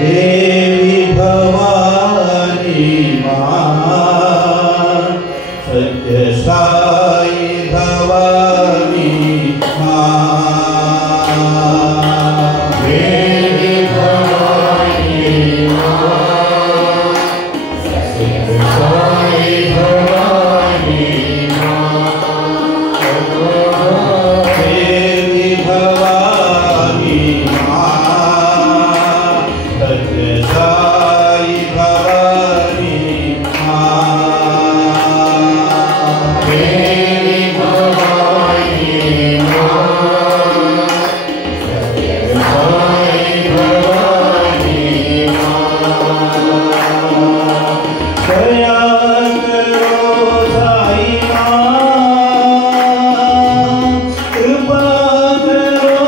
देवी भवानी मां सत्य साई भवानी मां देवी भवानी मां सत्य साई भवानी मां देवी भवानी मां सत्य साई भवानी देवी भवानी सत्य साई भवानी दया करो साई मां कृपा करो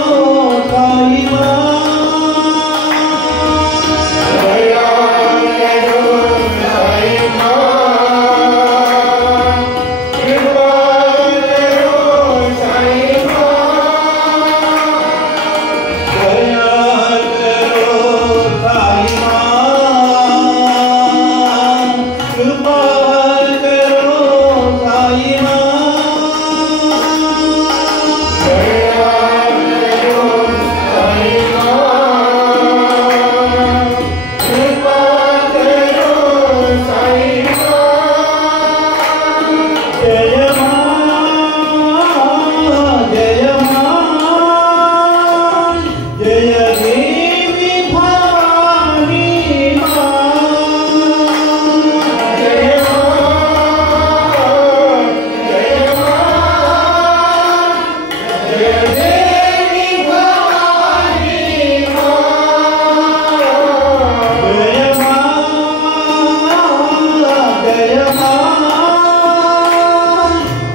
साई दया करो साई कृपा करो साई दया करो साई कृपा करो साई दया करो साई कृपा करो साई जय मां जय देवी भवानी जय देवी भवानी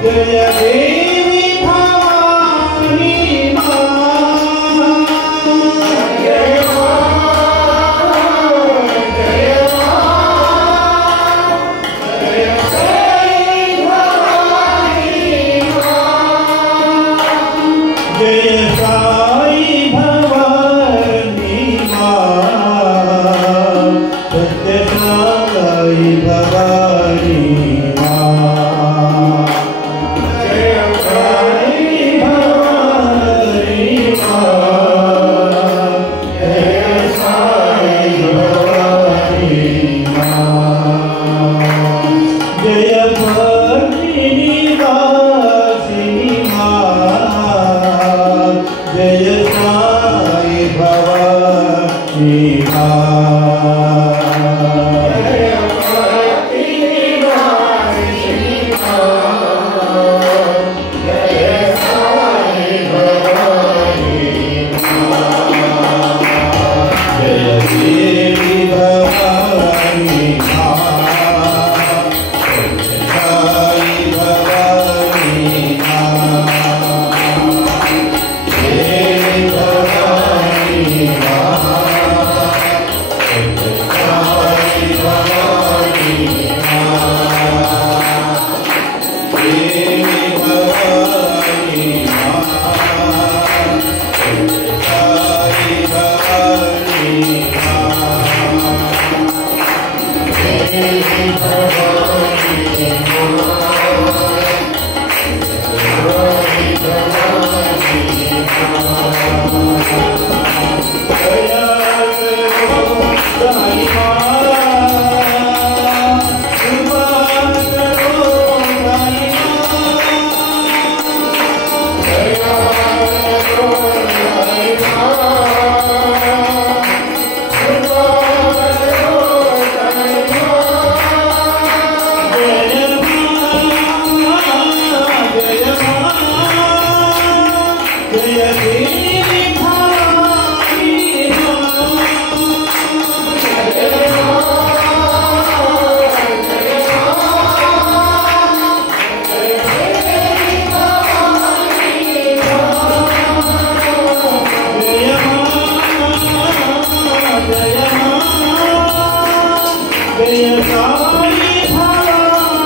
जय देवी भवानी जय साई भवानी सत्य साई भवानी जय साई भवानी जय साई भवानी जय भक्ति वासिनी जय साई भवानी जय देवी भवानी सत्य साई भवानी देवी भवानी सत्य साई भवानी देवी भवानी सत्य साई भवानी देवी दया करो साई कृपा करो साई दया करो साई कृपा करो साई जय देवी भवानी जय साई भवानी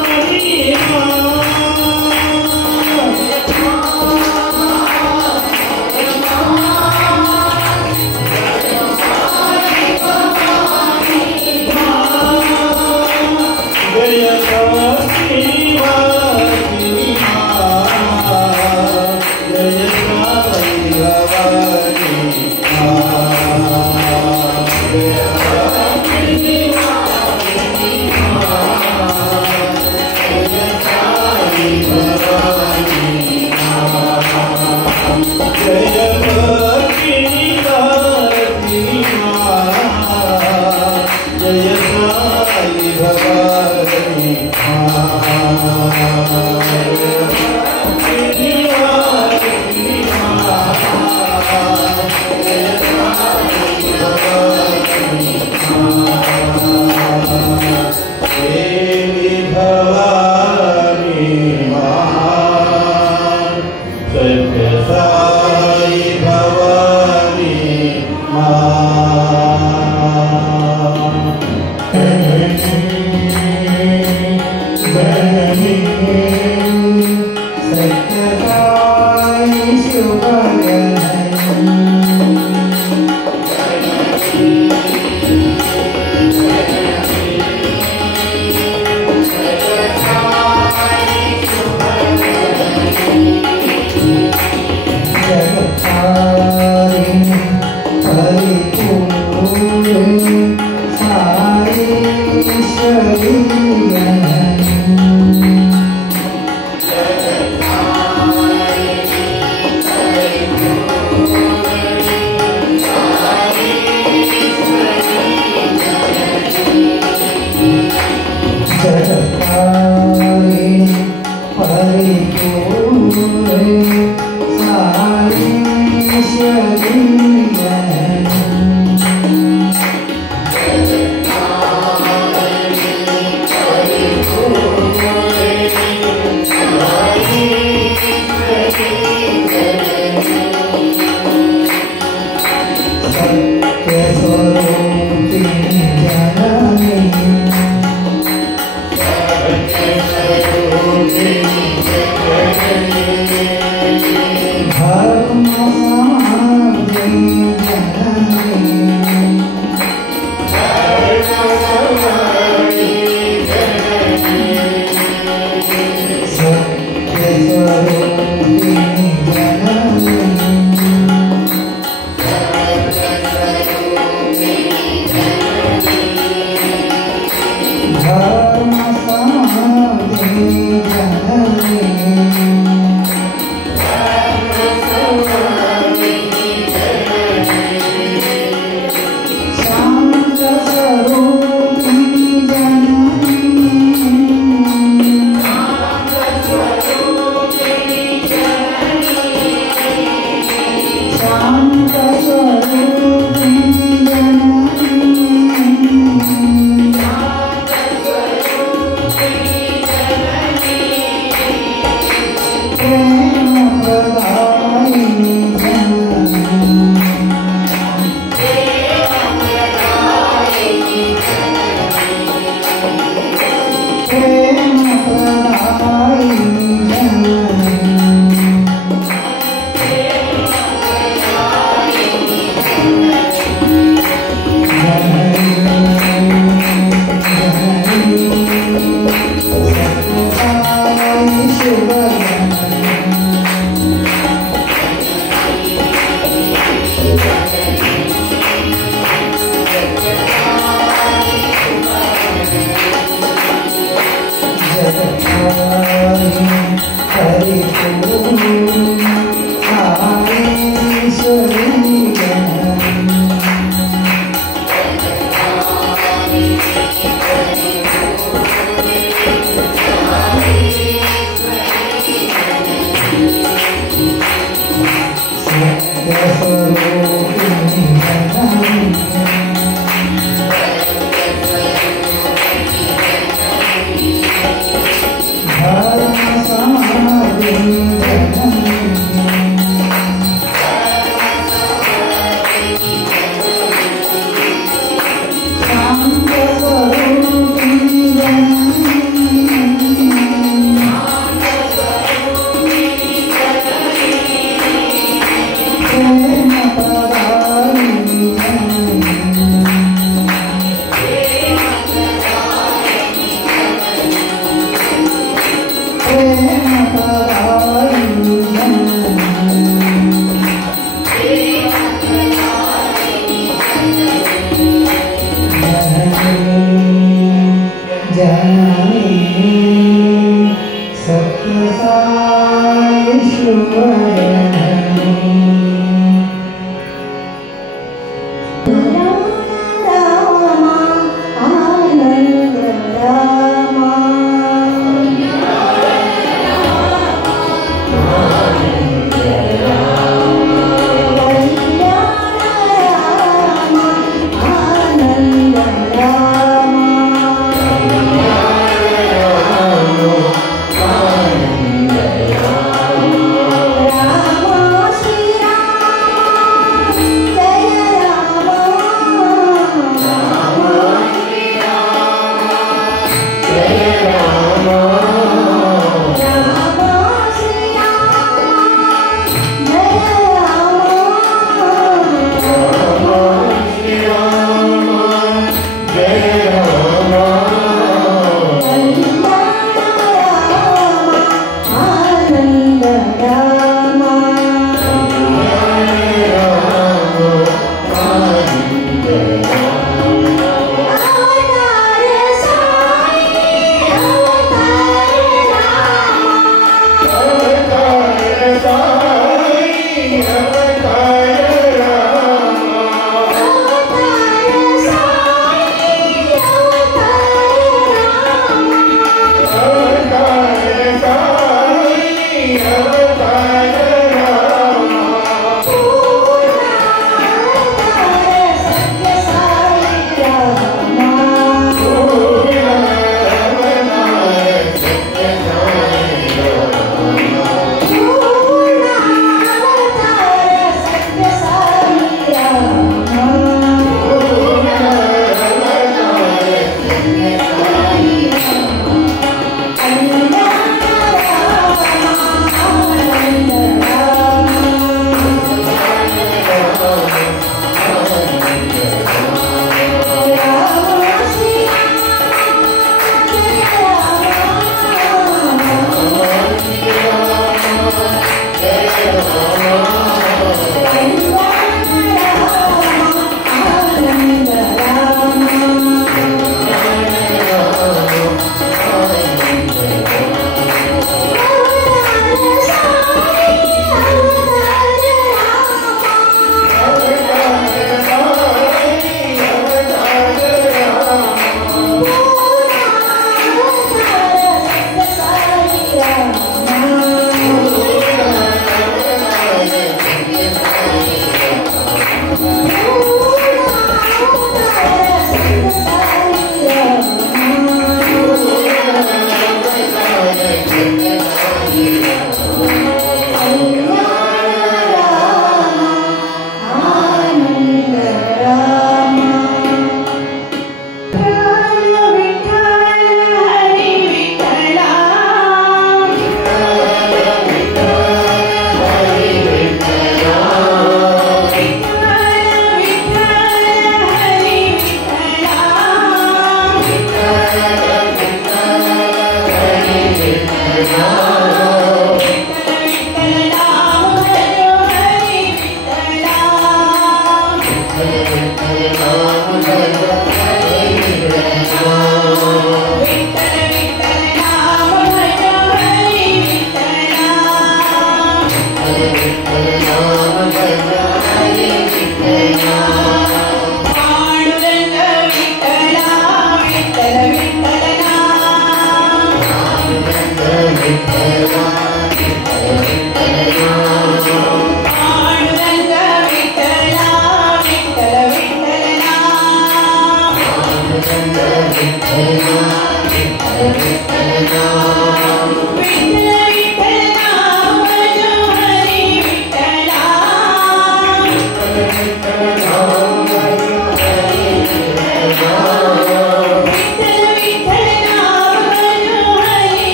Hare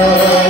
Hare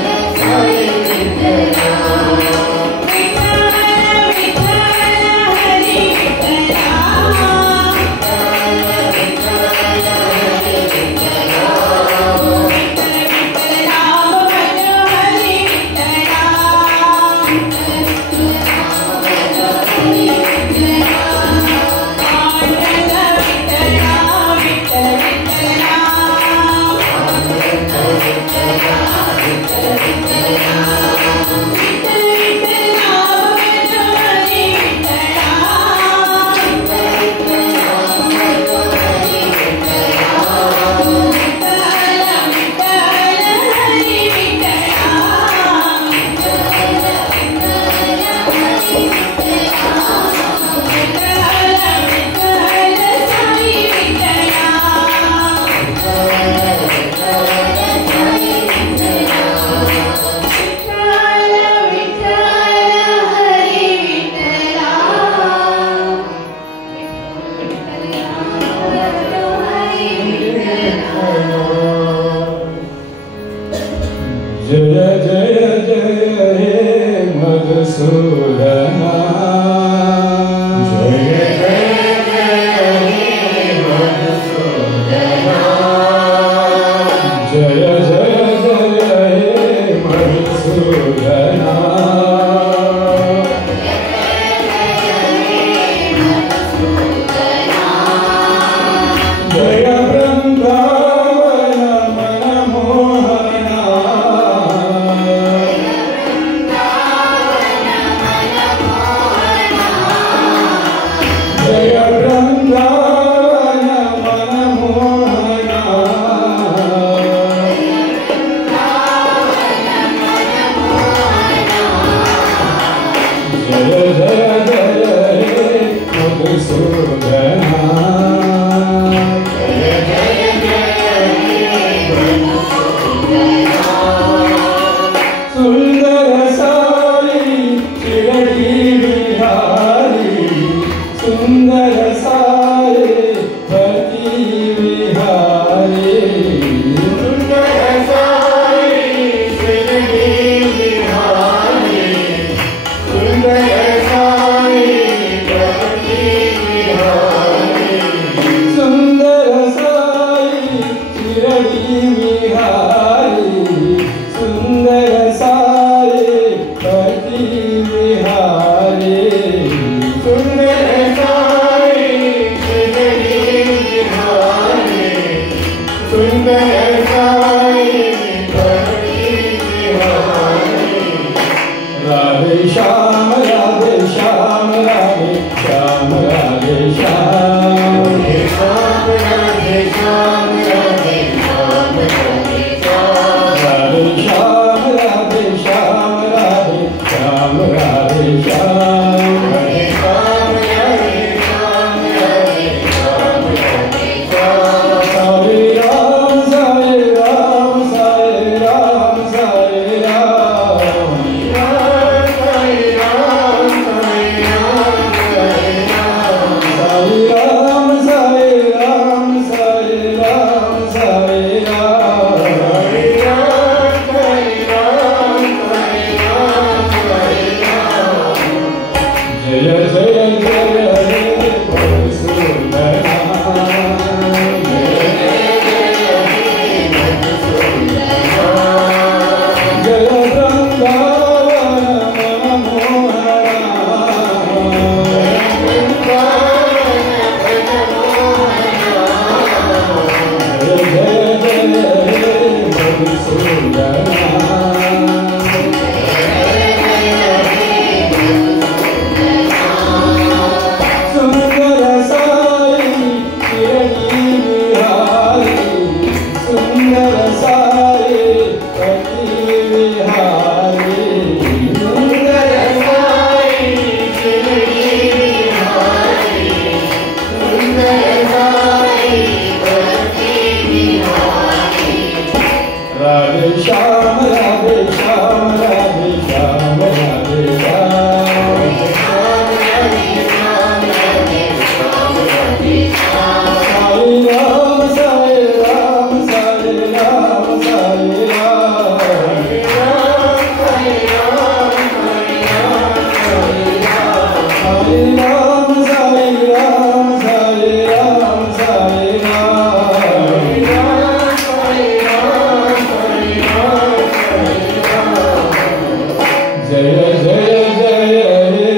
जय जय जय हे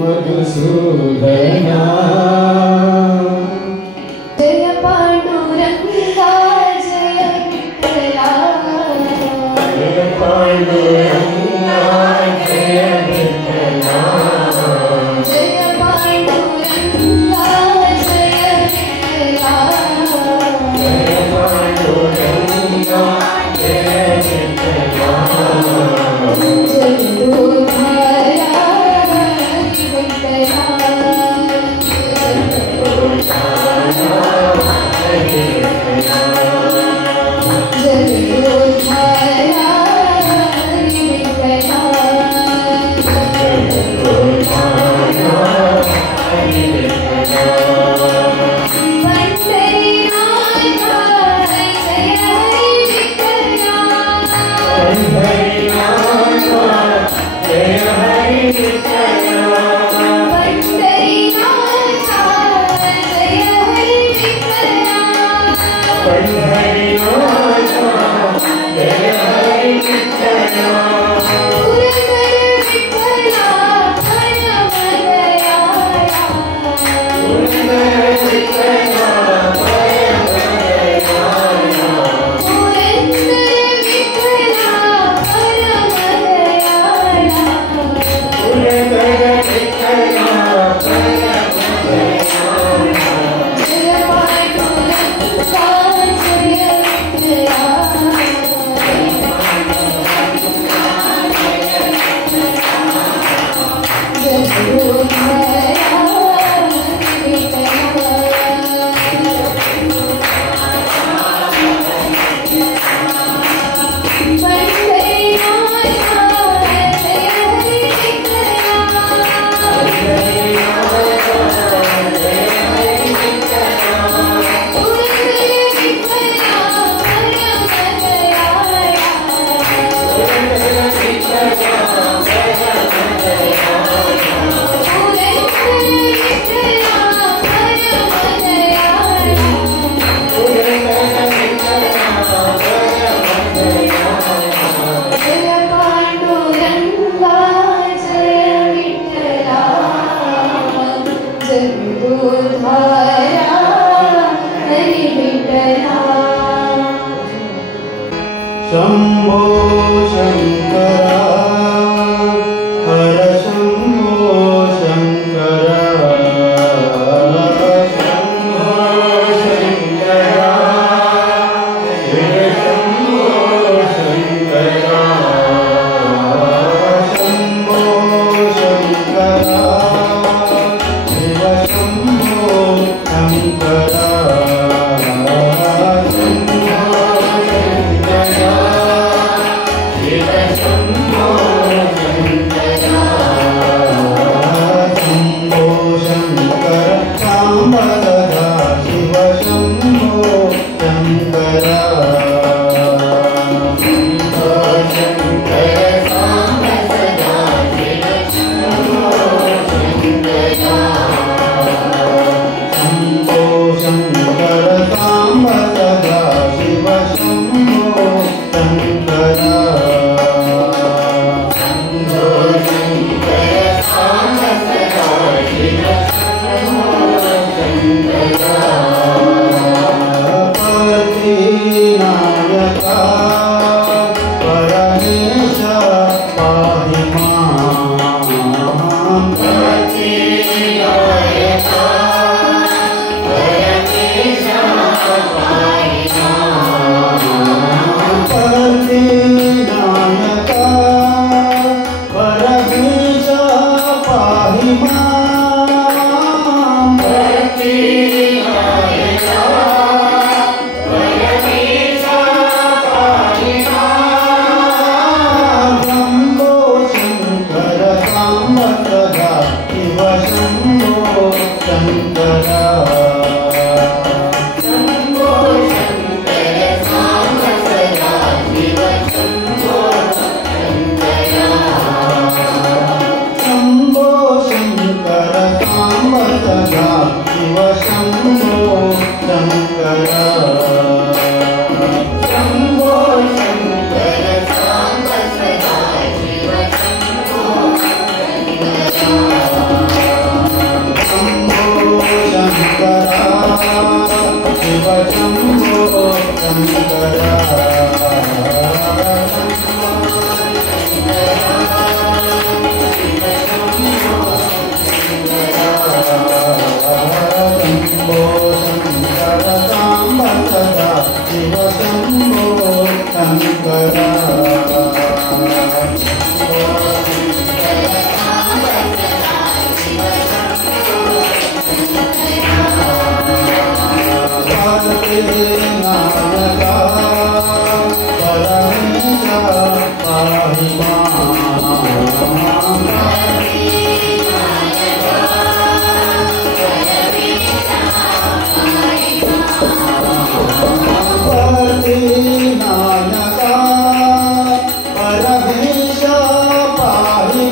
मधुसूदना जय पांडुरंगा जय विठ्ठला जय पांडुरंगा जय विठ्ठला जय पांडुरंगा जय विठ्ठला जय पांडुरंगा जय विठ्ठला जय पाहि मां नायका परमेश पाहि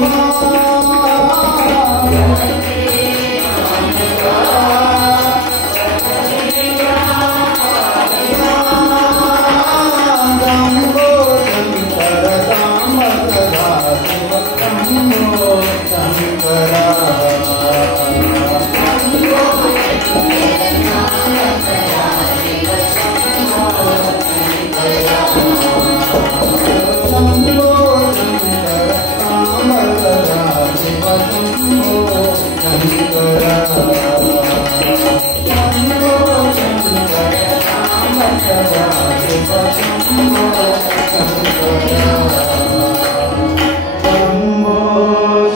शंभो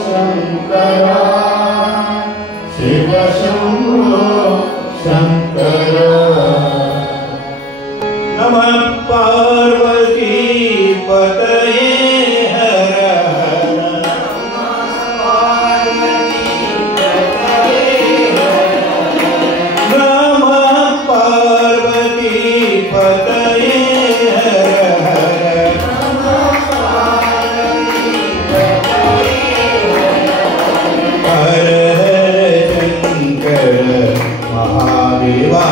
शंकर राम सदा शिव शंभो शंकरा नमः पार्वती पतये हर हर नमः पार्वती पतये हर हर हर हर शंकर महादेवा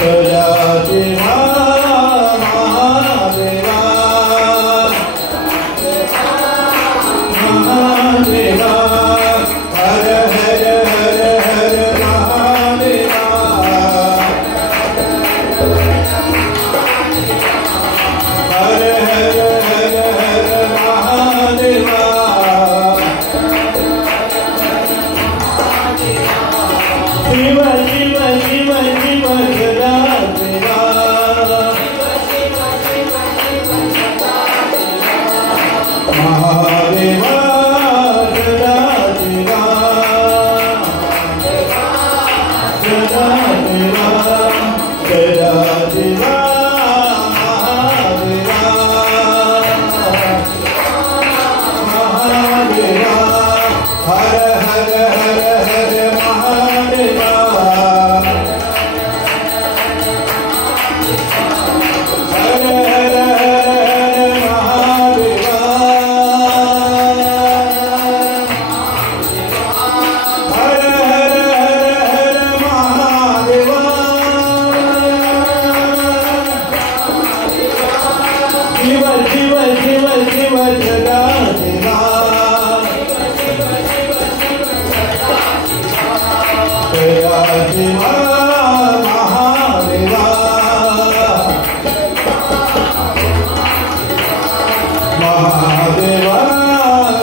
सदा शिवा महादेवा महादेवा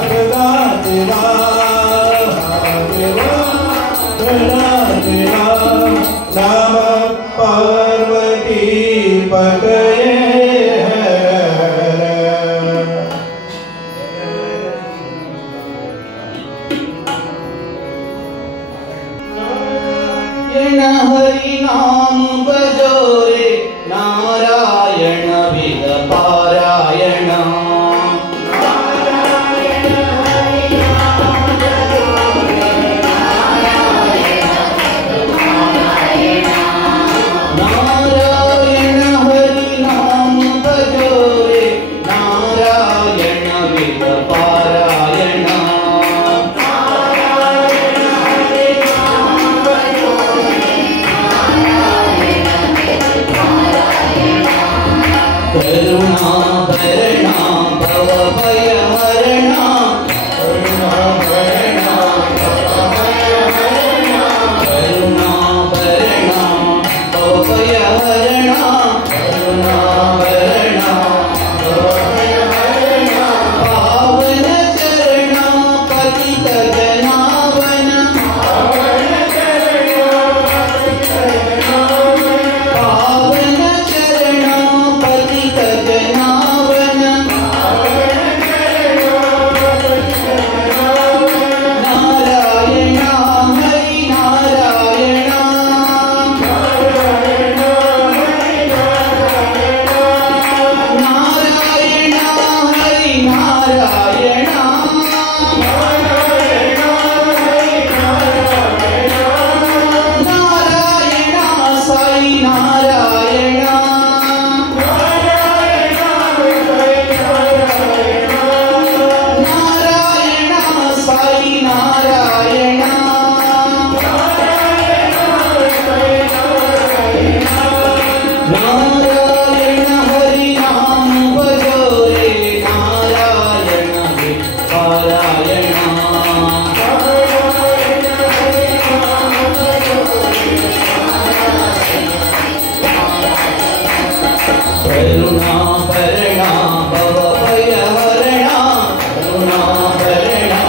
सदा शिवा महादेवा सदा शिवा नम पार्वती पतये हरि नाम भजो रे नारायण विद पारायण नारायण हरि नाम भजो रे नारायण विद पारायण करुणा भरणा भव भय हरणा करुणा भरणा करुणा भरणा भव भय हरणा करुणा भरणा पावन चरणा पतित जनावन पावन चरणा पतित जनावन नारायण हरि नारायण नारायण हरि नारायण नारायण साई नारायण नारायण साई नारायण नारायण हरि नाम भजो रे नारायण पारायण करुणा भरणा भव भय हरणा करुणा भरणा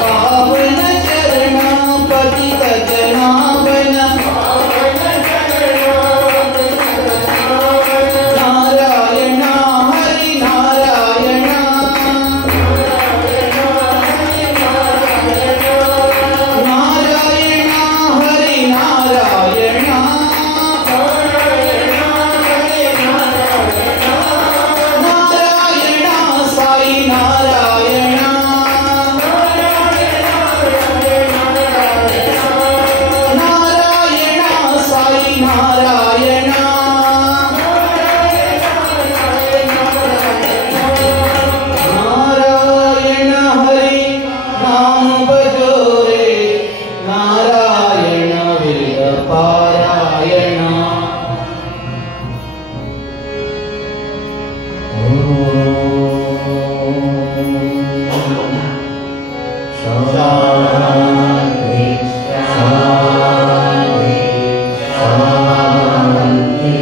पावन चरणा पतित जनावन नारायण हरि नारायण नारायण हरि नारायण नारायण साई नारायण नारायण साई नारायण नारायण हरि नाम भजो रे नारायण वेद पारायण शांति शांति शांति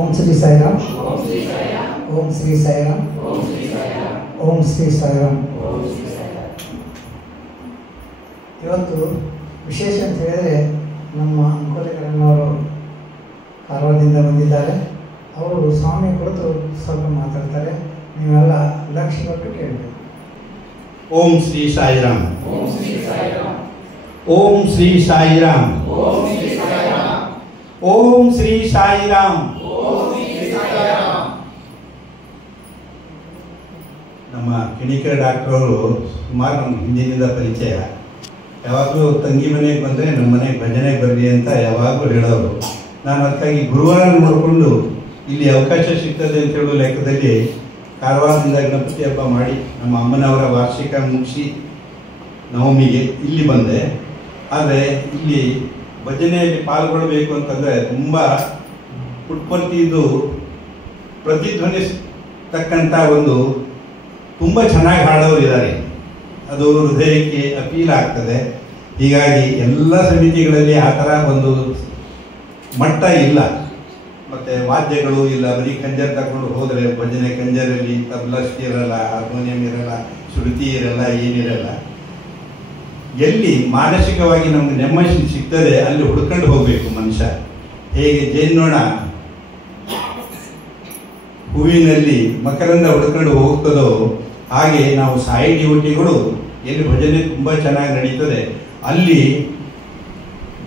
ಓಂ ಶ್ರೀ ಸಾಯಿರಾಮ್. ಓಂ ಶ್ರೀ ಸಾಯಿರಾಮ್. ಓಂ ಶ್ರೀ ಸಾಯಿರಾಮ್. ಇವತ್ತು ವಿಶೇಷ ಅಂತ ಹೇಳಿದರೆ ನಮ್ಮ ಅಂಕೋಲೆಕರಣ್ಣವರು ಕಾರವಾರದಿಂದ ಬಂದಿದ್ದಾರೆ. ಅವರು ಸ್ವಾಮಿ ಕುರಿತು ಸ್ವಲ್ಪ ಮಾತಾಡ್ತಾರೆ. ನೀವೆಲ್ಲ ಲಕ್ಷ್ಯ ಕೊಟ್ಟು ಕೇಳಬೇಕು. ಓಂ ಶ್ರೀ ಸಾಯಿರಾಮ್. ಓಂ ಶ್ರೀ ಸಾಯಿರಾಮ್. ಓಂ ಶ್ರೀ ಸಾಯಿರಾಮ್. ನಮ್ಮ ಕಿಣಿಕರ ಡಾಕ್ಟರ್ ಅವರು ಸುಮಾರು ನಮ್ಮ ಹಿಂದಿನಿಂದ ಪರಿಚಯ. ಯಾವಾಗಲೂ ತಂಗಿ ಮನೆಗೆ ಬಂದರೆ ನಮ್ಮ ಮನೆಗೆ ಭಜನೆಗೆ ಬರಲಿ ಅಂತ ಯಾವಾಗಲೂ ಹೇಳೋರು. ನಾನು ಅದಕ್ಕಾಗಿ ಗುರುವಾರ ನೋಡಿಕೊಂಡು ಇಲ್ಲಿ ಅವಕಾಶ ಸಿಗ್ತದೆ ಅಂತ ಹೇಳೋ ಲೆಕ್ಕದಲ್ಲಿ ಕಾರವಾರದಿಂದ ಗಣಪತಿ ಹಬ್ಬ ಮಾಡಿ ನಮ್ಮ ಅಮ್ಮನವರ ವಾರ್ಷಿಕ ಮುಗಿಸಿ ನವಮಿಗೆ ಇಲ್ಲಿ ಬಂದೆ. ಆದರೆ ಇಲ್ಲಿ ಭಜನೆಯಲ್ಲಿ ಪಾಲ್ಗೊಳ್ಳಬೇಕು ಅಂತಂದರೆ ತುಂಬ ಪುಟ್ಪರ್ತಿದು ಪ್ರತಿಧ್ವನಿಸ್ತಕ್ಕಂಥ ಒಂದು ತುಂಬ ಚೆನ್ನಾಗಿ ಹಾಡೋರು ಇದ್ದಾರೆ. ಅದು ಹೃದಯಕ್ಕೆ ಅಪೀಲ್ ಆಗ್ತದೆ. ಹೀಗಾಗಿ ಎಲ್ಲ ಸಮಿತಿಗಳಲ್ಲಿ ಆ ಥರ ಒಂದು ಮಟ್ಟ ಇಲ್ಲ. ಮತ್ತು ವಾದ್ಯಗಳು ಇಲ್ಲ. ಬರೀ ಕಂಜರ್ ತಗೊಂಡು ಹೋದರೆ ಭಜನೆ ಕಂಜರಲ್ಲಿ ತಬಲಸ್ಟ್ ಇರಲ್ಲ, ಹಾರ್ಮೋನಿಯಂ ಇರಲ್ಲ, ಶ್ರುತಿ ಇರಲ್ಲ, ಏನಿರಲ್ಲ. ಎಲ್ಲಿ ಮಾನಸಿಕವಾಗಿ ನಮ್ಗೆ ನೆಮ್ಮದಿ ಸಿಗ್ತದೆ ಅಲ್ಲಿ ಹುಡ್ಕೊಂಡು ಹೋಗಬೇಕು ಮನುಷ್ಯ. ಹೇಗೆ ಜೇನ್ನೋಣ ಹೂವಿನಲ್ಲಿ ಮಕರಂದ ಹುಡ್ಕೊಂಡು ಹೋಗ್ತದೋ ಹಾಗೆ ನಾವು ಸಾಯಿ ಡ್ಯೂಟಿಗಳು ಎಲ್ಲಿ ಭಜನೆ ತುಂಬ ಚೆನ್ನಾಗಿ ನಡೀತದೆ ಅಲ್ಲಿ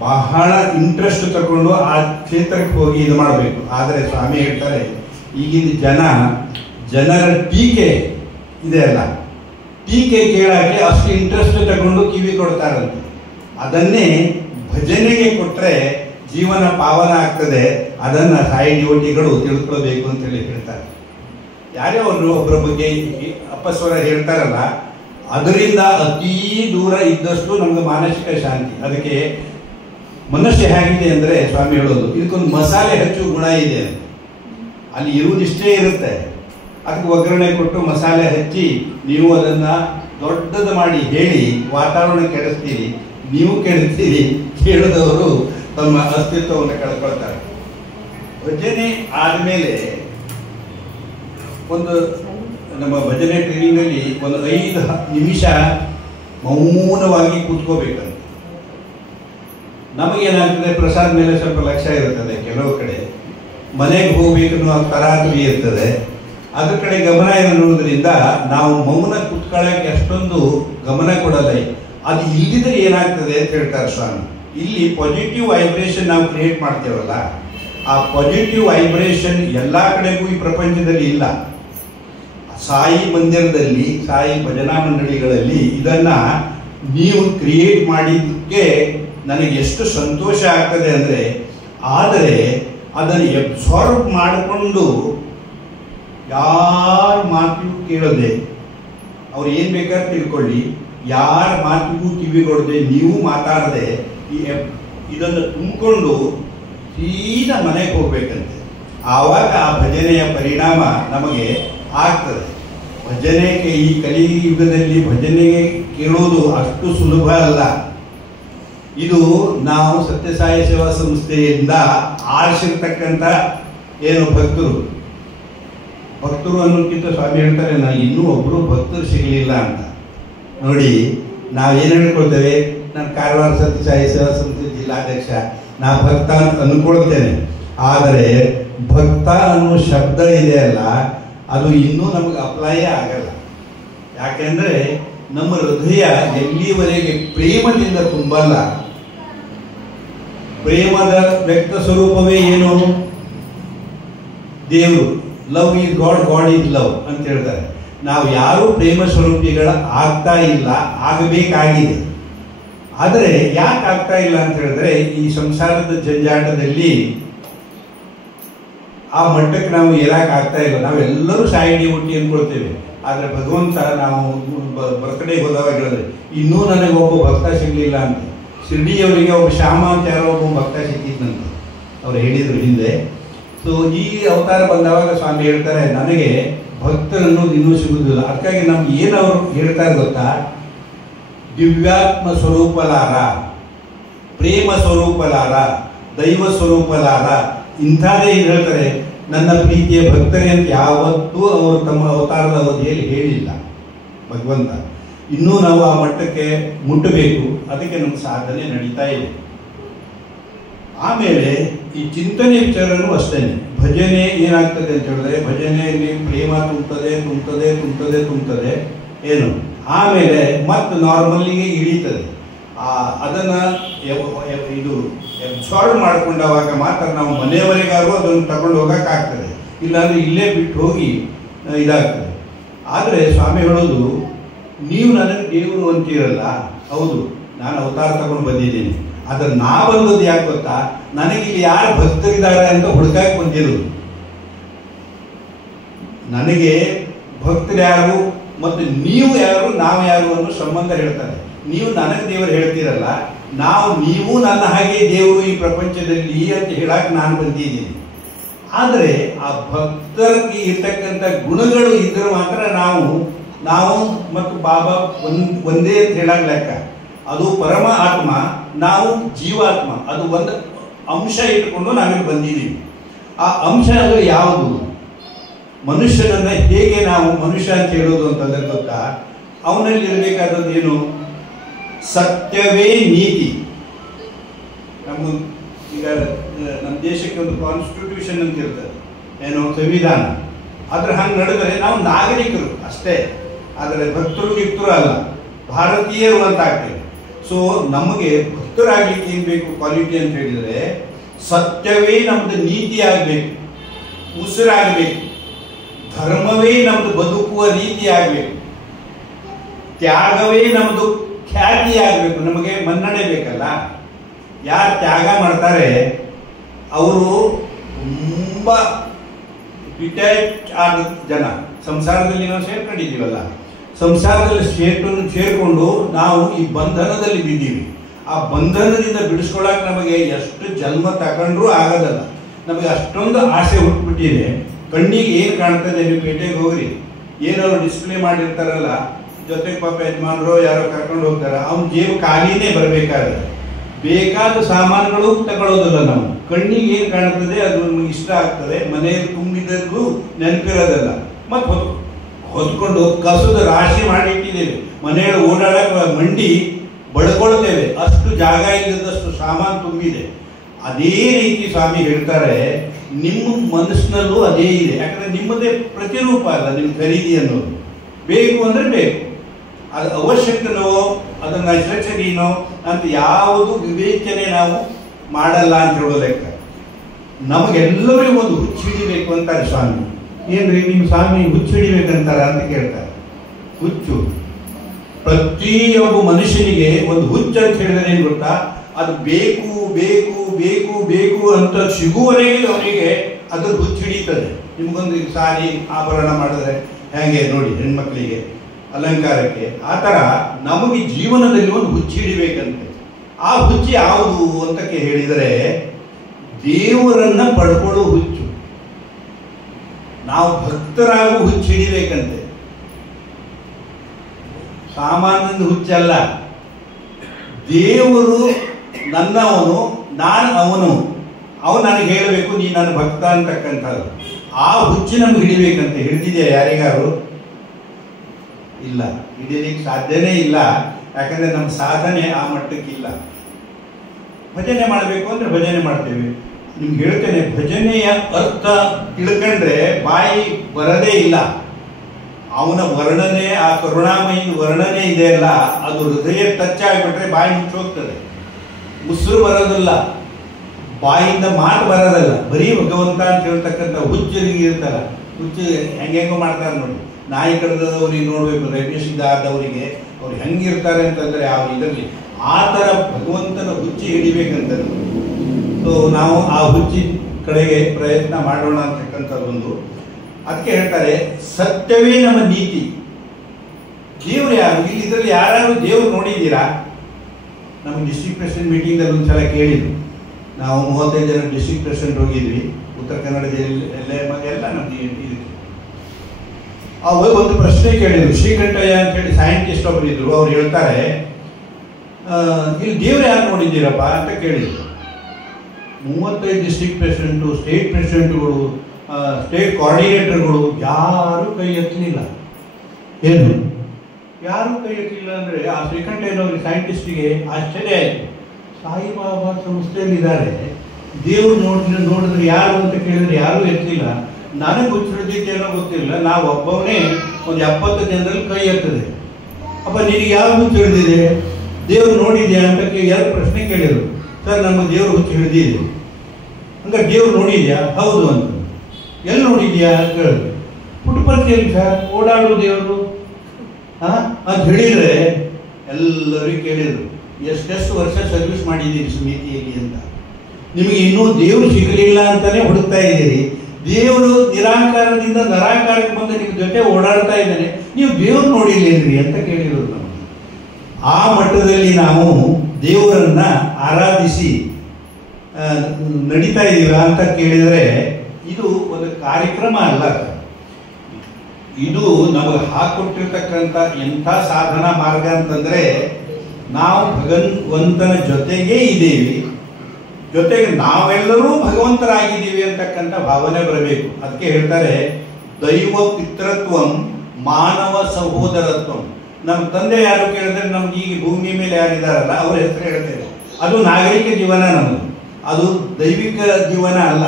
ಬಹಳ ಇಂಟ್ರೆಸ್ಟ್ ತಗೊಂಡು ಆ ಕ್ಷೇತ್ರಕ್ಕೆ ಹೋಗಿ ಇದು ಮಾಡಬೇಕು. ಆದರೆ ಸ್ವಾಮಿ ಹೇಳ್ತಾರೆ, ಈಗಿನ ಜನರ ಟೀಕೆ ಇದೆ ಅಲ್ಲ, ಟೀಕೆ ಕೇಳೋಕ್ಕೆ ಅಷ್ಟು ಇಂಟ್ರೆಸ್ಟ್ ತಗೊಂಡು ಕಿವಿ ಕೊಡ್ತಾರಂತೆ. ಅದನ್ನೇ ಭಜನೆಗೆ ಕೊಟ್ಟರೆ ಜೀವನ ಪಾವನ ಆಗ್ತದೆ. ಅದನ್ನು ಸಾಯಿ ಡ್ಯೂಟಿಗಳು ತಿಳ್ಕೊಳ್ಬೇಕು ಅಂತೇಳಿ ಹೇಳ್ತಾರೆ. ಯಾರೇ ಒಬ್ಬರ ಬಗ್ಗೆ ಅಪಸ್ವರ ಹೇಳ್ತಾರಲ್ಲ, ಅದರಿಂದ ಅತೀ ದೂರ ಇದ್ದಷ್ಟು ನಮ್ಗೆ ಮಾನಸಿಕ ಶಾಂತಿ. ಅದಕ್ಕೆ ಮನುಷ್ಯ ಹೇಗಿದೆ ಅಂದರೆ ಸ್ವಾಮಿ ಹೇಳೋದು, ಇದಕ್ಕೊಂದು ಮಸಾಲೆ ಹಚ್ಚುವ ಗುಣ ಇದೆ. ಅಲ್ಲಿ ಇರುವುದಿಷ್ಟೇ ಇರುತ್ತೆ, ಅದಕ್ಕೆ ಒಗ್ಗರಣೆ ಕೊಟ್ಟು ಮಸಾಲೆ ಹಚ್ಚಿ ನೀವು ಅದನ್ನು ದೊಡ್ಡದು ಮಾಡಿ ಹೇಳಿ ವಾತಾವರಣ ಕೆಡಿಸ್ತೀರಿ, ನೀವು ಕೆಡಿಸ್ತೀರಿ, ಕೇಳಿದವರು ತಮ್ಮ ಅಸ್ತಿತ್ವವನ್ನು ಕಳ್ಕೊಳ್ತಾರೆ. ಭಜನೆ ಆದಮೇಲೆ ಒಂದು ನಮ್ಮ ಭಜನೆ ಟ್ರೈನಿಂಗಲ್ಲಿ ಒಂದು 5 ನಿಮಿಷ ಮೌನವಾಗಿ ಕೂತ್ಕೋಬೇಕಂತ. ನಮಗೇನಾಗ್ತದೆ, ಪ್ರಸಾದ ಮೇಲೆ ಸ್ವಲ್ಪ ಲಕ್ಷ್ಯ ಇರುತ್ತದೆ. ಕೆಲವು ಕಡೆ ಮನೆಗೆ ಹೋಗ್ಬೇಕನ್ನೋ ತರಾತುರಿ ಇರ್ತದೆ, ಅದ್ರ ಕಡೆ ಗಮನ ಇರೋದ್ರಿಂದ ನಾವು ಮೌನ ಕೂತ್ಕೊಳ್ಳೋಕೆ ಅಷ್ಟೊಂದು ಗಮನ ಕೊಡಲ್ಲ. ಅದು ಇಲ್ಲಿದ್ರೆ ಏನಾಗ್ತದೆ ಅಂತ ಹೇಳ್ತಾರೆ ಸ್ವಾಮಿ. ಇಲ್ಲಿ ಪಾಸಿಟಿವ್ ವೈಬ್ರೇಷನ್ ನಾವು ಕ್ರಿಯೇಟ್ ಮಾಡ್ತೇವಲ್ಲ, ಆ ಪಾಸಿಟಿವ್ ವೈಬ್ರೇಷನ್ ಎಲ್ಲ ಕಡೆಗೂ ಈ ಪ್ರಪಂಚದಲ್ಲಿ ಇಲ್ಲ. ಸಾಯಿ ಮಂದಿರದಲ್ಲಿ, ಸಾಯಿ ಭಜನಾ ಮಂಡಳಿಗಳಲ್ಲಿ ಇದನ್ನ ನೀವು ಕ್ರಿಯೇಟ್ ಮಾಡಿದ್ದಕ್ಕೆ ನನಗೆ ಎಷ್ಟು ಸಂತೋಷ ಆಗ್ತದೆ ಅಂದರೆ, ಆದರೆ ಅದನ್ನು ಅಬ್ಸಾರ್ಬ್ ಮಾಡಿಕೊಂಡು ಯಾರ ಮಾತಿಗೂ ಕೇಳದೆ, ಅವ್ರು ಏನು ಬೇಕಾದ್ರೆ ತಿಳ್ಕೊಳ್ಳಿ, ಯಾರ ಮಾತಿಗೂ ಕಿವಿಗೊಡದೆ, ನೀವು ಮಾತಾಡದೆ ಇದನ್ನು ತುಂಬಿಕೊಂಡು ಸೀದಾ ಮನೆಗೆ ಹೋಗ್ಬೇಕಂತೆ. ಆವಾಗ ಆ ಭಜನೆಯ ಪರಿಣಾಮ ನಮಗೆ ಆಗ್ತದೆ. ಭಜನೆಗೆ ಈ ಕಲಿಯುಗದಲ್ಲಿ ಭಜನೆಗೆ ಕೇಳೋದು ಅಷ್ಟು ಸುಲಭ ಅಲ್ಲ. ಇದು ನಾವು ಸತ್ಯಸಾಯಿ ಸೇವಾ ಸಂಸ್ಥೆಯಿಂದ ಆರಿಸಿರ್ತಕ್ಕಂಥ ಏನು ಭಕ್ತರು ಅನ್ನೋಕ್ಕಿಂತ ಸ್ವಾಮಿ ಹೇಳ್ತಾರೆ, ನಾನು ಇನ್ನೂ ಒಬ್ಬರು ಭಕ್ತರು ಸಿಗಲಿಲ್ಲ ಅಂತ. ನೋಡಿ, ನಾವೇನು ಹೇಳ್ಕೊಳ್ತೇವೆ, ನಾನು ಕಾರವಾರ ಸತ್ಯಸಾಯಿ ಸೇವಾ ಸಂಸ್ಥೆ ಜಿಲ್ಲಾಧ್ಯಕ್ಷ, ನಾ ಭಕ್ತ ಅಂತ ಅಂದ್ಕೊಳ್ತೇನೆ. ಆದರೆ ಭಕ್ತ ಅನ್ನೋ ಶಬ್ದ ಇದೆ ಅಲ್ಲ, ಅದು ಇನ್ನೂ ನಮಗೆ ಅಪ್ಲೈ ಆಗಲ್ಲ. ಯಾಕೆಂದರೆ ನಮ್ಮ ಹೃದಯ ಎಲ್ಲಿವರೆಗೆ ಪ್ರೇಮದಿಂದ ತುಂಬಲ್ಲ. ಪ್ರೇಮದ ವ್ಯಕ್ತ ಸ್ವರೂಪವೇ ಏನು? ದೇವರು. Love is god, god is love ಅಂತ ಹೇಳ್ತಾರೆ. ನಾವು ಯಾರೂ ಪ್ರೇಮ ಸ್ವರೂಪಿಗಳ ಆಗ್ತಾ ಇಲ್ಲ, ಆಗಬೇಕಾಗಿದೆ. ಆದರೆ ಯಾಕೆ ಆಗ್ತಾ ಇಲ್ಲ ಅಂತ ಹೇಳಿದ್ರೆ, ಈ ಸಂಸಾರದ ಜಂಜಾಟದಲ್ಲಿ ಆ ಮಟ್ಟಕ್ಕೆ ನಾವು ಏರಕ್ಕೆ ಆಗ್ತಾ ಇಲ್ಲ. ನಾವೆಲ್ಲರೂ ಸಾಯಿ ಡ್ಯೂಟಿ ಅಂದ್ಕೊಳ್ತೇವೆ. ಆದರೆ ಭಗವಂತ ನಾವು ಬರ್ತ್ಡೇಗೆ ಹೋದವಾಗ ಹೇಳಿದ್ರೆ, ಇನ್ನೂ ನನಗೆ ಒಬ್ಬ ಭಕ್ತ ಸಿಗಲಿಲ್ಲ ಅಂತ. ಶಿರ್ಡಿಯವರಿಗೆ ಒಬ್ಬ ಶ್ಯಾಮ ಅಂತ ಯಾರೋ ಒಬ್ಬ ಭಕ್ತ ಸಿಕ್ಕಿದ್ನಂತ ಅವ್ರು ಹೇಳಿದರು ಹಿಂದೆ. ಸೊ ಈ ಅವತಾರ ಬಂದವಾಗ ಸ್ವಾಮಿ ಹೇಳ್ತಾರೆ, ನನಗೆ ಭಕ್ತರನ್ನು ಇನ್ನೂ ಸಿಗುವುದಿಲ್ಲ. ಅದಕ್ಕಾಗಿ ನಮ್ಗೆ ಏನು ಅವರು ಹೇಳ್ತಾರೆ ಗೊತ್ತಾ, ದಿವ್ಯಾತ್ಮ ಸ್ವರೂಪಲಾರ, ಪ್ರೇಮ ಸ್ವರೂಪಲಾರ, ದೈವ ಸ್ವರೂಪಲಾರ, ಇಂಥದ್ದೇ ಇದು ಹೇಳ್ತಾರೆ. ನನ್ನ ಪ್ರೀತಿಯ ಭಕ್ತರೇ ಅಂತ ಯಾವತ್ತೂ ಅವರು ತಮ್ಮ ಅವತಾರದ ಅವಧಿಯಲ್ಲಿ ಹೇಳಿಲ್ಲ ಭಗವಂತ. ಇನ್ನೂ ನಾವು ಆ ಮಟ್ಟಕ್ಕೆ ಮುಟ್ಟಬೇಕು, ಅದಕ್ಕೆ ನಮ್ಮ ಸಾಧನೆ ನಡೀತಾ ಇದೆ. ಆಮೇಲೆ ಈ ಚಿಂತನೆ ವಿಚಾರನೂ ಅಷ್ಟೇ. ಭಜನೆ ಏನಾಗ್ತದೆ ಅಂತ ಹೇಳಿದ್ರೆ, ಭಜನೆಯಲ್ಲಿ ಪ್ರೇಮ ತುಂಬುತ್ತದೆ ಏನು, ಆಮೇಲೆ ಮತ್ತೆ ನಾರ್ಮಲ್ಲಿಗೆ ಇಳೀತದೆ. ಅದನ್ನು ಇದು ಅಬ್ಸಾರ್ವ್ ಮಾಡ್ಕೊಂಡಾಗ ಮಾತ್ರ ನಾವು ಮನೆಯವರೆಗಾದ್ರೂ ಅದನ್ನು ತಗೊಂಡು ಹೋಗೋಕ್ಕಾಗ್ತದೆ, ಇಲ್ಲಾಂದರೆ ಇಲ್ಲೇ ಬಿಟ್ಟು ಹೋಗಿ ಇದಾಗ್ತದೆ. ಆದರೆ ಸ್ವಾಮಿ ಹೇಳೋದು, ನೀವು ನನಗೆ ದೇವರು ಅಂತೀರಲ್ಲ, ಹೌದು ನಾನು ಅವತಾರ ತಗೊಂಡು ಬಂದಿದ್ದೀನಿ, ಆದರೆ ನಾ ಬಂದದ್ದು ಯಾಕೆ ಗೊತ್ತಾ, ನನಗಿಲ್ಲಿ ಯಾರು ಭಕ್ತರಿದ್ದಾರೆ ಅಂತ ಹುಡುಕಾಗಿ ಬಂದಿರೋದು. ನನಗೆ ಭಕ್ತರು ಯಾರು ಮತ್ತು ನೀವು ಯಾರು ನಾವು ಯಾರು ಅನ್ನೋ ಸಂಬಂಧ ಹೇಳ್ತಾರೆ. ನೀವು ನನಗೆ ದೇವರು ಹೇಳ್ತೀರಲ್ಲ, ನೀವು ನನ್ನ ಹಾಗೆ ದೇವರು ಈ ಪ್ರಪಂಚದಲ್ಲಿ ಅಂತ ಹೇಳಕ್ಕೆ ನಾನು ಬಂದಿದ್ದೀನಿ. ಆದರೆ ಆ ಭಕ್ತರಿಗೆ ಇರ್ತಕ್ಕಂಥ ಗುಣಗಳು ಇದ್ದರೆ ಮಾತ್ರ ನಾವು ಮತ್ತು ಬಾಬಾ ಒಂದೇ ಅಂತ ಹೇಳಕ್ ಲೆಕ್ಕ. ಅದು ಪರಮ ಆತ್ಮ, ನಾವು ಜೀವಾತ್ಮ, ಅದು ಒಂದು ಅಂಶ ಇಟ್ಕೊಂಡು ನಾವಿಲ್ಲಿ ಬಂದಿದ್ದೀವಿ. ಆ ಅಂಶ ಅಂದರೆ ಯಾವುದು? ಮನುಷ್ಯನನ್ನ ಹೇಗೆ ನಾವು ಮನುಷ್ಯ ಅಂತ ಹೇಳೋದು ಅಂತಂದ್ರೆ ಗೊತ್ತಾ, ಅವನಲ್ಲಿ ಇರಬೇಕಾದದ್ದು ಏನು? ಸತ್ಯವೇ ನೀತಿ. ಈಗ ನಮ್ಮ ದೇಶಕ್ಕೆ ಒಂದು ಕಾನ್ಸ್ಟಿಟ್ಯೂಷನ್ ಅಂತ ಇರ್ತದೆ, ಏನು ಸಂವಿಧಾನ. ಅದ್ರ ಹಂಗೆ ನಡೆದರೆ ನಾವು ನಾಗರಿಕರು ಅಷ್ಟೇ, ಆದರೆ ಭಕ್ತರು ಗಿಕ್ತರು ಅಲ್ಲ, ಭಾರತೀಯರು ಅಂತ ಆಗ್ತೇವೆ. ಸೊ ನಮಗೆ ಭಕ್ತರಾಗ್ಲಿಕ್ಕೆ ಏನು ಬೇಕು ಕ್ವಾಲಿಟಿ ಅಂತ ಹೇಳಿದರೆ, ಸತ್ಯವೇ ನಮ್ದು ನೀತಿ ಆಗಬೇಕು, ಉಸಿರಾಗಬೇಕು, ಧರ್ಮವೇ ನಮ್ದು ಬದುಕುವ ರೀತಿ ಆಗಬೇಕು, ತ್ಯಾಗವೇ ನಮ್ಮದು ಖ್ಯಾತಿ ಆಗಬೇಕು, ನಮಗೆ ಮನ್ನಣೆ ಬೇಕಲ್ಲ. ಯಾರು ತ್ಯಾಗ ಮಾಡ್ತಾರೆ ಅವರು ತುಂಬ ಡಿಟ್ಯಾಚ್ ಆದ ಜನ. ಸಂಸಾರದಲ್ಲಿ ನಾವು ಸೇರ್ಕೊಂಡಿದ್ದೀವಲ್ಲ, ಸಂಸಾರದಲ್ಲಿ ಸೇರ್ಕೊಂಡು ನಾವು ಈ ಬಂಧನದಲ್ಲಿ ಬಿದ್ದೀವಿ. ಆ ಬಂಧನದಿಂದ ಬಿಡಿಸ್ಕೊಳ್ಳೋಕೆ ನಮಗೆ ಎಷ್ಟು ಜನ್ಮ ತಗೊಂಡ್ರೂ ಆಗೋದಲ್ಲ. ನಮಗೆ ಅಷ್ಟೊಂದು ಆಸೆ ಹುಟ್ಟುಬಿಟ್ಟಿದೆ. ಕಣ್ಣಿಗೆ ಏನು ಕಾಣ್ತದೆ, ನೀವು ಪೇಟೆಗೆ ಹೋಗ್ರಿ, ಏನೋ ಡಿಸ್ಪ್ಲೇ ಮಾಡಿರ್ತಾರಲ್ಲ, ಜೊತೆಗೆ ಪಾಪ ಯಜಮಾನರು ಯಾರೋ ಕರ್ಕೊಂಡು ಹೋಗ್ತಾರೆ, ಅವ್ನ ಜೇಬು ಖಾಲಿನೇ ಬರಬೇಕಾದ್ರೆ ಬೇಕಾದ ಸಾಮಾನುಗಳು ತಗೊಳ್ಳೋದಿಲ್ಲ. ನಾವು ಕಣ್ಣಿಗೆ ಏನು ಕಾಣ್ತದೆ ಅದು ನಮಗೆ ಇಷ್ಟ ಆಗ್ತದೆ, ಮನೆಯಲ್ಲಿ ತುಂಬಿದ್ದು ನೆನಪಿರೋದಲ್ಲ. ಮತ್ತು ಹೊತ್ಕೊಂಡು ಕಸದ ರಾಶಿ ಮಾಡಿಟ್ಟಿದ್ದೇವೆ, ಮನೆಯಲ್ಲಿ ಓಡಾಡಕ್ಕೆ ಮಂಡಿ ಬಡ್ಕೊಳ್ತೇವೆ, ಅಷ್ಟು ಜಾಗ ಇಲ್ಲದಷ್ಟು ಸಾಮಾನು ತುಂಬಿದೆ. ಅದೇ ರೀತಿ ಸ್ವಾಮಿ ಹೇಳ್ತಾರೆ, ನಿಮ್ಮ ಮನಸ್ಸಿನಲ್ಲೂ ಅದೇ ಇದೆ. ಯಾಕಂದ್ರೆ ನಿಮ್ಮದೇ ಪ್ರತಿರೂಪ ಅಲ್ಲ ನಿಮ್ಮ ಖರೀದಿ ಅನ್ನೋದು. ಬೇಕು ಅಂದರೆ ಬೇಕು, ಅದು ಅವಶ್ಯಕನೋ ಅದನ್ನು ನೆಸೆಸರಿನೋ ಅಂತ ಯಾವುದು ವಿವೇಚನೆ ನಾವು ಮಾಡಲ್ಲ ಅಂತ ಹೇಳೋ ಲೆಕ್ಕ. ನಮಗೆಲ್ಲರಿಗೂ ಒಂದು ಹುಚ್ಚು ಹಿಡಿಬೇಕು ಅಂತಾರೆ ಸ್ವಾಮಿ. ಏನ್ರಿ ನಿಮ್ಮ ಸ್ವಾಮಿ ಹುಚ್ಚು ಹಿಡಿಬೇಕಂತಾರ ಅಂತ ಕೇಳ್ತಾರೆ. ಹುಚ್ಚು ಪ್ರತಿಯೊಬ್ಬ ಮನುಷ್ಯನಿಗೆ ಒಂದು ಹುಚ್ಚು ಅಂತ ಹೇಳಿದ್ರೆ ಏನು ಗೊತ್ತಾ, ಅದು ಬೇಕು ಬೇಕು ಬೇಕು ಬೇಕು ಅಂತ ಸಿಗುವವರೆಗೆ ಅವನಿಗೆ ಅದ್ರ ಹುಚ್ಚು ಹಿಡಿತದೆ. ನಿಮ್ಗೊಂದು ಸಾರಿ ಆಭರಣ ಮಾಡಿದ್ರೆ ಹೇಗೆ ನೋಡಿ, ಹೆಣ್ಮಕ್ಳಿಗೆ ಅಲಂಕಾರಕ್ಕೆ, ಆ ಥರ ನಮಗೆ ಜೀವನದಲ್ಲಿ ಒಂದು ಹುಚ್ಚು ಹಿಡಿಬೇಕಂತೆ. ಆ ಹುಚ್ಚು ಯಾವುದು ಅಂತ ಹೇಳಿದರೆ, ದೇವರನ್ನ ಪಡ್ಕೊಳ್ಳೋ ಹುಚ್ಚು. ನಾವು ಭಕ್ತರಾಗೂ ಹುಚ್ಚು ಹಿಡಿಬೇಕಂತೆ. ಸಾಮಾನ್ಯದ ಹುಚ್ಚಲ್ಲ, ದೇವರು ನನ್ನವನು, ನಾನು ಅವನು, ಅವನು ನನಗೆ ಹೇಳಬೇಕು ನೀ ನನ್ನ ಭಕ್ತ ಅಂತಕ್ಕಂಥದ್ದು. ಆ ಹುಚ್ಚು ನಮ್ಗೆ ಹಿಡಿಬೇಕಂತೆ. ಹಿಡಿದಿದೆಯಾ ಯಾರಿಗಾರು? ಇಲ್ಲ, ಹಿಡಿಯಲಿಕ್ಕೆ ಸಾಧ್ಯನೇ ಇಲ್ಲ. ಯಾಕಂದ್ರೆ ನಮ್ಮ ಸಾಧನೆ ಆ ಮಟ್ಟಕ್ಕಿಲ್ಲ. ಭಜನೆ ಮಾಡಬೇಕು ಅಂದ್ರೆ ಭಜನೆ ಮಾಡ್ತೇವೆ. ನಿಮ್ಗೆ ಹೇಳ್ತೇನೆ, ಭಜನೆಯ ಅರ್ಥ ತಿಳ್ಕೊಂಡ್ರೆ ಬಾಯಿ ಬರದೇ ಇಲ್ಲ. ಅವನ ವರ್ಣನೆ, ಆ ಕರುಣಾಮಯಿ ವರ್ಣನೆ ಇದೆ ಅಲ್ಲ, ಅದು ಹೃದಯ ಟಚ್ ಆಗಿಬಿಟ್ರೆ ಬಾಯಿ ಮುಚ್ಚೋಗ್ತದೆ. ಉಸಿರು ಬರೋದಿಲ್ಲ, ಬಾಯಿಂದ ಮಾತು ಬರೋದಲ್ಲ, ಬರೀ ಭಗವಂತ ಅಂತ ಹೇಳ್ತಕ್ಕಂಥ ಹುಚ್ಚರಿಗೆ ಇರ್ತಾರ. ಹುಚ್ಚು ಹೆಂಗೆಂಗೋ ಮಾಡ್ತಾರೆ ನೋಡಿ. ನಾಯಿ ಕಡ್ದವ್ರಿಗೆ ನೋಡ್ಬೇಕು, ರೈತರಿಸಿದಾದವರಿಗೆ ಅವ್ರು ಹೆಂಗಿರ್ತಾರೆ ಅಂತಂದ್ರೆ ಅವ್ರು ಇದರಲ್ಲಿ ಆ ಥರ ಭಗವಂತನ ಹುಚ್ಚಿ ಹಿಡಿಬೇಕಂತ. ಸೊ ನಾವು ಆ ಹುಚ್ಚಿ ಕಡೆಗೆ ಪ್ರಯತ್ನ ಮಾಡೋಣ ಅಂತಕ್ಕಂಥದ್ದೊಂದು. ಅದಕ್ಕೆ ಹೇಳ್ತಾರೆ, ಸತ್ಯವೇ ನಮ್ಮ ನೀತಿ. ದೇವ್ರು ಯಾರು? ಇಲ್ಲಿ ಇದರಲ್ಲಿ ಯಾರು ದೇವ್ರು ನೋಡಿದ್ದೀರಾ? ನಮ್ಮ ಡಿಸ್ಟ್ರಿಕ್ಟ್ ಪ್ರೆಸಿಡೆಂಟ್ ಮೀಟಿಂಗಲ್ಲಿ ಒಂದ್ಸಲ ಕೇಳಿದ್ರು. ನಾವು 35 ಜನ ಡಿಸ್ಟ್ರಿಕ್ಟ್ ಪ್ರೆಸಿಡೆಂಟ್ ಹೋಗಿದ್ವಿ, ಉತ್ತರ ಕನ್ನಡ ಜಿಲ್ಲೆ ಎಲ್ಲ ನಮ್ಗೆ ಇದಕ್ಕೆ. ಒಂದು ಪ್ರಶ್ನೆ ಕೇಳಿದ್ರು. ಶ್ರೀಕಂಠಯ್ಯ ಅಂತ ಹೇಳಿ ಸೈಂಟಿಸ್ಟ್ ಒಬ್ಬರು ಇದ್ರು. ಅವ್ರು ಹೇಳ್ತಾರೆ, ಇಲ್ಲಿ ದೇವ್ರು ಯಾರು ನೋಡಿದ್ದೀರಪ್ಪ ಅಂತ ಕೇಳಿದ್ರು. 35 ಡಿಸ್ಟ್ರಿಕ್ಟ್ ಪ್ರೆಸಿಡೆಂಟು, ಸ್ಟೇಟ್ ಪ್ರೆಸಿಡೆಂಟ್ಗಳು ಸ್ಟೇಟ್ ಕೋಆರ್ಡಿನೇಟರ್ಗಳು ಯಾರೂ ಕೈ ಎತ್ತಲಿಲ್ಲ. ಏನು ಯಾರೂ ಕೈ ಎತ್ತಲಿಲ್ಲ ಅಂದರೆ ಆ ಶ್ರೀಕಂಠಯ್ಯನವ್ರಿಗೆ ಸೈಂಟಿಸ್ಟಿಗೆ ಆಶ್ಚರ್ಯ ಆಯಿತು. ಸಾಯಿಬಾಬಾ ಸಂಸ್ಥೆಯಲ್ಲಿದ್ದಾರೆ, ದೇವರು ನೋಡಿದ್ರೆ ಯಾರು ಅಂತ ಕೇಳಿದ್ರೆ ಯಾರೂ ಎತ್ತಲಿಲ್ಲ. ನನಗೆ ಹುಚ್ಚಿಡ್ದಿದ್ದೇನೋ ಗೊತ್ತಿಲ್ಲ, ನಾವು ಒಬ್ಬವನೇ ಒಂದು 70 ಜನರಲ್ಲಿ ಕೈ ಎತ್ತದೆ. ಅಪ್ಪ ನಿನಗೆ ಯಾವ ಹುಚ್ಚು ಹಿಡಿದಿದೆ, ದೇವ್ರು ನೋಡಿದ್ಯಾ ಅಂತ ಎರಡು ಪ್ರಶ್ನೆ ಕೇಳಿದರು. ಸರ್ ನಮಗೆ ದೇವ್ರು ಹುಚ್ಚು ಹಿಡಿದಿದೆ. ಹಂಗಾರೆ ದೇವ್ರು ನೋಡಿದ್ಯಾ? ಹೌದು ಅಂತ. ಎಲ್ಲಿ ನೋಡಿದ್ಯಾ ಅಂತ ಹೇಳಿದ್ರು. ಪುಟ್ಟಪರ್ತಿಯಲ್ಲಿ ಸರ್ ಓಡಾಡೋ ದೇವರು ಅಂತ ಹೇಳಿದರೆ ಎಲ್ಲರಿಗೂ ಕೇಳಿದರು, ಎಷ್ಟೆಷ್ಟು ವರ್ಷ ಸರ್ವಿಸ್ ಮಾಡಿದ್ದೀರಿ ಸಮಿತಿಯಲ್ಲಿ ಅಂತ. ನಿಮಗೆ ಇನ್ನೂ ದೇವರು ಸಿಗಲಿಲ್ಲ ಅಂತಾನೆ ಹುಡುಕ್ತಾ ಇದ್ದೀರಿ. ದೇವರು ನಿರಾಕಾರದಿಂದ ನರಾಕಾರಕ್ಕೆ ಬಂದು ನಿಮ್ಮ ಜೊತೆ ಓಡಾಡ್ತಾ ಇದ್ದಾನೆ, ನೀವು ದೇವ್ರು ನೋಡಿಲ್ಲೇನ್ರಿ ಅಂತ ಕೇಳಿರೋದು ನಮಗೆ. ಆ ಮಟ್ಟದಲ್ಲಿ ನಾವು ದೇವರನ್ನ ಆರಾಧಿಸಿ ನಡೀತಾ ಇದ್ದೀವ ಅಂತ ಕೇಳಿದರೆ ಇದು ಒಂದು ಕಾರ್ಯಕ್ರಮ ಅಲ್ಲ, ಇದು ನಮಗೆ ಹಾಕೊಟ್ಟಿರ್ತಕ್ಕಂಥ ಎಂಥ ಸಾಧನಾ ಮಾರ್ಗ ಅಂತಂದ್ರೆ ನಾವು ಭಗವಂತನ ಜೊತೆಗೇ ಇದ್ದೀವಿ, ಜೊತೆಗೆ ನಾವೆಲ್ಲರೂ ಭಗವಂತರಾಗಿದ್ದೀವಿ ಅಂತಕ್ಕಂಥ ಭಾವನೆ ಬರಬೇಕು. ಅದಕ್ಕೆ ಹೇಳ್ತಾರೆ ದೈವ ಪಿತೃತ್ವಂ ಮಾನವ ಸಹೋದರತ್ವಂ. ನಮ್ಮ ತಂದೆ ಯಾರು ಕೇಳಿದ್ರೆ ನಮ್ಗೆ ಈಗ ಭೂಮಿ ಮೇಲೆ ಯಾರಿದ್ದಾರಲ್ಲ ಅವ್ರ ಹೆಸರು ಹೇಳ್ತೇವೆ. ಅದು ನಾಗರಿಕ ಜೀವನ ನಮ್ಮದು, ಅದು ದೈವಿಕ ಜೀವನ ಅಲ್ಲ.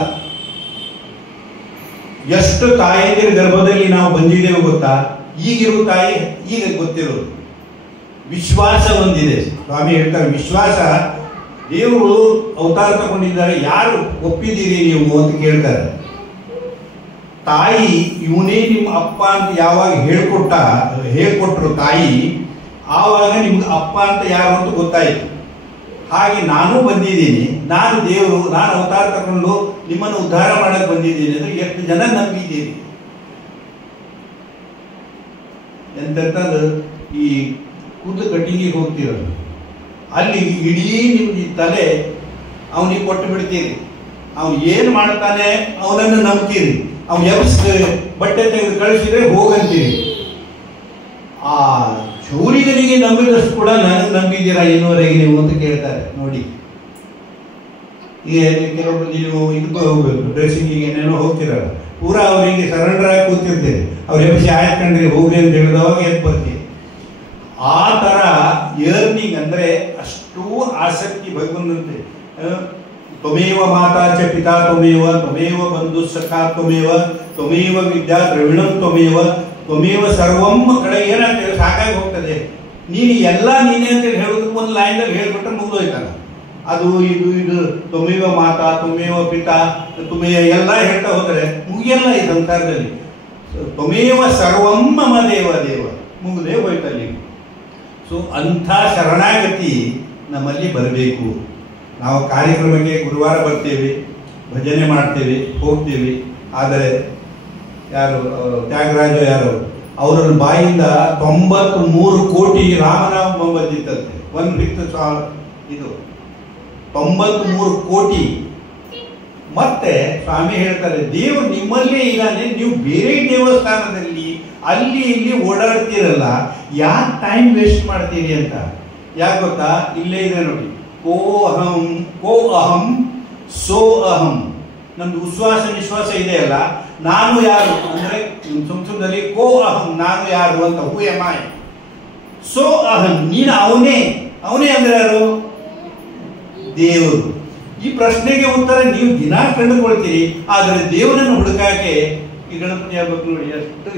ಎಷ್ಟು ತಾಯಿಯಂದಿರ ಗರ್ಭದಲ್ಲಿ ನಾವು ಬಂದಿದ್ದೇವೆ ಗೊತ್ತಾ? ಈಗಿರೋ ತಾಯಿ ಈಗ ಗೊತ್ತಿರೋದು. ವಿಶ್ವಾಸ ಒಂದಿದೆ. ಸ್ವಾಮಿ ಹೇಳ್ತಾರೆ ವಿಶ್ವಾಸ. ದೇವರು ಅವತಾರ ತಗೊಂಡಿದ್ದಾರೆ, ಯಾರು ಒಪ್ಪಿದ್ದೀರಿ ನೀವು ಅಂತ ಕೇಳ್ತಾರೆ. ತಾಯಿ ಇವನೇ ನಿಮ್ಮ ಅಪ್ಪ ಅಂತ ಯಾವಾಗ ಹೇಳ್ಕೊಟ್ರು ತಾಯಿ, ಆವಾಗ ನಿಮ್ಗೆ ಅಪ್ಪ ಅಂತ ಯಾರು ಅಂತ ಗೊತ್ತಾಯಿತು. ಹಾಗೆ ನಾನು ಬಂದಿದ್ದೀನಿ, ನಾನು ದೇವರು, ನಾನು ಅವತಾರ ತಗೊಂಡು ನಿಮ್ಮನ್ನು ಉದ್ಧಾರ ಮಾಡಕ್ಕೆ ಬಂದಿದ್ದೀನಿ ಅಂದ್ರೆ ಎಷ್ಟು ಜನ ನಂಬಿದ್ದೀರಿ? ಎಂತಂತಂದು ಈ ಕೂದಲು ಕಟ್ಟಿಂಗಿಗೆ ಹೋಗ್ತಿರೋದು, ಅಲ್ಲಿ ಇಡೀ ನಿಮ್ಗೆ ತಲೆ ಅವನಿಗೆ ಕೊಟ್ಟು ಬಿಡ್ತೀರಿ. ಅವನು ಏನು ಮಾಡ್ತಾನೆ ಅವನನ್ನು ನಂಬ್ತೀರಿ. ಅವ್ನು ಬಟ್ಟೆ ತೆಗೆದು ಕಳಿಸಿದ್ರೆ ಹೋಗಂತೀರಿ. ಆ ಚೌರಿಗನಿಗೆ ನಂಬಿದಷ್ಟು ಕೂಡ ನನಗೆ ನಂಬಿದ್ದೀರಾ ಇನ್ನೂವರೆಗೆ ನೀವು ಅಂತ ಕೇಳ್ತಾರೆ. ನೋಡಿ, ಈಗ ಕೆಲವೊಬ್ರು ನೀವು ಇದಕ್ಕೂ ಹೋಗ್ಬೇಕು, ಡ್ರೆಸ್ಸಿಂಗಿಗೆ ಏನೇನೋ ಹೋಗ್ತಿರಲ್ಲ, ಪೂರಾ ಅವರಿಗೆ ಸರೆಂಡರ್ ಆಗಿ ಕೂತಿರ್ತೀರಿ. ಅವ್ರು ಎಬ್ಸಿ ಆಯ್ಕೊಂಡ್ರಿ ಹೋಗ್ರಿ ಅಂತ ಹೇಳಿದವಾಗ ಎದ್ದು ಬರ್ತೀರಿ. ಆ ಥರ ಯರ್ನಿಂಗ್ ಅಂದರೆ ಅಷ್ಟೂ ಆಸಕ್ತಿ ಭಗವಂತಂತೆ. ತ್ವಮೇವ ಮಾತಾ ಚ ಪಿತಾ ತ್ವಮೇವ, ತ್ವಮೇವ ಬಂಧು ಸಖಾ ತ್ವಮೇವ, ತ್ವಮೇವ ವಿದ್ಯಾ ದ್ರವಿಣಂ ತ್ವಮೇವ, ತ್ವಮೇವ ಸರ್ವಂ ಕಡೆ ಏನಾಗ್ತದೆ ಸಾಕಾಗಿ ಹೋಗ್ತದೆ. ನೀನು ಎಲ್ಲ ನೀನೇ ಅಂತೇಳಿ ಹೇಳೋದಕ್ಕೆ ಒಂದು ಲೈನಲ್ಲಿ ಹೇಳ್ಬಿಟ್ರೆ ಮುಗಿದೋಯ್ತಲ್ಲ. ಅದು ಇದು ತ್ವಮೇವ ಮಾತಾ ತ್ವಮೇವ ಪಿತಾ ತ್ವಮೇವ ಎಲ್ಲ ಹೇಳ್ತಾ ಹೋದರೆ ಮುಗಿಯಲ್ಲ ಈ ಸಂಸಾರದಲ್ಲಿ. ತ್ವಮೇವ ಸರ್ವಂ ಮಮ ದೇವ ದೇವ ಮುಗಿದೇ ಹೋಯ್ತಲ್ಲಿ. ಸೊ ಅಂಥ ಶರಣಾಗತಿ ನಮ್ಮಲ್ಲಿ ಬರಬೇಕು. ನಾವು ಕಾರ್ಯಕ್ರಮಕ್ಕೆ ಗುರುವಾರ ಬರ್ತೇವೆ, ಭಜನೆ ಮಾಡ್ತೇವೆ, ಹೋಗ್ತೇವೆ. ಆದರೆ ಯಾರು ತ್ಯಾಗರಾಜ ಯಾರು ಅವರ ಬಾಯಿಂದ 93 ಕೋಟಿ ರಾಮನಾಮ ಬಂದಿತ್ತಂತೆ. ಒಂದು ಬಿತ್ತು ಇದು 93 ಕೋಟಿ. ಮತ್ತೆ ಸ್ವಾಮಿ ಹೇಳ್ತಾರೆ ದೇವರು ನಿಮ್ಮಲ್ಲೇ ಇದ್ದಾನೆ, ನೀವು ಬೇರೆ ದೇವಸ್ಥಾನದಲ್ಲಿ ಅಲ್ಲಿ ಇಲ್ಲಿ ಓಡಾಡ್ತೀರಲ್ಲ, ಯಾಕೆ ಟೈಮ್ ವೇಸ್ಟ್ ಮಾಡ್ತೀರಿ ಅಂತ. ಯಾಕೆ ಗೊತ್ತಾ? ಇಲ್ಲೇ ಇದೆ ನೋಡಿ, ಕೋ ಅಹಂ ಸೋ ಅಹಂ. ನಮ್ದು ಉಶ್ವಾಸ ನಿಶ್ವಾಸ ಇದೆಯಲ್ಲ, ನಾನು ಯಾರು ಅಂದ್ರೆ ಸಂಸ್ಕೃತದಲ್ಲಿ ಕೋ ಅಹಂ, ನಾನು ಯಾರು ಅಂತ, ಹೂ ಎಮ್ ಐ. ಸೋ ಅಹಂ, ನೀನು ಅವನೇ ಅಂದ್ರೆ ಯಾರು? ದೇವರು. ಈ ಪ್ರಶ್ನೆಗೆ ಉತ್ತರ ನೀವು ದಿನ ಕಂಡುಕೊಳ್ತೀರಿ, ಆದರೆ ದೇವರನ್ನು ಹುಡುಕಾಕೆ ಈ ಗಣಪತಿ ಹಬ್ಬಕ್ಕೆ ನೋಡಿ ಎಷ್ಟು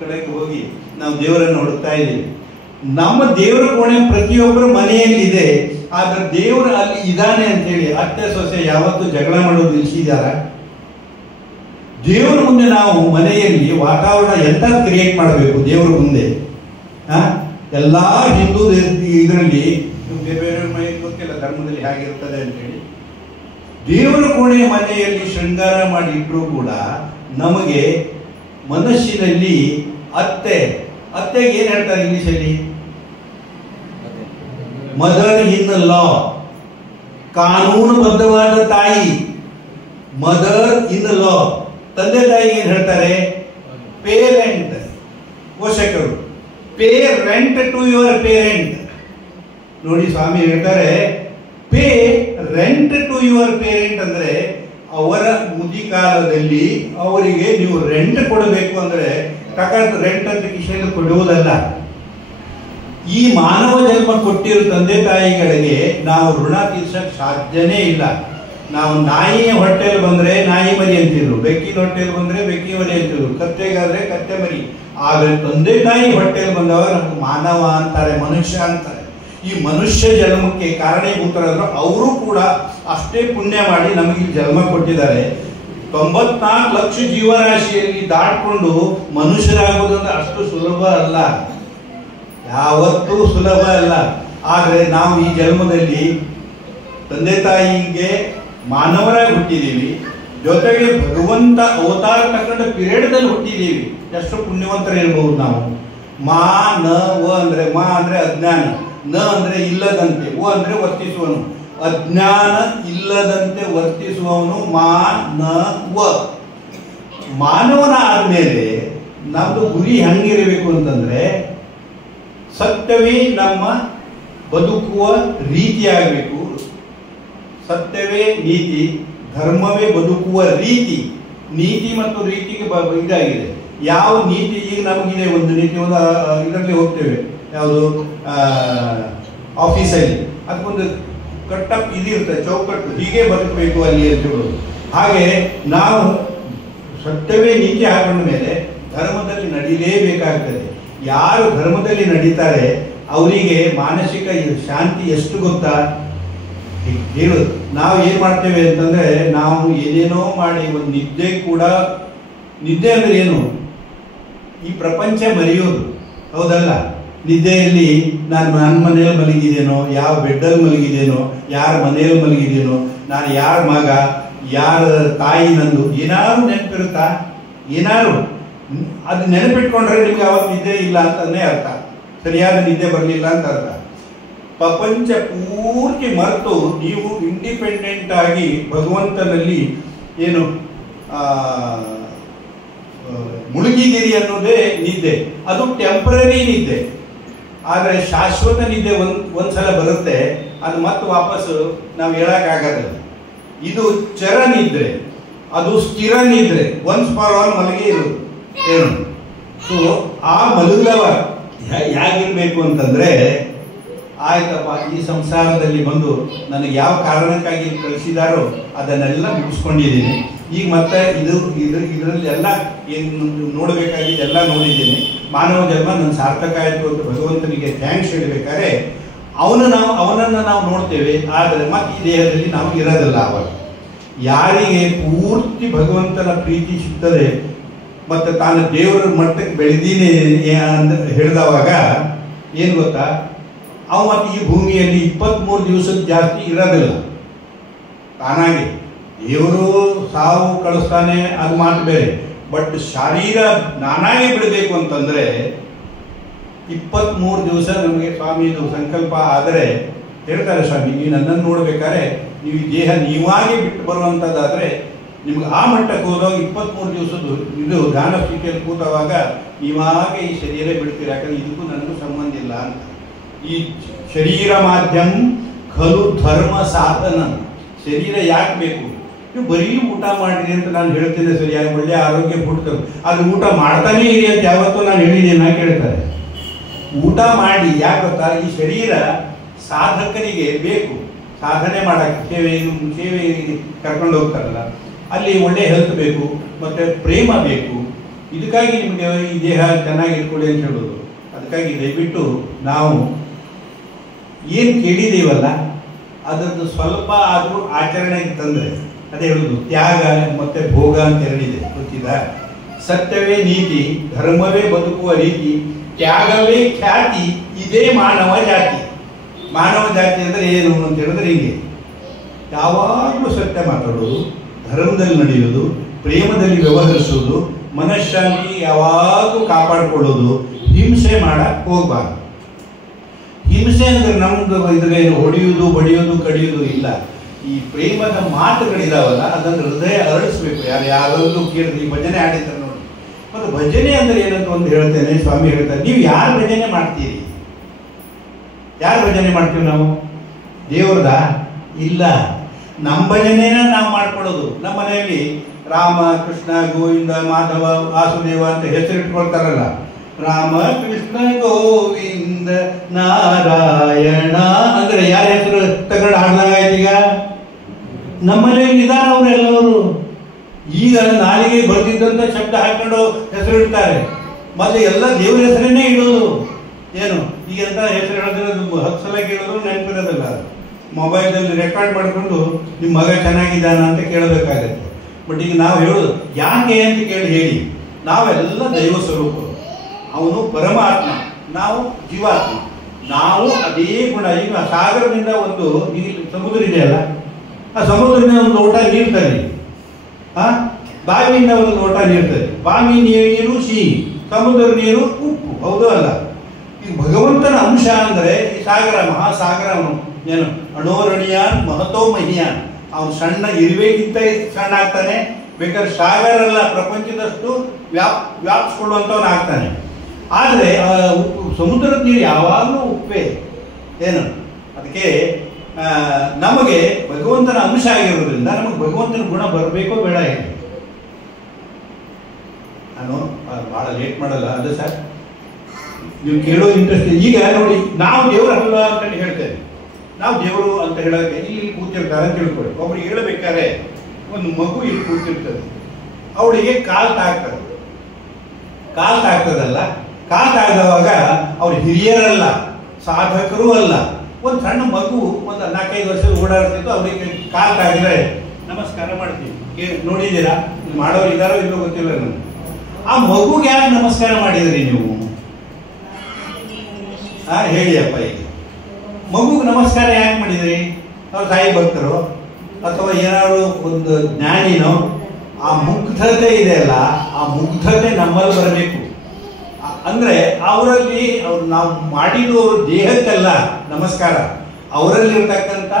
ಕಡೆಗೆ ಹೋಗಿ ನಾವು ದೇವರನ್ನು ಹುಡುಕ್ತಾ ಇದ್ದೀವಿ. ನಮ್ಮ ದೇವರ ಕೋಣೆ ಪ್ರತಿಯೊಬ್ಬರ ಮನೆಯಲ್ಲಿ ಇದೆ, ಆದ್ರೆ ದೇವರು ಅಲ್ಲಿ ಇದ್ದಾನೆ ಅಂತ ಹೇಳಿ ಅತ್ತೆ ಸೊಸೆ ಯಾವತ್ತೂ ಜಗಳ ಮಾಡೋದು ನಿಲ್ಲಿಸಿದಾರ? ದೇವರ ಮುಂದೆ ನಾವು ಮನೆಯಲ್ಲಿ ವಾತಾವರಣ ಎಂತ ಕ್ರಿಯೇಟ್ ಮಾಡಬೇಕು ದೇವರ ಮುಂದೆ. ಎಲ್ಲಾ ಹಿಂದೂ ಇದರಲ್ಲಿ ಬೇರೆ ಬೇರೆ ಮನೆಗೆ ಗೊತ್ತಿಲ್ಲ ಧರ್ಮದಲ್ಲಿ ಹೇಗಿರ್ತದೆ ಅಂತೇಳಿ ದೇವರ ಕೋಣೆ ಮನೆಯಲ್ಲಿ ಶೃಂಗಾರ ಮಾಡಿ ಇಟ್ಟರು ಕೂಡ ನಮಗೆ ಮನಸ್ಸಿನಲ್ಲಿ ಅತ್ತೆಗೆ ಏನ್ ಹೇಳ್ತಾರೆ ಇಂಗ್ಲಿಷಲ್ಲಿ? ಮದರ್ ಇನ್ ಲಾ, ಕಾನೂನುಬದ್ಧವಾದ ತಾಯಿ. ಮದರ್ ಇನ್ ಲಾ, ತಂದೆ ತಾಯಿ ಏನ್ ಹೇಳ್ತಾರೆ? ಪೇರೆಂಟ್, ಪೋಷಕರು. Pay rent to your parent. ನೋಡಿ ಸ್ವಾಮಿ ಹೇಳ್ತಾರೆ pay rent to your parent ಅಂದ್ರೆ ಅವರ ಮುದಿಕಾಲದಲ್ಲಿ ಅವರಿಗೆ ನೀವು ರೆಂಟ್ ಕೊಡಬೇಕು ಅಂದರೆ ತಕ್ಕ ರೆಂಟ್ ಅಂತ ಕಿಶೆಯಲ್ಲಿ ಕೊಡುವುದಲ್ಲ. ಈ ಮಾನವ ಜನ್ಮ ಕೊಟ್ಟಿರೋ ತಂದೆ ತಾಯಿಗಳಿಗೆ ನಾವು ಋಣ ತೀರ್ಸಕ್ಕೆ ಸಾಧ್ಯನೇ ಇಲ್ಲ. ನಾವು ನಾಯಿಯ ಹೊಟ್ಟೆಯಲ್ಲಿ ಬಂದರೆ ನಾಯಿ ಮರಿ ಅಂತಿದ್ರು, ಬೆಕ್ಕಿನ ಹೊಟ್ಟೆಯಲ್ಲಿ ಬಂದರೆ ಬೆಕ್ಕಿ ಮರಿ ಅಂತಿದ್ರು, ಕತ್ತೆಗಾದ್ರೆ ಕತ್ತೆ ಮರಿ. ಆದರೆ ತಂದೆ ತಾಯಿ ಹೊಟ್ಟೆಯಲ್ಲಿ ಬಂದವಾಗ ನಮ್ಗೆ ಮಾನವ ಅಂತಾರೆ, ಮನುಷ್ಯ ಅಂತಾರೆ. ಈ ಮನುಷ್ಯ ಜನ್ಮಕ್ಕೆ ಕಾರಣೀಭೂತರಾದ್ರು ಅವರು ಕೂಡ ಅಷ್ಟೇ ಪುಣ್ಯ ಮಾಡಿ ನಮಗೆ ಜನ್ಮ ಕೊಟ್ಟಿದ್ದಾರೆ. 94 ಲಕ್ಷ ಜೀವರಾಶಿಯಲ್ಲಿ ದಾಟ್ಕೊಂಡು ಮನುಷ್ಯರಾಗುವುದಂದ್ರೆ ಅಷ್ಟು ಸುಲಭ ಅಲ್ಲ, ಯಾವತ್ತೂ ಸುಲಭ ಅಲ್ಲ. ಆದರೆ ನಾವು ಈ ಜನ್ಮದಲ್ಲಿ ತಂದೆ ತಾಯಿಗೆ ಮಾನವರಾಗಿ ಹುಟ್ಟಿದ್ದೀವಿ, ಜೊತೆಗೆ ಭಗವಂತ ಅವತಾರ ತಗೊಂಡ ಪಿರಿಯಡ್ದಲ್ಲಿ ಹುಟ್ಟಿದ್ದೀವಿ. ಎಷ್ಟು ಪುಣ್ಯವಂತರಿರ್ಬಹುದು ನಾವು. ಮಾನವ ಅಂದ್ರೆ ಮಾ ಅಂದ್ರೆ ಅಜ್ಞಾನ, ನ ಅಂದ್ರೆ ಇಲ್ಲದಂತೆ, ಓ ಅಂದ್ರೆ ವರ್ತಿಸುವನು. ಅಜ್ಞಾನ ಇಲ್ಲದಂತೆ ವರ್ತಿಸುವವನು ಮಾನವ. ಮಾನವನ ಆದ್ಮೇಲೆ ನಮ್ದು ಗುರಿ ಹೆಂಗಿರಬೇಕು ಅಂತಂದ್ರೆ ಸತ್ಯವೇ ನಮ್ಮ ಬದುಕುವ ರೀತಿ ಆಗಬೇಕು. ಸತ್ಯವೇ ನೀತಿ, ಧರ್ಮವೇ ಬದುಕುವ ರೀತಿ. ನೀತಿ ಮತ್ತು ರೀತಿಗೆ ಇದಾಗಿದೆ. ಯಾವ ನೀತಿ ಈಗ ನಮಗಿದೆ, ಒಂದು ನೀತಿ, ಒಂದು ಇದರಲ್ಲಿ ಹೋಗ್ತೇವೆ, ಯಾವುದು ಆಫೀಸಲ್ಲಿ ಅದಕ್ಕೊಂದು ಕಟ್ಟಪ್ ಇದಿರ್ತದೆ, ಚೌಕಟ್ಟು, ಹೀಗೆ ಬದುಕಬೇಕು ಅಲ್ಲಿ ಅಂತ ಹೇಳೋದು. ಹಾಗೆ ನಾವು ಸತ್ಯವೇ ನೀತಿ ಹಾಕೊಂಡ ಮೇಲೆ ಧರ್ಮದಲ್ಲಿ ನಡೀಲೇಬೇಕಾಗ್ತದೆ. ಯಾರು ಧರ್ಮದಲ್ಲಿ ನಡೀತಾರೆ ಅವರಿಗೆ ಮಾನಸಿಕ ಶಾಂತಿ ಎಷ್ಟು ಗೊತ್ತಾ ಹೇಳೋದು. ನಾವು ಏನು ಮಾಡ್ತೇವೆ ಅಂತಂದ್ರೆ ನಾವು ಏನೇನೋ ಮಾಡಿ ಒಂದು ನಿದ್ದೆ ಕೂಡ, ನಿದ್ದೆ ಅಂದ್ರೆ ಏನು, ಈ ಪ್ರಪಂಚ ಮರೆಯೋದು, ಹೌದಲ್ಲ? ನಿದ್ದೆಯಲ್ಲಿ ನಾನು ನನ್ನ ಮನೆಯಲ್ಲಿ ಮಲಗಿದ್ದೇನೋ, ಯಾವ ಬೆಡ್ಡಲ್ಲಿ ಮಲಗಿದ್ದೇನೋ, ಯಾರ ಮನೆಯಲ್ಲಿ ಮಲಗಿದ್ದೇನೋ, ನಾನು ಯಾರ ಮಗ, ಯಾರ ತಾಯಿ, ನಂದು ಏನಾದ್ರು ನೆನಪಿರುತ್ತಾ? ಏನಾದ್ರು ಅದು ನೆನಪಿಟ್ಕೊಂಡ್ರೆ ನಿಮ್ಗೆ ಅವತ್ತು ನಿದ್ದೆ ಇಲ್ಲ ಅಂತಂದೇ ಅರ್ಥ, ಸರಿಯಾದ ನಿದ್ದೆ ಬರಲಿಲ್ಲ ಅಂತ ಅರ್ಥ. ಪ್ರಪಂಚ ಪೂರ್ತಿ ಮರೆತು ನೀವು ಇಂಡಿಪೆಂಡೆಂಟ್ ಆಗಿ ಭಗವಂತನಲ್ಲಿ ಏನು ಮುಳುಗಿದ್ದೀರಿ ಅನ್ನೋದೇ ನಿದ್ದೆ. ಅದು ಟೆಂಪರರಿ ನಿದ್ದೆ. ಆದರೆ ಶಾಶ್ವತ ನಿದ್ದೆ ಒಂದ್ಸಲ ಬರುತ್ತೆ, ಅದು ಮತ್ತೆ ವಾಪಸ್ಸು ನಾವು ಹೇಳಕ್ಕಾಗಲ್ಲ. ಇದು ಚರ ನಿದ್ರೆ, ಅದು ಸ್ಥಿರ ನಿದ್ರೆ, ಒನ್ಸ್ ಫಾರ್ ಆಲ್ ಮಲಗಿ ಇರೋದು ಏನು. ಸೊ ಆ ಮಲಗದವ ಹೇಗಿರ್ಬೇಕು ಅಂತಂದ್ರೆ, ಆಯ್ತಪ್ಪ ಈ ಸಂಸಾರದಲ್ಲಿ ಬಂದು ನನಗೆ ಯಾವ ಕಾರಣಕ್ಕಾಗಿ ಕಳಿಸಿದಾರೋ ಅದನ್ನೆಲ್ಲ ಮುಗಿಸ್ಕೊಂಡಿದ್ದೀನಿ, ಈಗ ಮತ್ತೆ ಇದರಲ್ಲಿ ಎಲ್ಲ ಏನು ನೋಡಬೇಕಾಗಿದ್ದೆಲ್ಲ ನೋಡಿದ್ದೀನಿ, ಮಾನವ ಜನ್ಮ ನನ್ನ ಸಾರ್ಥಕ ಆಯಿತು ಅಂತ ಭಗವಂತನಿಗೆ ಥ್ಯಾಂಕ್ಸ್ ಹೇಳಬೇಕಾದ್ರೆ ಅವನನ್ನು ನಾವು ನೋಡ್ತೇವೆ. ಆದರೆ ಮತ್ತೆ ಈ ದೇಹದಲ್ಲಿ ನಾವು ಇರೋದಿಲ್ಲ. ಅವಾಗ ಯಾರಿಗೆ ಪೂರ್ತಿ ಭಗವಂತನ ಪ್ರೀತಿ ಸಿಗ್ತದೆ ಮತ್ತು ತಾನು ದೇವರ ಮಟ್ಟಕ್ಕೆ ಬೆಳೆದೀನಿ ಅಂತ ಹೇಳಿದವಾಗ ಏನು ಗೊತ್ತಾ, ಅವು ಮತ್ತೆ ಈ ಭೂಮಿಯಲ್ಲಿ 23 ದಿವಸದ ಜಾಸ್ತಿ ಇರೋದಿಲ್ಲ. ತಾನಾಗಿ ದೇವರು ಸಾವು ಕಳಿಸ್ತಾನೆ, ಅದು ಮಾತು ಬೇರೆ. ಬಟ್ ಶರೀರ ನಾನಾಗಿ ಬಿಡಬೇಕು ಅಂತಂದ್ರೆ 23 ದಿವಸ ನಮಗೆ ಸ್ವಾಮಿದು ಸಂಕಲ್ಪ. ಆದರೆ ಹೇಳ್ತಾರೆ ಸ್ವಾಮಿ, ನೀವು ನನ್ನನ್ನು ನೋಡ್ಬೇಕಾದ್ರೆ ನೀವು ಈ ದೇಹ ನೀವಾಗಿ ಬಿಟ್ಟು ಬರುವಂಥದ್ದಾದ್ರೆ ನಿಮ್ಗೆ ಆ ಮಟ್ಟಕ್ಕೆ ಹೋದಾಗ 23 ದಿವಸದ್ದು ಇದು ಧ್ಯಾನ ಸ್ಥಿತಿಯಲ್ಲಿ ಕೂತವಾಗ ನೀವಾಗೆ ಈ ಶರೀರ ಬಿಡ್ತೀರಿ, ಯಾಕಂದ್ರೆ ಇದಕ್ಕೂ ನನಗೂ ಸಂಬಂಧ ಇಲ್ಲ ಅಂತ. ಈ ಶರೀರ ಮಾಧ್ಯಮ ಖಲು ಧರ್ಮ ಸಾಧನ. ಶರೀರ ಯಾಕೆ ಬೇಕು? ನೀವು ಬರೀ ಊಟ ಮಾಡಿರಿ ಅಂತ ನಾನು ಹೇಳ್ತೇನೆ, ಸರಿಯಾಗಿ ಒಳ್ಳೆ ಆರೋಗ್ಯ ಹುಡ್ತದೆ, ಅದು ಊಟ ಮಾಡ್ತಾನೇ ಇರಿ ಅಂತ ಯಾವತ್ತೂ ನಾನು ಹೇಳಿದ್ದೇನೆ ಕೇಳ್ತಾರೆ. ಊಟ ಮಾಡಿ ಯಾಕೆ ಗೊತ್ತಾ, ಈ ಶರೀರ ಸಾಧಕನಿಗೆ ಬೇಕು, ಸಾಧನೆ ಮಾಡಕ್ಕೆ ಸೇವೆ ಕರ್ಕೊಂಡು ಹೋಗ್ತಾರಲ್ಲ, ಅಲ್ಲಿ ಒಳ್ಳೆ ಹೆಲ್ತ್ ಬೇಕು, ಮತ್ತೆ ಪ್ರೇಮ ಬೇಕು. ಇದಕ್ಕಾಗಿ ನಿಮಗೆ ಈ ದೇಹ ಚೆನ್ನಾಗಿ ಇಟ್ಕೊಳ್ಳಿ ಅಂತ ಹೇಳೋದು. ಅದಕ್ಕಾಗಿ ದಯವಿಟ್ಟು ನಾವು ಏನು ಕೇಳಿದ್ದೀವಲ್ಲ ಅದರದ್ದು ಸ್ವಲ್ಪ ಆದರೂ ಆಚರಣೆಗೆ ತಂದರೆ, ಅದೇ ಹೇಳುದು ತ್ಯಾಗ ಮತ್ತೆ ಭೋಗ ಅಂತ ಹೇಳಿದೆ, ಗೊತ್ತಿದೆ. ಸತ್ಯವೇ ನೀತಿ, ಧರ್ಮವೇ ಬದುಕುವ ರೀತಿ, ತ್ಯಾಗವೇ ಖ್ಯಾತಿ, ಇದೇ ಮಾನವ ಜಾತಿ. ಮಾನವ ಜಾತಿ ಅಂದರೆ ಏನು ಅಂತ ಹೇಳಿದ್ರೆ ಹೀಗೆ, ಯಾವಾಗಲೂ ಸತ್ಯ ಮಾತಾಡೋದು, ಧರ್ಮದಲ್ಲಿ ನಡೆಯೋದು, ಪ್ರೇಮದಲ್ಲಿ ವ್ಯವಹರಿಸೋದು, ಮನಃಶಾಂತಿ ಯಾವಾಗಲೂ ಕಾಪಾಡಿಕೊಳ್ಳೋದು, ಹಿಂಸೆ ಮಾಡಕ್ಕೆ ಹೋಗ್ಬಾರ್ದು. ಹಿಂಸೆ ಅಂದ್ರೆ ನಮ್ದು ಇದ್ರೇನು ಹೊಡೆಯುವುದು ಬಡಿಯೋದು ಕಡಿಯೋದು ಇಲ್ಲ. ಈ ಪ್ರೇಮದ ಮಾತುಗಳಿದಾವಲ್ಲ ಅದನ್ನು ಹೃದಯ ಅರಳಿಸ್ಬೇಕು. ಯಾರಾದ್ರೂ ಕೇಳಿದ್ರೆ ಈ ಭಜನೆ ಆಡಿದ್ದಾರೆ ನೋಡಿ. ಮತ್ತು ಭಜನೆ ಅಂದ್ರೆ ಏನಂತ ಒಂದು ಹೇಳ್ತೇನೆ, ಸ್ವಾಮಿ ಹೇಳ್ತಾರೆ, ನೀವು ಯಾರು ಭಜನೆ ಮಾಡ್ತೀರಿ? ಯಾರು ಭಜನೆ ಮಾಡ್ತೀವಿ ನಾವು? ದೇವ್ರದ ಇಲ್ಲ, ನಮ್ಮ ಭಜನೆನ ನಾವು ಮಾಡ್ಕೊಳ್ಳೋದು. ನಮ್ಮ ಮನೆಯಲ್ಲಿ ರಾಮ, ಕೃಷ್ಣ, ಗೋವಿಂದ, ಮಾಧವ, ವಾಸುದೇವ ಅಂತ ಹೆಸರು ಇಟ್ಕೊಳ್ತಾರಲ್ಲ. ರಾಮ, ಕೃಷ್ಣ, ಗೋವಿಂದ, ನಾರಾಯಣ ಅಂದ್ರೆ ಯಾರ ಹೆಸರು ತಗೊಂಡು ಹಾಡ್ದಂಗಾಯ್ತು. ಈಗ ನಮ್ಮಲ್ಲಿ ಇದಾರ ಅವರೆಲ್ಲವರು. ಈಗ ನಾಲಿಗೆ ಬರ್ತಿದ್ದಂತ ಶಬ್ದ ಹಾಕೊಂಡು ಹೆಸರು ಇಡ್ತಾರೆ. ಮತ್ತೆ ಎಲ್ಲ ದೇವರ ಹೆಸರನ್ನೇ ಇಡೋದು. ಏನು ಈಗೆಂತ ಹೆಸರು ಹೇಳಿದ್ರೆ 10 ಸಲ ಕೇಳಿದ್ರು ನೆನಪಿರೋದಿಲ್ಲ. ಮೊಬೈಲಲ್ಲಿ ರೆಕಾರ್ಡ್ ಮಾಡಿಕೊಂಡು ನಿಮ್ಮ ಮಗ ಚೆನ್ನಾಗಿದ್ದಾನ ಅಂತ ಕೇಳಬೇಕಾಗತ್ತೆ. ಬಟ್ ಈಗ ನಾವು ಹೇಳೋದು ಯಾಕೆ ಅಂತ ಹೇಳಿ ನಾವೆಲ್ಲ ದೈವ ಸ್ವರೂಪರು. ಅವನು ಪರಮಾತ್ಮ, ನಾವು ಜೀವಾತ್ಮ. ನಾವು ಅದೇ ಗುಣ. ಈಗ ಸಾಗರದಿಂದ ಒಂದು ಈಗ ಸಮುದ್ರ ಇದೆಯಲ್ಲ, ಆ ಸಮುದ್ರದಿಂದ ಒಂದು ಲೋಟ ನೀರು ತರಿ, ಬಾವಿಯಿಂದ ಒಂದು ಲೋಟ ನೀರು ತರಿ. ಬಾವಿ ನೀರು ಸಿಹಿ, ಸಮುದ್ರ ನೀರು ಉಪ್ಪು, ಹೌದು ಅಲ್ಲ? ಈಗ ಭಗವಂತನ ಅಂಶ ಅಂದರೆ ಈ ಸಾಗರ, ಮಹಾಸಾಗರ. ಅವನು ಏನು ಅಣೋರಣೀಯಾನ್ ಮಹತೋ ಮಹಿಯಾನ್. ಅವನು ಸಣ್ಣ ಇರುವೆಗಿಂತ ಸಣ್ಣ ಆಗ್ತಾನೆ. ಬೇಕಾದ್ರೆ ಸಾಗರ ಅಲ್ಲ, ಪ್ರಪಂಚದಷ್ಟು ವ್ಯಾಪಿಸ್ಕೊಳ್ಳುವಂಥವನು ಆಗ್ತಾನೆ. ಆದರೆ ಸಮುದ್ರದ ನೀರು ಯಾವಾಗಲೂ ಉಪ್ಪೇ. ಏನು ಅದಕ್ಕೆ ನಮಗೆ ಭಗವಂತನ ಅಂಶ ಆಗಿರೋದ್ರಿಂದ ನಮಗೆ ಭಗವಂತನ ಗುಣ ಬರಬೇಕೋ ಬೇಡ ಹೇಳಿ. ನಾನು ಭಾಳ ಲೇಟ್ ಮಾಡಲ್ಲ, ಅದು ಸರ್ ನೀವು ಕೇಳೋ ಇಂಟ್ರೆಸ್ಟ್. ಈಗ ನೋಡಿ, ನಾವು ದೇವರಲ್ಲ ಅಂತ ಹೇಳ್ತೇವೆ. ನಾವು ದೇವರು ಅಂತ ಹೇಳೋಕೆ ಇಲ್ಲಿ ಕೂತಿರ್ತಾರೆ ಅಂತ ತಿಳ್ಕೊಳ್ಳಿ. ಒಬ್ರಿಗೆ ಹೇಳಬೇಕಾದ್ರೆ ಒಂದು ಮಗು ಇಲ್ಲಿ ಕೂತಿರ್ತದೆ, ಅವಳಿಗೆ ಕಾಲು ತಾಗ್ತದಲ್ಲ. ಕಾಲು ತಾಗ್ದವಾಗ ಅವ್ರು ಹಿರಿಯರಲ್ಲ, ಸಾಧಕರು ಅಲ್ಲ, ಒಂದು ಸಣ್ಣ ಮಗು ಒಂದು 4-5 ವರ್ಷ ಓಡಾಡ್ತಿತ್ತು. ಅವರಿಗೆ ಕಾಲು ತಾಗಿದ್ರೆ ನಮಸ್ಕಾರ ಮಾಡ್ತೀವಿ. ನೋಡಿದ್ದೀರಾ? ಮಾಡೋರು ಇದ್ದಾರೋ ಇಲ್ಲೋ ಗೊತ್ತಿಲ್ಲ ನನಗೆ. ಆ ಮಗುಗೆ ಯಾಕೆ ನಮಸ್ಕಾರ ಮಾಡಿದ್ರಿ ನೀವು? ಹೇಳಿ ಅಪ್ಪ. ಈಗ ಮಗುಗೆ ನಮಸ್ಕಾರ ಯಾಕೆ ಮಾಡಿದ್ರಿ? ಅವ್ರ ತಾಯಿ ಭಕ್ತರು ಅಥವಾ ಏನಾದ್ರು ಒಂದು ಜ್ಞಾನಿನೋ? ಆ ಮುಗ್ಧತೆ ಇದೆಯಲ್ಲ, ಆ ಮುಗ್ಧತೆ ನಮ್ಮಲ್ಲಿ ಬರಬೇಕು. ಅಂದ್ರೆ ಅವರಲ್ಲಿ ಅವ್ರು ನಾವು ಮಾಡಿದ್ದು ಅವ್ರ ದೇಹಕ್ಕೆಲ್ಲ ನಮಸ್ಕಾರ, ಅವರಲ್ಲಿರ್ತಕ್ಕಂಥ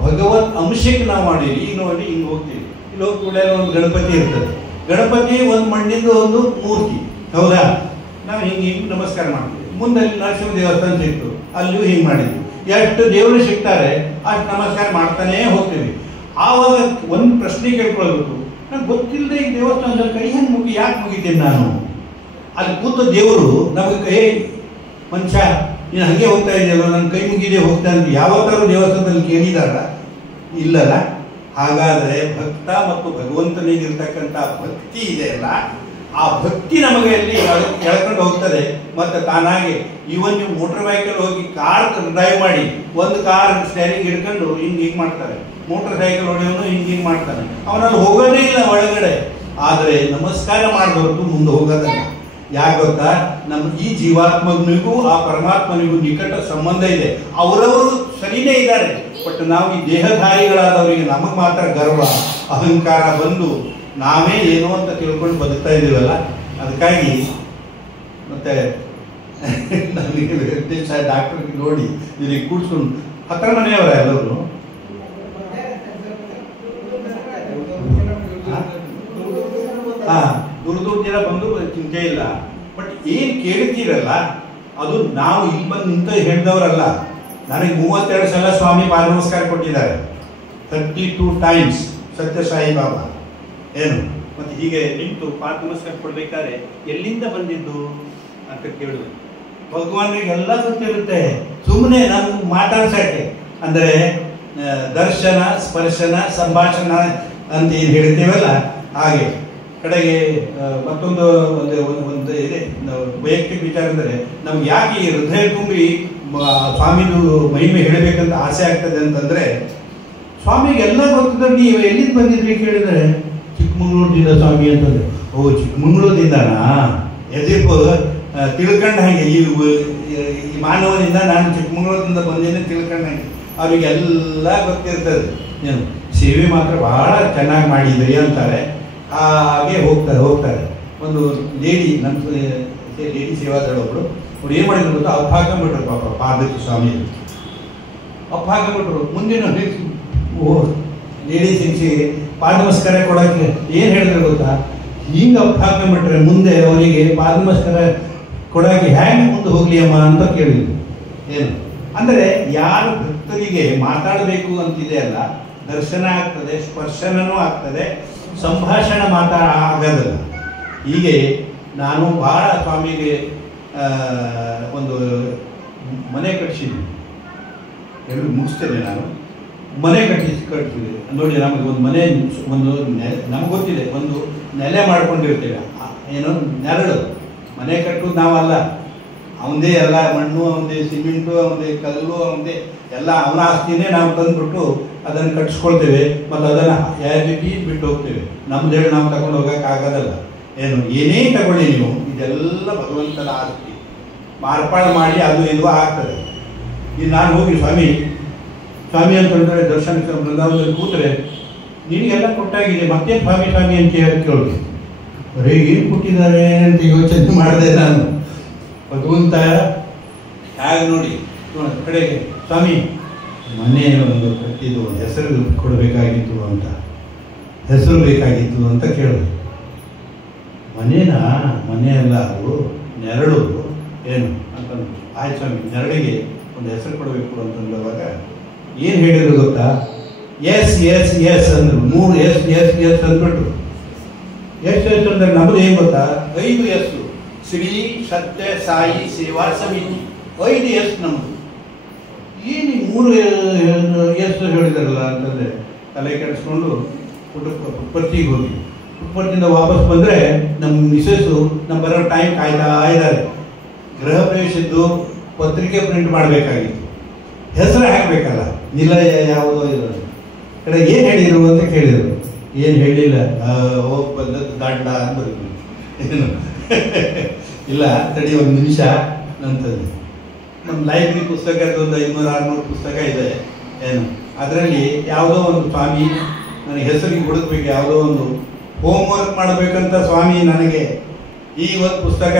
ಭಗವತ್ ಅಂಶಕ್ಕೆ ನಾವು ಮಾಡಿದ್ವಿ. ಈಗ ನೋಡಿ, ಹಿಂಗೆ ಹೋಗ್ತೀವಿ, ಇಲ್ಲಿ ಹೋಗಿ ಕೂಡ ಒಂದು ಗಣಪತಿ ಇರ್ತದೆ. ಗಣಪತಿ ಒಂದು ಮಣ್ಣಿಂದ ಒಂದು ಮೂರ್ತಿ, ಹೌದಾ? ನಾವು ಹಿಂಗೆ ನಮಸ್ಕಾರ ಮಾಡ್ತೀವಿ. ಮುಂದೆ ಅಲ್ಲಿ ನರಸಿಂಹ ದೇವಸ್ಥಾನ ಸಿಕ್ತು, ಅಲ್ಲಿಯೂ ಹಿಂಗೆ ಮಾಡಿದ್ವಿ. ಎಷ್ಟು ದೇವರು ಸಿಗ್ತಾರೆ ಅಷ್ಟು ನಮಸ್ಕಾರ ಮಾಡ್ತಾನೇ ಹೋಗ್ತೀವಿ. ಆವಾಗ ಒಂದು ಪ್ರಶ್ನೆ ಕೇಳ್ಕೊಳ್ಬೇಕು, ನಂಗೆ ಗೊತ್ತಿಲ್ಲದೆ ಈ ದೇವಸ್ಥಾನದಲ್ಲಿ ಕೈ ಹೆಂಗೆ ಯಾಕೆ ಮುಗಿತೀನಿ ನಾನು? ಅಲ್ಲಿ ಕೂತ ದೇವರು ನಮಗೆ ಕೈ, ಮನುಷ್ಯ ನೀನು ಹಾಗೆ ಹೋಗ್ತಾ ಇದೆಯಲ್ಲ, ನನ್ನ ಕೈ ಮುಗಿದೇ ಹೋಗ್ತಾ ಅಂತ ಯಾವತ್ತಾರು ದೇವಸ್ಥಾನದಲ್ಲಿ ಕೇಳಿದಾರ? ಇಲ್ಲಲ್ಲ. ಹಾಗಾದರೆ ಭಕ್ತ ಮತ್ತು ಭಗವಂತನಿಗಿರ್ತಕ್ಕಂಥ ಭಕ್ತಿ ಇದೆಯಲ್ಲ, ಆ ಭಕ್ತಿ ನಮಗೆ ಅಲ್ಲಿ ಎಳ್ಕೊಂಡು ಹೋಗ್ತದೆ. ಮತ್ತು ತಾನಾಗಿ ಇವನ್ ನೀವು ಮೋಟರ್ ಬೈಕಲ್ಲಿ ಹೋಗಿ ಕಾರ್ ಡ್ರೈವ್ ಮಾಡಿ, ಒಂದು ಕಾರ್ ಸ್ಟೇರಿಂಗ್ ಹಿಡ್ಕೊಂಡು ಹಿಂಗೆ ಮಾಡ್ತಾರೆ, ಮೋಟರ್ ಸೈಕಲ್ ಹೊಡೆಯೋನು ಹಿಂಗೆ ಮಾಡ್ತಾನೆ. ಅವನಲ್ಲಿ ಹೋಗೋದೇ ಇಲ್ಲ ಒಳಗಡೆ. ಆದರೆ ನಮಸ್ಕಾರ ಮಾಡಿದವ್ರದ್ದು ಮುಂದೆ ಹೋಗೋದಲ್ಲ. ಯಾಕೆ ಗೊತ್ತಾ? ನಮ್ಮ ಈ ಜೀವಾತ್ಮನಿಗೂ ಆ ಪರಮಾತ್ಮನಿಗೂ ನಿಕಟ ಸಂಬಂಧ ಇದೆ. ಅವರವರು ಸರಿನೇ ಇದ್ದಾರೆ. ಬಟ್ ನಾವು ಈ ದೇಹಧಾರಿಗಳಾದವರಿಗೆ ನಮಗೆ ಮಾತ್ರ ಗರ್ವ, ಅಹಂಕಾರ ಬಂದು ನಾವೇ ಏನೋ ಅಂತ ತಿಳ್ಕೊಂಡು ಬದುಕ್ತಾ ಇದ್ದೀವಲ್ಲ. ಅದಕ್ಕಾಗಿ ಮತ್ತೆ ನನಗೆ ಡಾಕ್ಟರ್ಗೆ ನೋಡಿ ಇದಕ್ಕೆ ಕೂಡ್ಸ್ಕೊಂಡು ಹತ್ರ ಮನೆಯವರ ಎಲ್ಲರೂ ದೂರ ಜನ ಬಂದು ಚಿಂತೆ ಇಲ್ಲ. ಬಟ್ ಏನ್ ಕೇಳ್ತೀರಲ್ಲ, ಅದು ನಾವು ಇಲ್ಲಿ ಬಂದು ನಿಂತ ಹೇಳಿದವರಲ್ಲ. ನನಗೆ 32 ಸಲ ಸ್ವಾಮಿ ಪಾದ ನಮಸ್ಕಾರ ಕೊಟ್ಟಿದ್ದಾರೆ, 32 ಟೈಮ್ಸ್ ಸತ್ಯ ಸಾಯಿ ಬಾಬಾ. ಏನು ಮತ್ತೆ ಹೀಗೆ ನಿಂತು ಪಾದ ನಮಸ್ಕಾರ ಕೊಡ್ಬೇಕಾದ್ರೆ ಎಲ್ಲಿಂದ ಬಂದಿದ್ದು ಅಂತ ಕೇಳುದು. ಭಗವಾನಿಗೆ ಎಲ್ಲ ಗೊತ್ತಿರುತ್ತೆ, ಸುಮ್ಮನೆ ನಮ್ಗೆ ಮಾತಾಡ್ಸಕ್ಕೆ. ಅಂದರೆ ದರ್ಶನ, ಸ್ಪರ್ಶನ, ಸಂಭಾಷಣ ಅಂತ ಏನು ಹೇಳ್ತೀವಲ್ಲ ಹಾಗೆ. ಕಡೆಗೆ ಮತ್ತೊಂದು ಒಂದು ಇದೆ ವೈಯಕ್ತಿಕ ವಿಚಾರ ಅಂದರೆ, ನಮ್ಗೆ ಯಾಕೆ ಈ ಹೃದಯ ತುಂಬಿ ಸ್ವಾಮಿದು ಮಹಿಮೆ ಹೇಳಬೇಕಂತ ಆಸೆ ಆಗ್ತದೆ ಅಂತಂದ್ರೆ, ಸ್ವಾಮಿಗೆ ಎಲ್ಲ ಗೊತ್ತಿದ್ರೆ ನೀವು ಎಲ್ಲಿಂದ ಬಂದಿದ್ರಿ ಕೇಳಿದರೆ ಚಿಕ್ಕಮಂಗ್ಳೂರದಿಂದ ಸ್ವಾಮಿ ಅಂತಂದ್ರೆ, ಓ ಚಿಕ್ಕಮಂಗ್ಳೂರದಿಂದನಾ ಎದಿರ್ಪು ತಿಳ್ಕೊಂಡ ಹಾಗೆ. ಈ ಮಾನವನಿಂದ ನಾನು ಚಿಕ್ಕಮಂಗ್ಳೂರದಿಂದ ಬಂದೇನೆ ತಿಳ್ಕೊಂಡ ಹಾಗೆ ಅವರಿಗೆಲ್ಲ ಗೊತ್ತಿರ್ತದೆ. ಏನು ಸೇವೆ ಮಾತ್ರ ಬಹಳ ಚೆನ್ನಾಗಿ ಮಾಡಿದ್ರಿ ಅಂತಾರೆ. ಹಾಗೆ ಹೋಗ್ತಾರೆ. ಒಂದು ಲೇಡಿ, ನಮ್ಮ ಲೇಡಿ ಸೇವಾದಳೊಬ್ರು, ಅವ್ರು ಏನು ಮಾಡಿದ್ರು ಗೊತ್ತಾ? ಅಪ್ಪ ಹಾಕೊಂಡ್ಬಿಟ್ರು ಪಾಪ ಪಾದಕ್ಕೆ ಸ್ವಾಮಿ. ಅಪ್ಪ ಹಾಕೊಂಡ್ಬಿಟ್ರು. ಮುಂದಿನ ಲೇಡಿ ಸಿಂಗ್ಸಿಗೆ ಪಾದ ನಮಸ್ಕಾರ ಕೊಡೋಕ್ಕೆ ಏನು ಹೇಳಿದ್ರು ಗೊತ್ತಾ? ಹಿಂಗೆ ಅಪ್ಪ ಹಾಕೊಂಡ್ಬಿಟ್ರೆ ಮುಂದೆ ಅವರಿಗೆ ಪಾದ ನಮಸ್ಕಾರ ಕೊಡೋಕ್ಕೆ ಹ್ಯಾಂಗೆ ಮುಂದೆ ಹೋಗ್ಲಿ ಅಮ್ಮ ಅಂತ ಕೇಳಿದ್ರು. ಏನು ಅಂದರೆ, ಯಾರು ಭಕ್ತರಿಗೆ ಮಾತಾಡಬೇಕು ಅಂತಿದೆ ಅಲ್ಲ, ದರ್ಶನ ಆಗ್ತದೆ, ಸ್ಪರ್ಶನೂ ಆಗ್ತದೆ, ಸಂಭಾಷಣೆ ಆಗೋದಿಲ್ಲ. ಹೀಗೆ ನಾನು ಭಾಳ ಸ್ವಾಮಿಗೆ ಒಂದು ಮನೆ ಕಟ್ಟಿಸಿದ್ವಿ, ಎರಡು ಮುಗಿಸ್ತೇನೆ. ನಾನು ಮನೆ ಕಟ್ಟಿಸಿದ್ವಿ ನೋಡಿ. ನಮಗೆ ಒಂದು ಮನೆ, ಒಂದು ನಮಗೆ ಗೊತ್ತಿದೆ, ಒಂದು ನೆಲೆ ಮಾಡ್ಕೊಂಡಿರ್ತೇವೆ. ಏನು ನೆರಳು ಮನೆ ಕಟ್ಟೋದು ನಾವಲ್ಲ, ಅವನದೇ ಎಲ್ಲ ಮಣ್ಣು, ಅವನದೇ ಸಿಮೆಂಟು, ಅವನದೇ ಕಲ್ಲು, ಅವನದೇ ಎಲ್ಲ ಅವನ ಆಸ್ತಿನೇ ನಾವು ತಂದುಬಿಟ್ಟು ಅದನ್ನು ಕಟ್ಸ್ಕೊಳ್ತೇವೆ. ಮತ್ತು ಅದನ್ನು ಯಾರಿಟಿ ಬಿಟ್ಟು ಹೋಗ್ತೇವೆ. ನಮ್ದು ಹೇಳಿ ನಾವು ತಗೊಂಡು ಹೋಗೋಕೆ ಆಗೋದಲ್ಲ. ಏನು ಏನೇ ತಗೊಳ್ಳಿ ನೀವು, ಇದೆಲ್ಲ ಭಗವಂತನ ಆಸ್ತಿ. ಮಾರ್ಪಾಡು ಮಾಡಿ ಅದು ಇದು ಆಗ್ತದೆ. ಈಗ ನಾನು ಹೋಗಿ ಸ್ವಾಮಿ ಅಂತಂದರೆ ದರ್ಶನ ಬೃಂದಾವನದಲ್ಲಿ ಕೂತ್ರೆ ನಿನಗೆಲ್ಲ ಕೊಟ್ಟಾಗಿದೆ, ಮತ್ತೆ ಸ್ವಾಮಿ ಅಂತ ಹೇಳಿ ಕೇಳೋದು. ಬರೀ ಏನು ಕೊಟ್ಟಿದ್ದಾರೆ ಅಂತ ಯೋಚನೆ ಮಾಡಿದೆ ನಾನು. ಭಗವಂತ ಹಾಗೆ ನೋಡಿ ಕಡೆಗೆ ಸ್ವಾಮಿ ಮನೆ ಒಂದು ಕಟ್ಟಿದ್ದು ಹೆಸರು ಕೊಡಬೇಕಾಗಿತ್ತು ಅಂತ, ಹೆಸರು ಬೇಕಾಗಿತ್ತು ಅಂತ ಕೇಳಿದೆ. ಮನೆ ಅಲ್ಲ, ಅದು ನೆರಳು ಏನು ಅಂತ. ಆಯ್ತು ಸ್ವಾಮಿ, ನೆರಳಿಗೆ ಒಂದು ಹೆಸರು ಕೊಡಬೇಕು ಅಂತಂದಾಗ ಏನು ಹೇಳಿದ್ರು ಗೊತ್ತಾ? ಎಸ್ ಎಸ್ ಎಸ್ ಅಂದರು. 3 ಎಸ್ ಎಸ್ ಎಸ್ ಅಂದ್ಬಿಟ್ರು. ಎಸ್ ಎಸ್ ಅಂದ್ರೆ ನಮ್ಮದು ಏನು ಗೊತ್ತಾ? 5 ಎಸ್. ಶ್ರೀ ಸತ್ಯ ಸಾಯಿ ಸೇವಾ ಸಮಿತಿ 5 ಎಸ್ ನಮ್ಮದು. ಏನು 3 ಎಸ್ ಹೇಳಿದಾರಲ್ಲ ಅಂತಂದರೆ ತಲೆ ಕೆಡಿಸ್ಕೊಂಡು ಪುಟ್ಪರ್ತಿಗೆ ಹೋಗಿ, ಪುಟ್ಪರ್ತಿಯಿಂದ ವಾಪಸ್ ಬಂದರೆ ನಮ್ಮ ಮಿಸಸ್ಸು ನಮ್ಮ ಬರೋ ಟೈಮ್ ಕಾಯ್ತಾ ಇದ್ದಾರೆ. ಗೃಹ ಪ್ರವೇಶದ್ದು ಪತ್ರಿಕೆ ಪ್ರಿಂಟ್ ಮಾಡಬೇಕಾಗಿತ್ತು, ಹೆಸರು ಹಾಕಬೇಕಲ್ಲ, ನಿಲಯ ಯಾವುದೋ ಇರೋದು ಕಡೆ. ಏನು ಹೇಳಿದರು ಅಂತ ಕೇಳಿದರು. ಏನು ಹೇಳಿಲ್ಲ, ಹೋಗಿ ಬಂದದ್ದು ದಂಡ ಅಂದರು. ಏನು ಇಲ್ಲ ತಡಿ ಒಂದು ನಿಮಿಷ ಅಂತಂದು. ನಮ್ಮ ಲೈಬ್ರರಿ ಪುಸ್ತಕದ ಒಂದು 500-600 ಪುಸ್ತಕ ಇದೆ. ಏನು ಅದರಲ್ಲಿ ಯಾವುದೋ ಒಂದು ಸ್ವಾಮಿ ನನಗೆ ಹೆಸರಿಗೆ ಹುಡುಕ್ಬೇಕು, ಯಾವುದೋ ಒಂದು ಹೋಮ್ವರ್ಕ್ ಮಾಡಬೇಕಂತ ಸ್ವಾಮಿ ನನಗೆ ಈ ಒಂದು ಪುಸ್ತಕ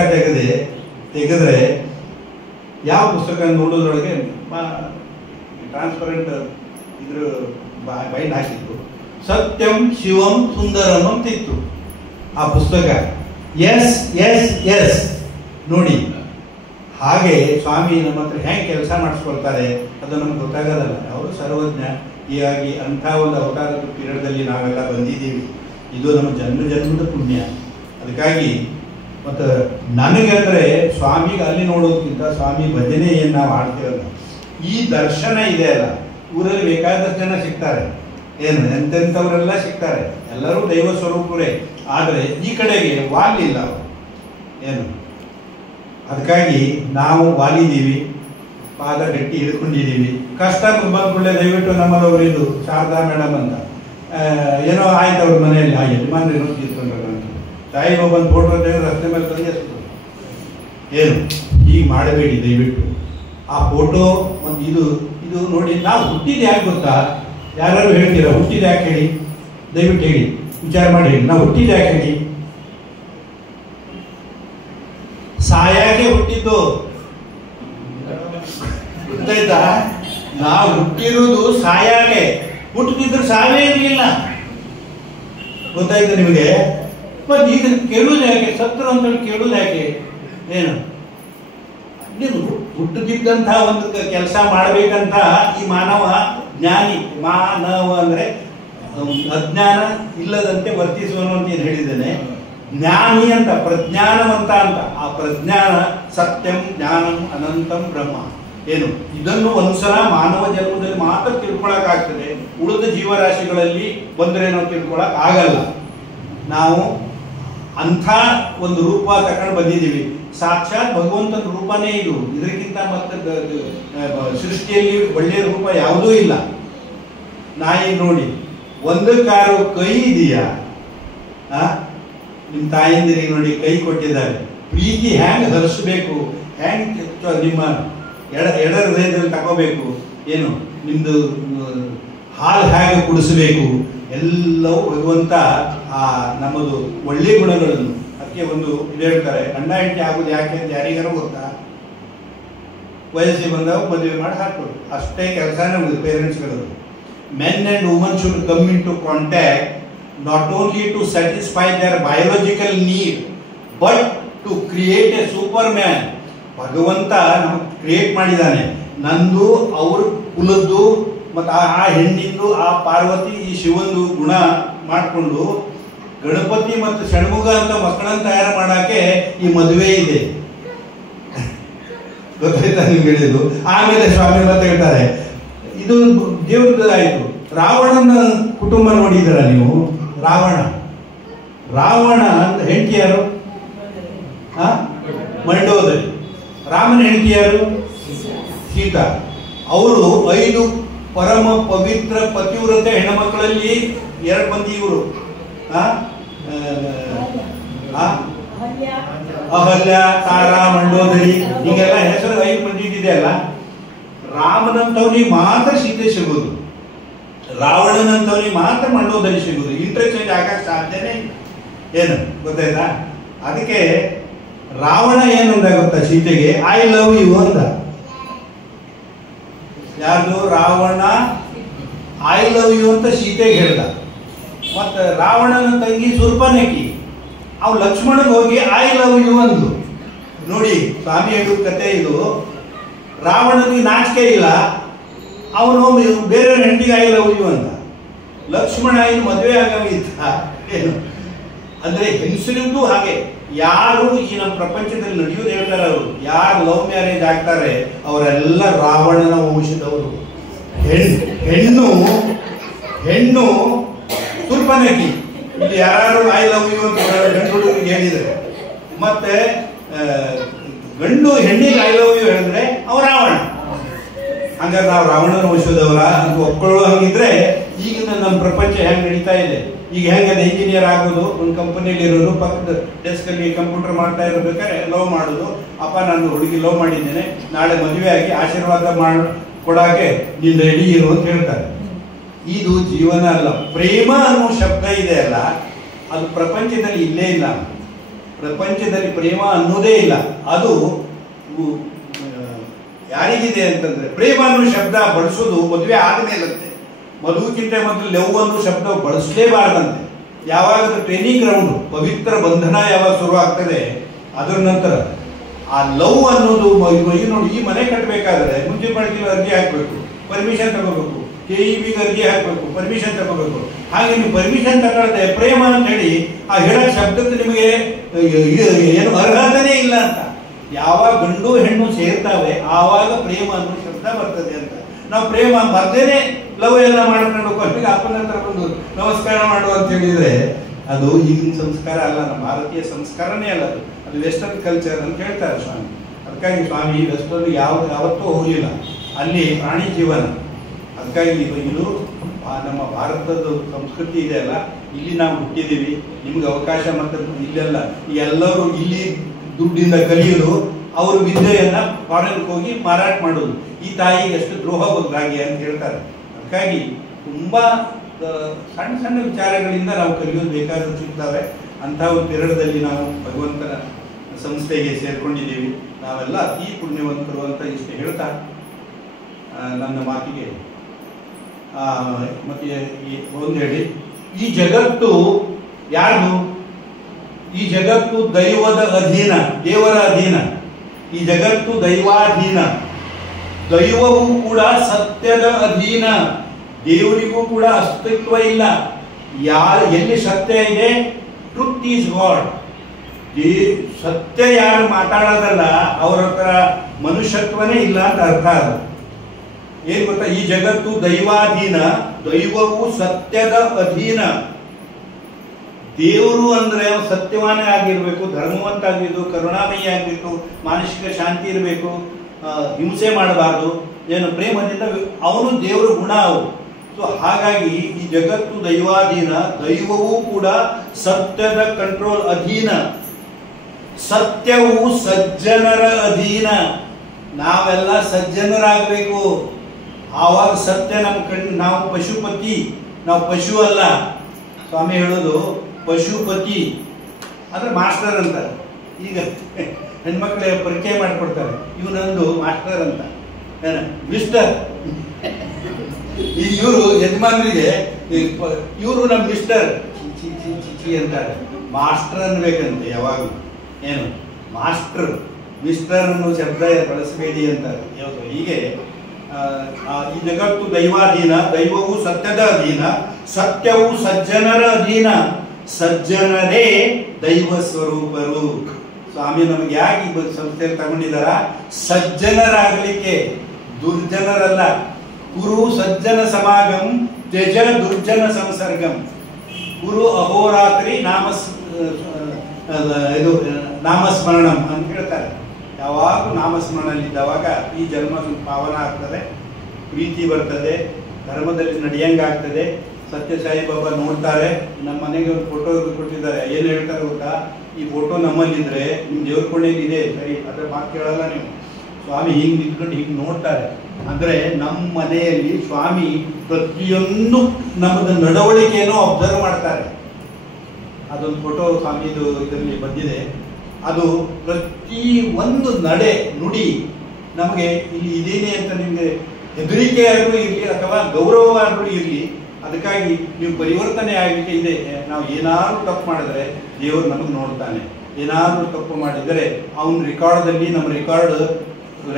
ತೆಗೆದ್ರೆ ಯಾವ ಪುಸ್ತಕ ನೋಡೋದ್ರೊಳಗೆ ಟ್ರಾನ್ಸ್ಪರೆಂಟ್ ಇದ್ರ ಬೈಂಡ್ ಹಾಕಿತ್ತು. ಸತ್ಯಂ ಶಿವಂ ಸುಂದರಂ ಅಂತಿತ್ತು ಆ ಪುಸ್ತಕ. ಎಸ್ ಎಸ್ ಎಸ್ ನೋಡಿ. ಹಾಗೆ ಸ್ವಾಮಿ ನಮ್ಮ ಹತ್ರ ಹೆಂಗೆ ಕೆಲಸ ಮಾಡಿಸ್ಕೊಳ್ತಾರೆ ಅದು ನಮ್ಗೆ ಗೊತ್ತಾಗೋದಲ್ಲ. ಅವರು ಸರ್ವಜ್ಞ. ಹೀಗಾಗಿ ಅಂಥ ಒಂದು ಅವತಾರದ ಪೀರಿಯಡ್ದಲ್ಲಿ ನಾವೆಲ್ಲ ಬಂದಿದ್ದೀವಿ. ಇದು ನಮ್ಮ ಜನ್ಮದ ಪುಣ್ಯ. ಅದಕ್ಕಾಗಿ ಮತ್ತು ನನಗೆ ಅಂದರೆ ಸ್ವಾಮಿಗೆ ಅಲ್ಲಿ ನೋಡೋದಕ್ಕಿಂತ ಸ್ವಾಮಿ ಭಜನೆ ಏನು ನಾವು ಆಡ್ತೀವಲ್ಲ, ಈ ದರ್ಶನ ಇದೆ ಅಲ್ಲ, ಊರಲ್ಲಿ ಬೇಕಾದಷ್ಟು ಜನ ಸಿಗ್ತಾರೆ. ಏನು ಎಂತೆಂಥವರೆಲ್ಲ ಸಿಗ್ತಾರೆ, ಎಲ್ಲರೂ ದೈವ ಸ್ವರೂಪರೇ. ಆದರೆ ಈ ಕಡೆಗೆ ವಾಲಿಲ್ಲ ಅವರು. ಏನು ಅದಕ್ಕಾಗಿ ನಾವು ವಾಲಿದ್ದೀವಿ, ಪಾದ ಗಟ್ಟಿ ಹಿಡ್ಕೊಂಡಿದ್ದೀವಿ. ಕಷ್ಟ ಬಂದ್ಕೊಳ್ಳೆ ದಯವಿಟ್ಟು ನಮ್ಮದವರು ಇದು ಶಾರದಾ ಮೇಡಮ್ ಅಂತ ಏನೋ ಆಯ್ತು ಅವ್ರ ಮನೆಯಲ್ಲಿ ಆ ಯಜಮಾನ್ರು ಏನೋ ತೀರ್ಕೊಂಡ್ರೆ ಅಂತ ಸಾಯಿಬಾಬಾನ ಫೋಟೋ ತೆಗೆದು ರಸ್ತೆ ಮೇಲೆ ತಂದಿರ್ತಾರೆ. ಏನು ಹೀಗೆ ಮಾಡಬೇಡಿ ದಯವಿಟ್ಟು. ಆ ಫೋಟೋ ಒಂದು ಇದು ನೋಡಿ. ನಾವು ಹುಟ್ಟಿದ್ದು ಯಾಕೆ ಗೊತ್ತಾ? ಯಾರು ಹೇಳ್ತೀರಾ ಹುಟ್ಟಿದ್ದು ಯಾಕೆ ಹೇಳಿ? ದಯವಿಟ್ಟು ಹೇಳಿ, ವಿಚಾರ ಮಾಡಿ ಹೇಳಿ. ನಾವು ಹುಟ್ಟಿದ್ದು ಯಾಕೆ ಹೇಳಿ? ಸಾಯಾಗೆ ಹುಟ್ಟಿದ್ದು ಗೊತ್ತಾಯ್ತಾ? ನಾವು ಹುಟ್ಟಿರುವುದು ಸಾಯಾಗೆ, ಹುಟ್ಟುತ್ತಿದ್ರೆ ಸಾವೇ ಇರಲಿಲ್ಲ. ಗೊತ್ತಾಯ್ತು ನಿಮಗೆ? ಮತ್ತೆ ಇದನ್ನು ಕೇಳುವುದು ಯಾಕೆ? ಸತ್ರು ಅಂತೇಳಿ ಕೇಳುವುದು ಯಾಕೆ? ಏನು ನೀವು ಹುಟ್ಟುತ್ತಿದ್ದಂತಹ ಒಂದು ಕೆಲಸ ಮಾಡಬೇಕಂತ ಈ ಮಾನವ ಜ್ಞಾನಿ. ಮಾನವ ಅಂದರೆ ಅಜ್ಞಾನ ಇಲ್ಲದಂತೆ ವರ್ತಿಸುವನು ಅಂತ ಏನು ಹೇಳಿದ್ದೇನೆ. ಜ್ಞಾನಿ ಅಂತ, ಪ್ರಜ್ಞಾನವಂತ ಅಂತ. ಆ ಪ್ರಜ್ಞಾನ ಸತ್ಯಂ ಜ್ಞಾನಂ ಅನಂತಂ ಬ್ರಹ್ಮ. ಏನು ಇದನ್ನು ಒಂದ್ಸಲ ಮಾನವ ಜನ್ಮದಲ್ಲಿ ಮಾತ್ರ ತಿಳ್ಕೊಳಕ್ಕಾಗ್ತದೆ. ಉಳಿದ ಜೀವರಾಶಿಗಳಲ್ಲಿ ಬಂದರೆ ನಾವು ತಿಳ್ಕೊಳಕ್ ಆಗಲ್ಲ. ನಾವು ಅಂಥ ಒಂದು ರೂಪ ತಗೊಂಡು ಬಂದಿದ್ದೀವಿ. ಸಾಕ್ಷಾತ್ ಭಗವಂತನ ರೂಪನೇ ಇದು. ಇದಕ್ಕಿಂತ ಮತ್ತೆ ಸೃಷ್ಟಿಯಲ್ಲಿ ಒಳ್ಳೆಯ ರೂಪ ಯಾವುದೂ ಇಲ್ಲ. ನಾಯಿ ನೋಡಿ, ಒಂದು ಕಾರು ಕೈ ಇದೆಯಾ? ನಿಮ್ಮ ತಾಯಂದಿರಿಗೆ ನೋಡಿ ಕೈ ಕೊಟ್ಟಿದ್ದಾರೆ. ಪ್ರೀತಿ ಹ್ಯಾಂಗೆ ಹರಿಸಬೇಕು, ಹ್ಯಾಂಗೆ ನಿಮ್ಮ ಎಡ ಹೃದಯದಲ್ಲಿ ತಗೋಬೇಕು, ಏನು ನಿಮ್ಮದು ಹಾಲು ಹೇಗೆ ಕುಡಿಸಬೇಕು, ಎಲ್ಲವೂ ಭಗವಂತ ಆ ನಮ್ಮದು ಒಳ್ಳೆಯ ಗುಣಗಳನ್ನು. ಅದಕ್ಕೆ ಒಂದು ಇದು ಹೇಳ್ತಾರೆ, ಗಂಡ ಹೆಂಡತಿ ಆಗೋದು ಯಾಕೆ ಅಂತ ಯಾರಿಗಾರು ಗೊತ್ತಾ? ವಯಸ್ಸಿಗೆ ಬಂದಾಗ ಮದುವೆ ಮಾಡಿ ಹಾಕೋದು, ಅಷ್ಟೇ ಕೆಲಸನೇ ಉಳಿದು ಪೇರೆಂಟ್ಸ್ಗಳದ್ದು. Men and woman should come into contact not only to satisfy their biological need but to create a superman. ಭಗವಂತ ನಮಗೆ ಕ್ರಿಯೇಟ್ ಮಾಡಿದ್ದಾನೆ. ನಂದು ಅವ್ರ ಕುಲದ್ದು ಮತ್ತು ಆ ಹೆಣ್ಣಿಂದು ಆ ಪಾರ್ವತಿ ಈ ಶಿವಂದು ಗುಣ ಮಾಡಿಕೊಂಡು ಗಣಪತಿ ಮತ್ತು ಷಣ್ಮುಖ ಅಂತ ಮಕ್ಕಳನ್ನು ತಯಾರು ಮಾಡಕ್ಕೆ ಈ ಮದುವೆ ಇದೆ. ಗೊತ್ತಾಯ್ತಾ ನಿಮ್ಗೆ ಹೇಳಿದ್ದು? ಆಮೇಲೆ ಸ್ವಾಮಿ ಮತ್ತೆ ಹೇಳ್ತಾರೆ ಇದು ದೇವ್ರದ್ದಾಯಿತು. ರಾವಣನ ಕುಟುಂಬ ನೋಡಿದ್ದೀರಾ ನೀವು? ರಾವಣ ಅಂತ ಹೆಂಡತಿ ಯಾರು? ಮಂಡೋದರಿ. ರಾಮನ ಹೆಂಡತಿ ಯಾರು? ಸೀತಾ. ಅವರು 5 ಪರಮ ಪವಿತ್ರ ಪತಿವ್ರತೆ ಹೆಣ್ಣುಮಕ್ಕಳಲ್ಲಿ 2 ಮಂದಿ ಇವರು. ಅಹಲ್ಯ, ತಾರಾ, ಮಂಡೋದರಿ, ಹೀಗೆಲ್ಲ ಹೆಸರು 5 ಮಂದಿ ಇದೆಯಲ್ಲ. ರಾಮನಂತವನಿಗೆ ಮಾತ್ರ ಸೀತೆ ಸಿಗೋದು, ರಾವಣನಂತವನಿಗೆ ಮಾತ್ರ ಮಂಡೋದರಿ ಸಿಗೋದು. ಇಂಟರ್ಚೇಂಜ್ ಆಗಕ್ಕೆ ಸಾಧ್ಯನೇ ಏನು ಗೊತ್ತಾಯ್ತಾ? ಅದಕ್ಕೆ ರಾವಣ ಏನಂದ ಗೊತ್ತಾ ಸೀತೆಗೆ? ಐ ಲವ್ ಯು ಅಂದ. ಯಾರು? ರಾವಣ ಐ ಲವ್ ಯು ಅಂತ ಸೀತೆಗೆ ಹೇಳ್ದ. ಮತ್ತೆ ರಾವಣನ ತಂಗಿ ಶೂರ್ಪನಖಿ ಅವ್ ಲಕ್ಷ್ಮಣಗೆ ಹೋಗಿ ಐ ಲವ್ ಯು ಅಂದು. ನೋಡಿ ಸ್ವಾಮಿ ಹೇಳಿದ ಕತೆ ಇದು. ರಾವಣನಿಗೆ ನಾಚಿಕೆ ಇಲ್ಲ, ಅವನು ಬೇರೆಯವ್ರ ಹೆಂಡತಿಗೆ ಐ ಲವ್ ಯು ಅಂತ. ಲಕ್ಷ್ಮಣ ಇನ್ನು ಮದುವೆ ಆಗಿದ್ದ ಏನು ಅಂದ್ರೆ ಹೆಂಗಸರಿಗೂ ಹಾಗೆ. ಯಾರು ಈ ನಮ್ಮ ಪ್ರಪಂಚದಲ್ಲಿ ನಡೆಯೋದು ಹೇಳ್ತಾರೆ, ಅವರು ಯಾರು ಲವ್ ಮ್ಯಾರೇಜ್ ಆಗ್ತಾರೆ ಅವರೆಲ್ಲ ರಾವಣನ ವಂಶದವರು. ಹೆಣ್ಣು ಶೂರ್ಪನಖಿ. ಇಲ್ಲಿ ಯಾರು ಐ ಲವ್ ಯು ಅಂತ ಗಂಡು ಹುಡುಗರಿಗೆ ಹೇಳಿದರೆ, ಮತ್ತೆ ಗಂಡು ಹೆಣ್ಣಿಗೆ ಐ ಲವ್ ಯು ಹೇಳಿದ್ರೆ ಅವ್ರು ರಾವಣ. ಹಂಗಾರೆ ನಾವು ರಾವಣನ ವಂಶದವರ ಅಂತ ಒಪ್ಕೊಳ್ಳೋ ಹಂಗಿದ್ರೆ ಈಗಿನ ನಮ್ಮ ಪ್ರಪಂಚ ಹೆಂಗೆ ನಡೀತಾ ಇದೆ. ಈಗ ಹೆಂಗದ ಇಂಜಿನಿಯರ್ ಆಗೋದು, ಒಂದು ಕಂಪನಿಯಲ್ಲಿ ಇರೋದು, ಪಕ್ಕದ ಡೆಸ್ಕಲ್ಲಿ ಕಂಪ್ಯೂಟರ್ ಮಾಡ್ತಾ ಇರಬೇಕಾದ್ರೆ ಲವ್ ಮಾಡೋದು. ಅಪ್ಪ ನಾನು ಹುಡುಗಿ ಲವ್ ಮಾಡಿದ್ದೇನೆ, ನಾಳೆ ಮದುವೆ ಆಗಿ ಆಶೀರ್ವಾದ ಕೊಡಾಕೆ ನೀನು ರೆಡಿ ಇರು ಅಂತ ಹೇಳ್ತಾರೆ. ಇದು ಜೀವನ ಅಲ್ಲ. ಪ್ರೇಮ ಅನ್ನೋ ಶಬ್ದ ಇದೆ ಅಲ್ಲ, ಅದು ಪ್ರಪಂಚದಲ್ಲಿ ಇಲ್ಲೇ ಇಲ್ಲ. ಪ್ರಪಂಚದಲ್ಲಿ ಪ್ರೇಮ ಅನ್ನೋದೇ ಇಲ್ಲ. ಅದು ಯಾರಿಗಿದೆ ಅಂತಂದ್ರೆ ಪ್ರೇಮ ಅನ್ನೋ ಶಬ್ದ ಬಳಸೋದು ಮದುವೆ ಆದಮೇಲಂತೆ. ಮದುವೆಗಿಂತ ಮೊದಲು ಲವ್ ಅನ್ನೋ ಶಬ್ದ ಬಳಸಲೇಬಾರ್ದಂತೆ. ಯಾವಾಗ ಟ್ರೈನಿಂಗ್ ಗ್ರೌಂಡ್ ಪವಿತ್ರ ಬಂಧನ ಯಾವಾಗ ಶುರು ಆಗ್ತದೆ ಅದರ ನಂತರ ಆ ಲವ್ ಅನ್ನೋದು ನೋಡಿ. ಈ ಮನೆ ಕಟ್ಟಬೇಕಾದ್ರೆ ಮುನ್ಸಿಪಾಲಿಟಿ ಅರ್ಜಿ ಹಾಕಬೇಕು, ಪರ್ಮಿಷನ್ ತಗೋಬೇಕು, KEBಗೆ ಅರ್ಜಿ ಹಾಕಬೇಕು, ಪರ್ಮಿಷನ್ ತಗೋಬೇಕು. ಹಾಗೆ ನೀವು ಪರ್ಮಿಷನ್ ತಗೊಳ್ಳದೆ ಪ್ರೇಮ ಅಂತ ಹೇಳಿ ಆ ಹೇಳೋ ಶಬ್ದಕ್ಕೆ ನಿಮಗೆ ಏನು ಅರ್ಹತೆನೇ ಇಲ್ಲ ಅಂತ. ಯಾವಾಗ ಗಂಡು ಹೆಣ್ಣು ಸೇರ್ತಾವೆ ಆವಾಗ ಪ್ರೇಮ ಅನ್ನೋ ಶಬ್ದ ಬರ್ತದೆ ಅಂತ. ನಾವು ಪ್ರೇಮ ಬರ್ದೇನೆ ಲವ್ ಎಲ್ಲ ಮಾಡ್ಕೊಂಡು ಕೊನೆಗೆ ಅಪ್ಪನ ಹತ್ರ ಬಂದು ನಮಸ್ಕಾರ ಮಾಡು ಅಂತ ಹೇಳಿದ್ರೆ ಅದು ಈಗಿನ ಸಂಸ್ಕಾರ ಅಲ್ಲ, ನಮ್ಮ ಭಾರತೀಯ ಸಂಸ್ಕಾರನೇ ಅಲ್ಲ. ಅದು ವೆಸ್ಟರ್ನ್ ಕಲ್ಚರ್ ಅಂತ ಹೇಳ್ತಾರೆ ಸ್ವಾಮಿ. ಅದಕ್ಕಾಗಿ ಸ್ವಾಮಿ ವೆಸ್ಟರ್ನ್ ಯಾವತ್ತೂ ಹೋಗಲಿಲ್ಲ, ಅಲ್ಲಿ ಪ್ರಾಣಿ ಜೀವನ. ಅದಕ್ಕಾಗಿ ಇದು ನಮ್ಮ ಭಾರತದ ಸಂಸ್ಕೃತಿ ಇದೆ ಅಲ್ಲ, ಇಲ್ಲಿ ನಾವು ಹುಟ್ಟಿದ್ದೀವಿ. ನಿಮ್ಗೆ ಅವಕಾಶ ಮತ್ತು ಇಲ್ಲೆಲ್ಲ ಎಲ್ಲರೂ ಇಲ್ಲಿ ದುಡ್ಡಿಂದ ಕಲಿಯೋದು, ಅವರು ವಿದ್ಯೆಯನ್ನ ಫಾರಿನ್ಗೆ ಹೋಗಿ ಮಾರಾಟ ಮಾಡೋದು. ಈ ತಾಯಿಗೆ ಎಷ್ಟು ದ್ರೋಹ ಬಗ್ಗಾಗಿ ಅಂತ ಹೇಳ್ತಾರೆ. ಅದಕ್ಕಾಗಿ ತುಂಬಾ ಸಣ್ಣ ಸಣ್ಣ ವಿಚಾರಗಳಿಂದ ನಾವು ಕಲಿಯೋದು ಬೇಕಾದರೂ ಸಿಗ್ತವೆ. ಅಂಥ ಒಂದು ಪಿರಿಯಡಲ್ಲಿ ನಾವು ಭಗವಂತನ ಸಂಸ್ಥೆಗೆ ಸೇರ್ಕೊಂಡಿದ್ದೀವಿ. ನಾವೆಲ್ಲ ಅತಿ ಪುಣ್ಯವಂತರು ಅಂತ ಇಷ್ಟು ಹೇಳ್ತಾ ನನ್ನ ಮಾತಿಗೆ ಮತ್ತೆ ಒಂದು ಹೇಳಿ, ಈ ಜಗತ್ತು ಯಾರು? ಈ ಜಗತ್ತು ದೈವದ ಅಧೀನ, ದೇವರ ಅಧೀನ. ಈ ಜಗತ್ತು ದೈವಾಧೀನ. ದೈವವೂ ಕೂಡ ಸತ್ಯದ ಅಧೀನ. ದೇವರಿಗೂ ಕೂಡ ಅಸ್ತಿತ್ವ ಇಲ್ಲ. ಎಲ್ಲಿ ಸತ್ಯ ಇದೆ, ಟ್ರುತ್ ಈಸ್ ಗಾಡ್. ಸತ್ಯ ಯಾರು ಮಾತಾಡೋದಲ್ಲ ಅವ್ರ ಹತ್ರ ಮನುಷ್ಯತ್ವನೇ ಇಲ್ಲ ಅಂತ ಅರ್ಥ. ಅದು ಏನ್ ಗೊತ್ತಾ? ಈ ಜಗತ್ತು ದೈವಾಧೀನ, ದೈವವು ಸತ್ಯದ ಅಧೀನ. ದೇವರು ಅಂದ್ರೆ ಸತ್ಯವಾನೇ ಆಗಿರ್ಬೇಕು, ಧರ್ಮವಂತ ಆಗಿರ್ಬೇಕು, ಕರುಣಾಮಯಿ ಆಗಿರ್ಬೇಕು, ಮಾನಸಿಕ ಶಾಂತಿ ಇರಬೇಕು, ಹಿಂಸೆ ಮಾಡಬಾರ್ದು, ಏನು ಪ್ರೇಮದಿಂದ ಅವನು ದೇವರ ಗುಣ ಅವು. ಸೊ ಹಾಗಾಗಿ ಈ ಜಗತ್ತು ದೈವಾಧೀನ, ದೈವವೂ ಕೂಡ ಸತ್ಯದ ಕಂಟ್ರೋಲ್ ಅಧೀನ. ಸತ್ಯವು ಸಜ್ಜನರ ಅಧೀನ. ನಾವೆಲ್ಲ ಸಜ್ಜನರಾಗಬೇಕು, ಆವಾಗ ಸತ್ಯ ನಮ್ಮ ಕಣ್ಣು. ನಾವು ಪಶುಪತಿ, ನಾವು ಪಶು ಅಲ್ಲ. ಸ್ವಾಮಿ ಹೇಳೋದು ಪಶುಪತಿ ಅಂದ್ರೆ ಮಾಸ್ಟರ್ ಅಂತ. ಈಗ ಹೆಣ್ಮಕ್ಳಿಗೆ ಪರಿಚಯ ಮಾಡಿಕೊಡ್ತಾರೆ, ಇವನೊಂದು ಮಾಸ್ಟರ್ ಅಂತ, ಮಿಸ್ಟರ್. ಈಗ ಇವರು ಯಜಮಾನರಿಗೆ ಇವರು ನಮ್ಮ ಮಿಸ್ಟರ್ ಚಿಚಿ ಅಂತಾರೆ. ಮಾಸ್ಟರ್ ಅನ್ಬೇಕಂತೆ ಯಾವಾಗ. ಏನು ಮಾಸ್ಟರ್, ಮಿಸ್ಟರ್ ಅನ್ನೋ ಶಬ್ದ ಬಳಸಬೇಡಿ ಅಂತಾರೆ. ಹೀಗೆ ಈ ಜಗತ್ತು ದೈವಾಧೀನ, ದೈವವು ಸತ್ಯದ ಅಧೀನ, ಸತ್ಯವು ಸಜ್ಜನರ ಅಧೀನ, ಸಜ್ಜನರೇ ದೈವ ಸ್ವರೂಪರು. ಸ್ವಾಮಿ ನಮಗೆ ಯಾಕೆ ಈ ಸಂಸ್ಥೆಯಲ್ಲಿ ತಗೊಂಡಿದಾರ? ಸಜ್ಜನರಾಗಲಿಕ್ಕೆ, ದುರ್ಜನರಲ್ಲ. ಕುರು ಸಜ್ಜನ ಸಮಾಗಂ ತ್ಯಜ ದುರ್ಜನ ಸಂಸರ್ಗಂ. ಗುರು ಅಹೋರಾತ್ರಿ ನಾಮಸ್ಮರಣಂ ಅಂತ ಹೇಳ್ತಾರೆ. ಯಾವಾಗ ನಾಮಸ್ಮರಣಲ್ಲಿದ್ದವಾಗ ಈ ಜನ್ಮ ಪಾವನ ಆಗ್ತದೆ, ಪ್ರೀತಿ ಬರ್ತದೆ, ಧರ್ಮದಲ್ಲಿ ನಡೆಯಂಗಾಗ್ತದೆ. ಸತ್ಯಸಾಯಿ ಬಾಬಾ ನೋಡ್ತಾರೆ. ನಮ್ಮ ಮನೆಗೆ ಒಂದು ಫೋಟೋ ಕೊಟ್ಟಿದ್ದಾರೆ. ಏನು ಹೇಳ್ತಾರೆ ಗೊತ್ತಾ? ಈ ಫೋಟೋ ನಮ್ಮಲ್ಲಿದ್ರೆ ನಿಮ್ಮ ದೇವ್ರ ಕೊಂಡೇಲಿ ಇದೆ, ಸರಿ, ಅದ್ರ ಮಾತು ಕೇಳಲ್ಲ ನೀವು. ಸ್ವಾಮಿ ಹಿಂಗೆ ನಿಂತ್ಕೊಂಡು ಹಿಂಗೆ ನೋಡ್ತಾರೆ. ಅಂದರೆ ನಮ್ಮ ಮನೆಯಲ್ಲಿ ಸ್ವಾಮಿ ಪ್ರತಿಯೊಂದು ನಮ್ಮದು ನಡವಳಿಕೆಯನ್ನು ಅಬ್ಸರ್ವ್ ಮಾಡ್ತಾರೆ. ಅದೊಂದು ಫೋಟೋ ಸ್ವಾಮಿದು ಇದರಲ್ಲಿ ಬಂದಿದೆ. ಅದು ಪ್ರತಿ ಒಂದು ನಡೆ ನುಡಿ ನಮಗೆ ಇಲ್ಲಿ ಇದೇನೆ ಅಂತ ನಿಮಗೆ ಹೆದರಿಕೆ ಆದರೂ ಇರಲಿ ಅಥವಾ ಗೌರವ ಆದರೂ ಇರಲಿ, ಅದಕ್ಕಾಗಿ ನೀವು ಪರಿವರ್ತನೆ ಆಗಲಿಕ್ಕೆ ಇದೆ. ನಾವು ಏನಾದರೂ ತಪ್ಪು ಮಾಡಿದ್ರೆ ದೇವರು ನಮಗೆ ನೋಡ್ತಾನೆ. ಏನಾದರೂ ತಪ್ಪು ಮಾಡಿದರೆ ಅವನ ರೆಕಾರ್ಡ್ದಲ್ಲಿ ನಮ್ಮ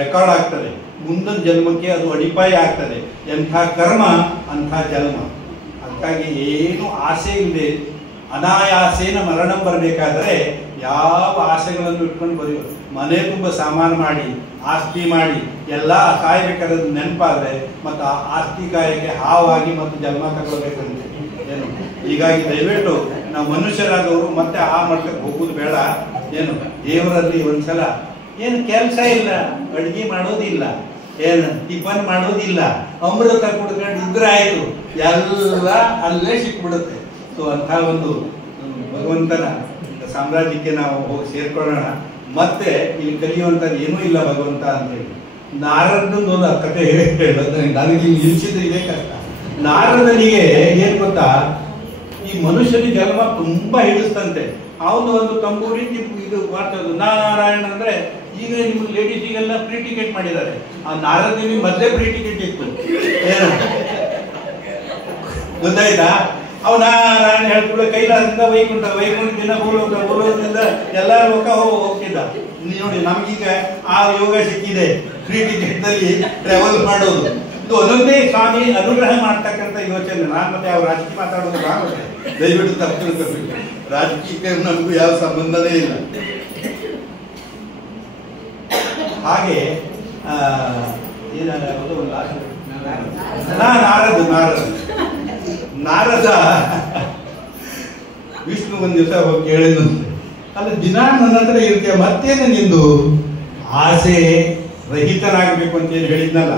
ರೆಕಾರ್ಡ್ ಆಗ್ತದೆ. ಮುಂದಿನ ಜನ್ಮಕ್ಕೆ ಅದು ಅಡಿಪಾಯ ಆಗ್ತದೆ. ಎಂಥ ಕರ್ಮ ಅಂಥ ಜನ್ಮ. ಅದಕ್ಕಾಗಿ ಏನು ಆಸೆ ಇಲ್ಲದೆ ಅನಾಯಾಸೇನ ಮರಣ ಬರಬೇಕಾದ್ರೆ ಯಾವ ಆಸೆಗಳನ್ನು ಇಟ್ಕೊಂಡು ಬರೆಯುವ. ಮನೆ ತುಂಬ ಸಾಮಾನು ಮಾಡಿ, ಆಸ್ತಿ ಮಾಡಿ, ಎಲ್ಲ ಕಾಯಬೇಕಾದ ನೆನಪಾದರೆ ಮತ್ತು ಆ ಆಸ್ತಿ ಕಾಯಕ್ಕೆ ಹಾವಾಗಿ ಮತ್ತು ಜನ್ಮ ತಗೊಳ್ಬೇಕಂತೆ ಏನು. ಹೀಗಾಗಿ ದಯವಿಟ್ಟು ನಾವು ಮನುಷ್ಯರಾದವರು ಮತ್ತೆ ಆ ಮಟ್ಟಕ್ಕೆ ಹೋಗೋದು ಬೇಡ. ಏನು ದೇವರಲ್ಲಿ ಒಂದ್ಸಲ ಏನು ಕೆಲಸ ಇಲ್ಲ, ಅಡುಗೆ ಮಾಡೋದಿಲ್ಲ, ಏನು ಟಿಫನ್ ಮಾಡೋದಿಲ್ಲ, ಅಮೃತ ಕುಡ್ಕೊಂಡು ಇದ್ರೆ ಆಯಿತು, ಎಲ್ಲ ಅಲ್ಲೇ ಸಿಕ್ಬಿಡುತ್ತೆ. ಸೊ ಅಂಥ ಒಂದು ಭಗವಂತನ ಸಾಮ್ರಾಜ್ಯಕ್ಕೆ ನಾವು ಹೋಗಿ ಸೇರ್ಕೊಳ್ಳೋಣ. ಮತ್ತೆ ಇಲ್ಲಿ ಕಲಿಯುವಂಥದ್ದು ಏನೂ ಇಲ್ಲ ಭಗವಂತ ಅಂತೇಳಿ. ನಾರದನೊಂದು ಕತೆ ಹೇಳೋದು ನನಗೆ ಇಲ್ಲಿ ನಿಲ್ಸಿದ್ರೆ ಇದೇ ಕಷ್ಟ. ನಾರದನಿಗೆ ಏನು ಗೊತ್ತಾ, ಈ ಮನುಷ್ಯನಿಗೆ ಜನ್ಮ ತುಂಬ ಹಿಡಿಸ್ತಂತೆ. ಅವನು ಒಂದು ತಂಬೂರಿ ಇದು ಮಾಡ್ತದ್ದು ನಾರಾಯಣ ಅಂದರೆ. ಈಗ ನಿಮ್ಮ ಲೇಡೀಸಿಗೆಲ್ಲ ಫ್ರೀ ಟಿಕೆಟ್ ಮಾಡಿದ್ದಾರೆ. ಆ ನಾರದನಿಗೆ ಮೊದಲೇ ಫ್ರೀ ಟಿಕೆಟ್ ಇತ್ತು. ಏನು ಗೊತ್ತಾಯ್ತಾ? ಅವ ನಾರಾಯಣ ಹೇಳ್ಕೊಳ್ಳೋ ಕೈಲಾಸದಿಂದ ವೈಕುಂಠ ದಿನ ಬೋಲೋದ್ರಿಂದ ಎಲ್ಲ ಲೋಕ ಹೋಗ್ತಿದ್ದ. ನೋಡಿ ನಮಗೀಗ ಆ ಯೋಗ ಸಿಕ್ಕಿದೆ, ಫ್ರೀ ಟಿಕೆಟ್ನಲ್ಲಿ ಟ್ರಾವೆಲ್ ಮಾಡೋದು. ಇದು ಒಂದೊಂದೇ ಸ್ವಾಮಿ ಅನುಗ್ರಹ ಮಾಡ್ತಕ್ಕಂಥ ಯೋಚನೆ. ನಾನು ಮತ್ತೆ ಅವ್ರು ರಾಜಕೀಯ ಮಾತಾಡೋದು ಆಗುತ್ತೆ, ದಯವಿಟ್ಟು ತಪ್ಪು ತಿಳ್ಕೊಬೇಕು. ರಾಜಕೀಯಕ್ಕೆ ನಮಗೂ ಯಾವ ಸಂಬಂಧನೇ ಇಲ್ಲ. ಹಾಗೆ ನಾರದ ವಿಷ್ಣು ಒಂದು ದಿವಸ ಹೋಗಿ ಕೇಳಿದಂತೆ, ಅಲ್ಲಿ ದಿನ ನನ್ನ ಹತ್ರ ಇರ್ತೀಯ, ಮತ್ತೇನು ನಿಂದು ಆಸೆ ರಹಿತನಾಗಬೇಕು ಅಂತೇನು ಹೇಳಿದ್ನಲ್ಲ.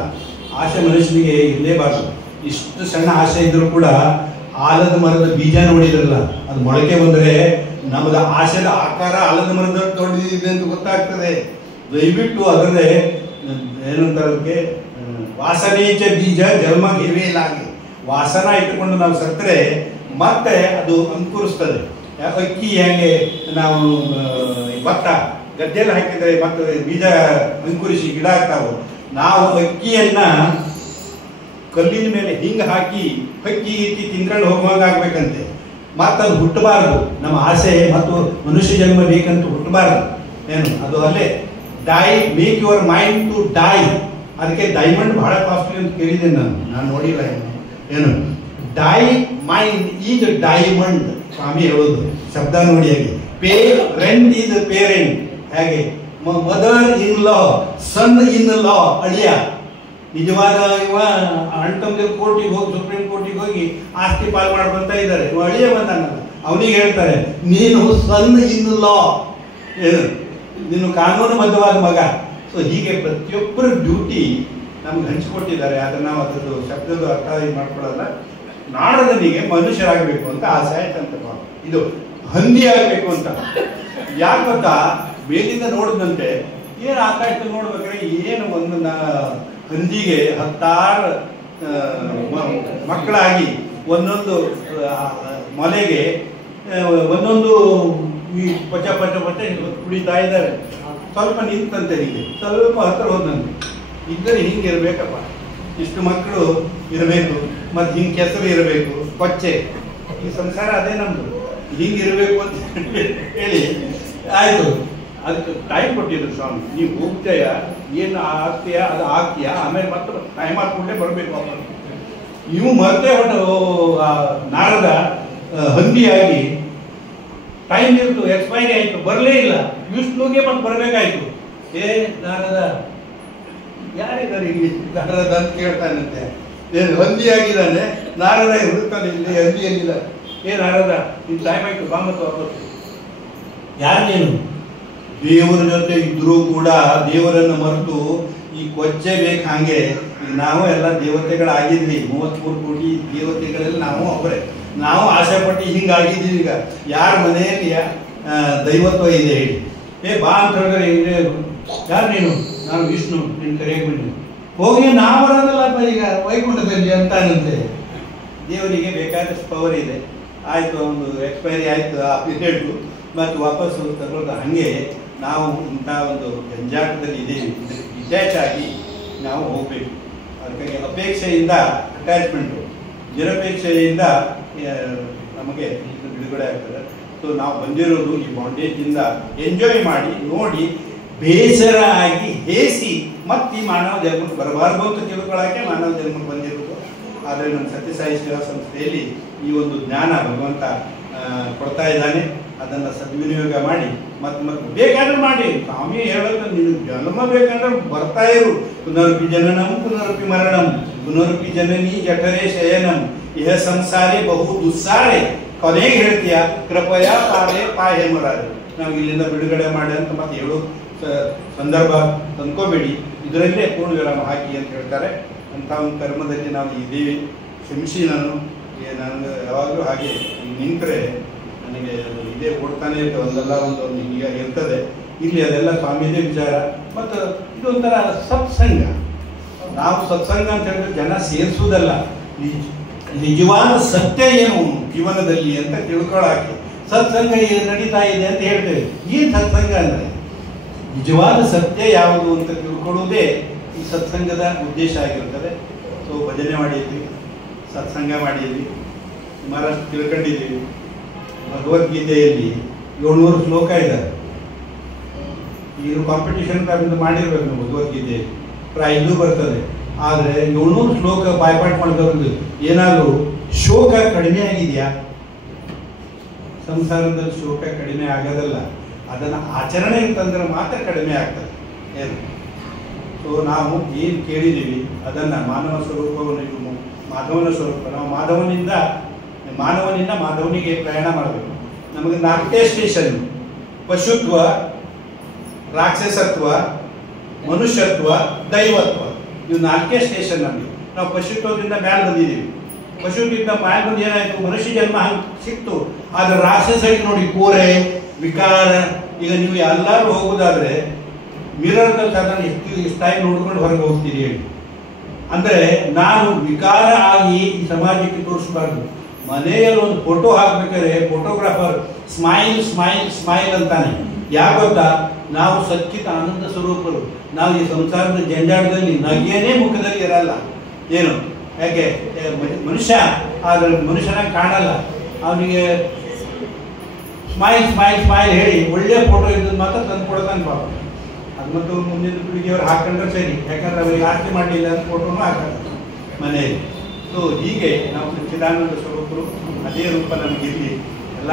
ಆಸೆ ಮನುಷ್ಯನಿಗೆ ಇರಲೇಬಾರ್ದು. ಇಷ್ಟು ಸಣ್ಣ ಆಸೆ ಇದ್ರೂ ಕೂಡ ಆಲದ ಮರದ ಬೀಜ ನೋಡಿದ್ರಲ್ಲ, ಅದು ಮೊಳಕೆ ಬಂದರೆ ನಮ್ಮದು ಆಸೆದ ಆಕಾರ ಆಲದ ಮರದ ದೊಡ್ಡದಿದೆ ಅಂತ ಗೊತ್ತಾಗ್ತದೆ. ದಯವಿಟ್ಟು ಅದರಲ್ಲೇ ಏನಂತಾರೆ, ವಾಸನೇಚ ಬೀಜ ಜನ್ಮ ಗಿರ್ವೇಲಾಗಿ. ವಾಸನ ಇಟ್ಟುಕೊಂಡು ನಾವು ಸತ್ತರೆ ಮತ್ತೆ ಅದು ಅಂಕುರಿಸ್ತದೆ. ಅಕ್ಕಿ ಹೇಗೆ ನಾವು ಭತ್ತ ಗದ್ದೆಯಲ್ಲಿ ಹಾಕಿದರೆ ಮತ್ತೆ ಬೀಜ ಅಂಕುರಿಸಿ ಗಿಡ ಆಗ್ತಾವೆ. ನಾವು ಅಕ್ಕಿಯನ್ನ ಕಲ್ಲಿನ ಮೇಲೆ ಹಿಂಗೆ ಹಾಕಿ ಹಕ್ಕಿ ತಿನ್ಕೊಂಡು ಹೋಗುವಂಗಾಗಬೇಕಂತೆ. ಮತ್ತದು ಹುಟ್ಟಬಾರ್ದು. ನಮ್ಮ ಆಸೆ ಮತ್ತು ಮನುಷ್ಯ ಜನ್ಮ ಬೇಕಂತ ಹುಟ್ಟಬಾರ್ದು. ಏನು ಅದು ಅಲ್ಲೇ die, make your mind to die. ಅದಕ್ಕೆ ಡೈಮಂಡ್ ಬಹಳ ಕಾಸ್ಟ್ಲಿ ಅಂತ ಕೇಳಿದ್ದೇನೆ ನಾನು ನೋಡಿಲ್ಲ. ಏನು ಡೈ ಮೈಂಡ್ ಈಸ್ ಡೈಮಂಡ್ ಸ್ವಾಮಿ ಹೇಳೋದು ಶಬ್ದ ನೋಡಿ. ಹಾಗೆ ಪೇ ರೆಂಟ್ ಈಸ್ ಪೇರೆಂಟ್. ಹಾಗೆ mother in law, son in law, ಅಳಿಯ. ನಿಜವಾದ ಇವ ಅಣ್ತಂದಿರ ಕೋರ್ಟಿಗೆ ಹೋಗಿ, ಸುಪ್ರೀಂ ಕೋರ್ಟಿಗೆ ಹೋಗಿ ಆಸ್ತಿ ಪಾಲ್ ಮಾಡ್ಕೊಂತ ಇದ್ದಾರೆ. ಇವ ಅಳಿಯ ಬಂದಾನಲ್ಲ, ಅವನಿಗೆ ಹೇಳ್ತಾರೆ ನೀನು ಸನ್ ಇನ್ ಲಾ, ಏನು ನೀನು ಕಾನೂನುಬದ್ಧವಾದ ಮಗ. ಸೊ ಹೀಗೆ ಪ್ರತಿಯೊಬ್ಬರ ಡ್ಯೂಟಿ ನಮ್ಗೆ ಹಂಚಿಕೊಟ್ಟಿದ್ದಾರೆ. ಅದನ್ನು ನಾವು ಅದರದ್ದು ಶಬ್ದದ ಅರ್ಥ ಮಾಡ್ಕೊಳ್ಳಲ್ಲ. ನಾಡದನಿಗೆ ಮನುಷ್ಯರಾಗಬೇಕು ಅಂತ ಆಸೆ ಆಯ್ತಂತ. ಇದು ಹಂದಿ ಆಗಬೇಕು ಅಂತ. ಯಾಕೆ ಗೊತ್ತಾ, ಮೇಲಿಂದ ನೋಡಿದಂತೆ ಏನು ಆಕಾಶ ನೋಡ್ಬೇಕಾದ್ರೆ ಏನು ಒಂದು ಹಂದಿಗೆ 16 ಮಕ್ಕಳಾಗಿ ಒಂದೊಂದು ಮೊಲೆಗೆ ಒಂದೊಂದು ಈ ಪಚ ಪಚ ಪಚ ಕುಡಿತಾ ಇದ್ದಾರೆ. ಸ್ವಲ್ಪ ನಿಂತಂತೆ, ಹೀಗೆ ಸ್ವಲ್ಪ ಹತ್ತಿರ ಹೋದಂತೆ. ಇದ್ದರೆ ಹಿಂಗೆ ಇರಬೇಕಪ್ಪ, ಇಷ್ಟು ಮಕ್ಕಳು ಇರಬೇಕು, ಮತ್ತು ಹಿಂಗೆ ಕೆಸರು ಇರಬೇಕು, ಕೊಚ್ಚೆ. ಈ ಸಂಸಾರ ಅದೇ ನಮ್ಮದು, ಹಿಂಗಿರಬೇಕು ಅಂತ ಹೇಳಿ ಆಯಿತು. ಅದಕ್ಕೆ ಟೈಮ್ ಕೊಟ್ಟಿದ್ರು ಸ್ವಾಮಿ. ನೀವು ಹೋಗ್ತೀಯ ಏನು ಆಗ್ತೀಯ ಅದು ಆಗ್ತೀಯ, ಆಮೇಲೆ ಮತ್ತೆ ಟೈಮ್ ಹಾಕ್ಕೊಂಡೇ ಬರಬೇಕು ವಾಪಸ್. ಇವು ಮತ್ತೆ ಹೊಟ್ಟು ನಾರದ ಹಂದಿಯಾಗಿ ಟೈಮ್ ಇತ್ತು, ಎಕ್ಸ್ಪೈರಿ ಆಯಿತು, ಬರಲೇ ಇಲ್ಲ. ವಿಷ್ಣುಗೆ ಮತ್ತೆ ಬರಬೇಕಾಯ್ತು. ನಾರದ ಯಾರಿದ್ದಾರೆ ಇಲ್ಲಿ ನಾರದ ಅಂತ ಕೇಳ್ತಾನಂತೆ. ಏನು ಹಂದಿಯಾಗಿದ್ದಾನೆ, ನಾರದ ಹುಡುಕ್ತಾನೆ ಇಲ್ಲಿ ಹಂದಿಯಾಗಿಲ್ಲ. ನಾರದ ಇದು ಟೈಮ್ ಆಯಿತು, ಬಾ ಮತ್ತು ವಾಪಸ್. ಯಾರು ನೀನು? ದೇವರ ಜೊತೆ ಇದ್ರೂ ಕೂಡ ದೇವರನ್ನು ಮರೆತು ಈ ಕೊಚ್ಚೆ ಬೇಕು. ಹಾಗೆ ಈಗ ನಾವು ಎಲ್ಲ ದೇವತೆಗಳಾಗಿದ್ವಿ, 33 ಕೋಟಿ ದೇವತೆಗಳಲ್ಲಿ ನಾವು ಒಬ್ಬರೇ. ನಾವು ಆಸೆ ಪಟ್ಟು ಹಿಂಗಾಗಿದ್ದೀವಿ. ಈಗ ಯಾರ ಮನೆಯಲ್ಲಿ ದೈವತ್ವ ಇದೆ ಹೇಳಿ? ಬಾ ಅಂತ ಹೇಳಿದ್ರೆ ಯಾರು ನೀನು? ನಾನು ವಿಷ್ಣು, ನಿನ್ನ ಕರೆಯಾಗಿ ಬಿಡಿ. ಹೋಗಿ ನಾವು ಬರೋದಲ್ಲಪ್ಪ ಈಗ ವೈಕುಂಠದಲ್ಲಿ ಅಂತಾನಂತೆ. ದೇವರಿಗೆ ಬೇಕಾದಷ್ಟು ಪವರ್ ಇದೆ. ಆಯಿತು, ಒಂದು ಎಕ್ಸ್ಪೈರಿ ಆಯಿತು ಆ ಪೀರಿಯಡ್ಡು, ಮತ್ತು ವಾಪಸ್ಸು ತಗೊಳ್ಳೋದು. ಹಾಗೆ ನಾವು ಇಂಥ ಒಂದು ಜಂಜಾಟದಲ್ಲಿ ಇದ್ದೀವಿ. ಇದಕ್ಕೆ ಡಿಟ್ಯಾಚ್ ಆಗಿ ನಾವು ಹೋಗಬೇಕು. ಅದಕ್ಕಾಗಿ ಅಪೇಕ್ಷೆಯಿಂದ ಅಟ್ಯಾಚ್ಮೆಂಟು, ನಿರಪೇಕ್ಷೆಯಿಂದ ನಮಗೆ ಬಿಡುಗಡೆ ಆಗ್ತದೆ. ಸೊ ನಾವು ಬಂದಿರೋದು ಈ ಬಾಂಡೇಜಿಂದ ಎಂಜಾಯ್ ಮಾಡಿ ನೋಡಿ ಬೇಸರ ಆಗಿ ಹೇಸಿ ಮತ್ತೆ ಈ ಮಾನವ ಜನ್ಮಕ್ಕೆ ಬರಬಾರ್ದು ಅಂತ ತಿಳ್ಕೊಳ್ಳೋಕೆ ಮಾನವ ಜನ್ಮಕ್ಕೆ ಬಂದಿರೋದು. ಆದರೆ ನಮ್ಮ ಸತ್ಯಸಾಯಿ ಸೇವಾ ಸಂಸ್ಥೆಯಲ್ಲಿ ಈ ಒಂದು ಜ್ಞಾನ ಭಗವಂತ ಕೊಡ್ತಾ ಇದ್ದಾನೆ. ಅದನ್ನು ಸದ್ವಿನಿಯೋಗ ಮಾಡಿ ಮತ್ತೆ ಬೇಕಾದ್ರೆ ಮಾಡಿ. ಸ್ವಾಮಿ ಹೇಳೋದು ನಿನಗೆ ಜನ್ಮ ಬೇಕಂದ್ರೆ ಬರ್ತಾ ಇರು. ಪುನರುಪಿ ಜನನಂ ಪುನರುಪಿ ಮರಣಂ ಪುನರುಪಿ ಜನನಿ ಜಠರೇ ಶಯನಂ ಇಹ ಸಂಸಾರೇ ಬಹು ದುಸ್ಸಾರೆ. ಕೊನೆಗೆ ಹೇಳ್ತೀಯ ಕೃಪಯ ಪಾರೆ ಪಾಹೆ ಮುರಾರೆ. ನಾವು ಇಲ್ಲಿಂದ ಬಿಡುಗಡೆ ಮಾಡಿ ಅಂತ ಮತ್ತೆ ಹೇಳೋ ಸಂದರ್ಭ ತಂದ್ಕೋಬೇಡಿ. ಇದರಲ್ಲೇ ಪೂರ್ಣ ವಿರಾಮ ಹಾಕಿ ಅಂತ ಹೇಳ್ತಾರೆ. ಅಂಥ ಒಂದು ಕರ್ಮದಲ್ಲಿ ನಾವು ಇದ್ದೀವಿ. ಕ್ಷಮಿಸಿ, ನನಗೆ ಯಾವಾಗಲೂ ಹಾಗೆ ನಿಂತರೆ ನನಗೆ ಇದೇ ಕೊಡ್ತಾನೆ ಇರ್ತದೆ, ಒಂದಲ್ಲ ಒಂದು ಈಗ ಇರ್ತದೆ. ಇಲ್ಲಿ ಅದೆಲ್ಲ ಸ್ವಾಮಿದೇ ವಿಚಾರ. ಮತ್ತು ಇದೊಂಥರ ಸತ್ಸಂಗ. ನಾವು ಸತ್ಸಂಗ ಅಂತ ಹೇಳಿದ್ರೆ ಜನ ಸೇರಿಸುವುದಲ್ಲ, ನಿಜವಾದ ಸತ್ಯ ಏನು ಜೀವನದಲ್ಲಿ ಅಂತ ತಿಳ್ಕೊಳ್ಳೋಕೆ ಸತ್ಸಂಗ ನಡೀತಾ ಇದೆ ಅಂತ ಹೇಳ್ತೇವೆ. ಏನು ಸತ್ಸಂಗ ಅಂದರೆ ನಿಜವಾದ ಸತ್ಯ ಯಾವುದು ಅಂತ ತಿಳ್ಕೊಳ್ಳೋದೇ ಈ ಸತ್ಸಂಗದ ಉದ್ದೇಶ ಆಗಿರ್ತದೆ. ಸೊ ಭಜನೆ ಮಾಡಿದ್ವಿ, ಸತ್ಸಂಗ ಮಾಡಿದ್ವಿ, ಸುಮಾರಷ್ಟು ತಿಳ್ಕೊಂಡಿದ್ದೀವಿ. ಭಗವದ್ಗೀತೆಯಲ್ಲಿ 700 ಶ್ಲೋಕ ಇದ್ದಾರೆ. ಈಗ ಕಾಂಪಿಟೇಷನ್ ಕಾರಣ ಮಾಡಿರ್ಬೇಕು ನಾವು ಭಗವದ್ಗೀತೆಯಲ್ಲಿ, ಪ್ರೈಸು ಬರ್ತದೆ. ಆದರೆ 700 ಶ್ಲೋಕ ಬಾಯ್ಪಾಟ್ ಮಾಡಿದವ್ರದ್ದು ಏನಾದರೂ ಶೋಕ ಕಡಿಮೆ ಆಗಿದೆಯಾ? ಸಂಸಾರದಲ್ಲಿ ಶೋಕ ಕಡಿಮೆ ಆಗೋದಲ್ಲ, ಅದನ್ನು ಆಚರಣೆ ತಂದ್ರೆ ಮಾತ್ರ ಕಡಿಮೆ ಆಗ್ತದೆ. ಏನು? ಸೊ ನಾವು ಏನು ಕೇಳಿದ್ದೀವಿ ಅದನ್ನು ಮಾನವ ಸ್ವರೂಪವನ್ನು, ಇದು ಮಾಧವನ ಸ್ವರೂಪ. ನಾವು ಮಾನವನಿಂದ ಮಾಧವನಿಗೆ ಪ್ರಯಾಣ ಮಾಡಬೇಕು. ನಮಗೆ 4 ಸ್ಟೇಷನ್: ಪಶುತ್ವ, ರಾಕ್ಷಸತ್ವ, ಮನುಷ್ಯತ್ವ, ದೈವತ್ವ. ಇವು 4 ಸ್ಟೇಷನ್ ನಮಗೆ. ನಾವು ಪಶುತ್ವದಿಂದ ಮ್ಯಾಲೆ ಬಂದಿದ್ದೀವಿ. ಪಶುತ್ವದಿಂದ ಮ್ಯಾಲೆ ಬಂದು ಏನಾಯಿತು, ಮನುಷ್ಯ ಜನ್ಮ ಹಂಗೆ ಸಿಕ್ತು. ಆದರೆ ರಾಕ್ಷಸರಿಗೆ ನೋಡಿ ಕೋರೆ, ವಿಕಾರ. ಈಗ ನೀವು ಎಲ್ಲರೂ ಹೋಗೋದಾದ್ರೆ ಮಿರರ್ದಲ್ಲಿ ಸಾಧಾರಣ ಎಷ್ಟು ಟೈಮ್ ನೋಡ್ಕೊಂಡು ಹೊರಗೆ ಹೋಗ್ತೀರಿ ಹೇಳಿ? ಅಂದರೆ ನಾನು ವಿಕಾರ ಆಗಿ ಈ ಸಮಾಜಕ್ಕೆ ತೋರಿಸಬಾರ್ದು. ಮನೆಯಲ್ಲಿ ಒಂದು ಫೋಟೋ ಹಾಕ್ಬೇಕಾದ್ರೆ ಫೋಟೋಗ್ರಾಫರ್ ಸ್ಮೈಲ್ ಸ್ಮೈಲ್ ಸ್ಮೈಲ್ ಅಂತಾನೆ. ಯಾಕೆ ಗೊತ್ತಾ? ನಾವು ಸಚ್ಚಿತ ಆನಂದ ಸ್ವರೂಪರು. ನಾವು ಈ ಸಂಸಾರದ ಜಂಜಾಟದಲ್ಲಿ ನಗೆಯೇ ಮುಖದಲ್ಲಿ ಇರಲ್ಲ. ಏನು ಯಾಕೆ? ಮನುಷ್ಯ ಆದರೆ ಮನುಷ್ಯನಾಗಿ ಕಾಣಲ್ಲ. ಅವನಿಗೆ ಸ್ಮೈಲ್ ಸ್ಮೈಲ್ ಸ್ಮೈಲ್ ಹೇಳಿ ಒಳ್ಳೆಯ ಫೋಟೋ ಇದ್ದದ್ದು ಮಾತ್ರ ತಂದು ಕೊಡ್ತಾನೆ ಪಾಪ. ಅದು ಮತ್ತು ಮುಂದಿನ ಪೀಳಿಗೆಯವ್ರು ಹಾಕೊಂಡ್ರೆ ಸರಿ, ಯಾಕಂದ್ರೆ ಅವರಿಗೆ ಆಸ್ತಿ ಮಾಡಲಿಲ್ಲ ಅಂತ ಫೋಟೋನು ಹಾಕೋದು ಮನೆಯಲ್ಲಿ. ಸೊ ಹೀಗೆ ನಾವು ಸಚ್ಚಿದಾನಂದ ಸ್ವರೂಪರು. ಅದೇ ರೂಪ ನಮಗಿರಲಿ. ಎಲ್ಲ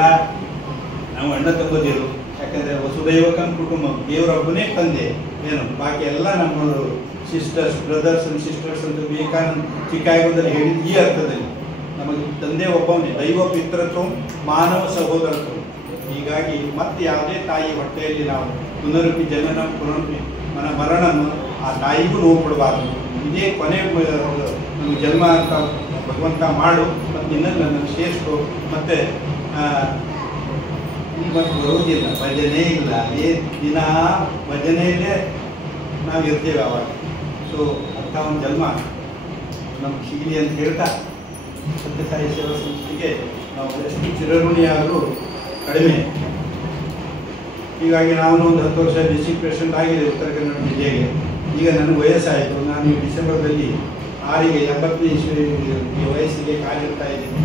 ನಾವು ಅಣ್ಣ ತಂಗೋದಿರು. ಯಾಕಂದರೆ ವಸುದೈವಕಂ ಕುಟುಂಬ, ದೇವರೊಬ್ಬನೇ ತಂದೆ. ಏನು ಬಾಕಿ ಎಲ್ಲ ನಮ್ಮವರು ಸಿಸ್ಟರ್ಸ್, ಬ್ರದರ್ಸ್ ಅಂಡ್ ಸಿಸ್ಟರ್ಸ್ ಅಂತ ವಿವೇಕಾನಂದ ಚಿಕಾಗೋದಲ್ಲಿ ಹೇಳಿದ ಈ ಅರ್ಥದಲ್ಲಿ ನಮಗೆ ತಂದೆ ಒಬ್ಬನೇ. ದೈವ ಪಿತೃತ್ವ, ಮಾನವ ಸಹೋದರತ್ವ. ಹೀಗಾಗಿ ಮತ್ತೆ ಯಾವುದೇ ತಾಯಿ ಹೊಟ್ಟೆಯಲ್ಲಿ ನಾವು ಪುನರುಪಿ ಜನನ ಪುನರುಪಿ ಮರಣವನ್ನು ಆ ತಾಯಿಗೂ ನೋವು ಕೊಡಬಾರ್ದು. ಇದೇ ಕೊನೆ ನಮಗೆ ಜನ್ಮ ಅಂತ ಭಗವಂತ ಮಾಡು, ಮತ್ತು ನಿನ್ನಲ್ಲಿ ನನ್ನನ್ನು ಸೇರಿಸ್ಕೊ. ಮತ್ತು ಮತ್ತು ಬರುವುದಿಲ್ಲ, ಭಜನೆ ಇಲ್ಲ. ದಿನ ಭಜನೆಯಲ್ಲೇ ನಾವು ಇರ್ತೇವೆ ಅವಾಗ. ಸೊ ಅಂಥ ಒಂದು ಜನ್ಮ ನಮ್ಗೆ ಸಿಗಲಿ ಅಂತ ಹೇಳ್ತಾ, ಸತ್ಯಸಾಯಿ ಸೇವಾ ಸಂಸ್ಥೆಗೆ ನಾವು ಎಷ್ಟು ಚಿರಋಣಿಯಾದರೂ ಕಡಿಮೆ. ಹೀಗಾಗಿ ನಾವು ಒಂದು 10 ವರ್ಷ ಡಿಸ್ಟ್ರಿಕ್ಟ್ ಪ್ರೆಸಿಡೆಂಟ್ ಆಗಿದೆ ಉತ್ತರ ಕನ್ನಡ ಜಿಲ್ಲೆಗೆ. ಈಗ ನನಗೆ ವಯಸ್ಸಾಯಿತು. ನಾನು ಈ ಡಿಸೆಂಬರ್ದಲ್ಲಿ 6ಗೆ 80ನೇ ವಯಸ್ಸಿಗೆ ಕಾಲಿಡ್ತಾ ಇದ್ದೀನಿ.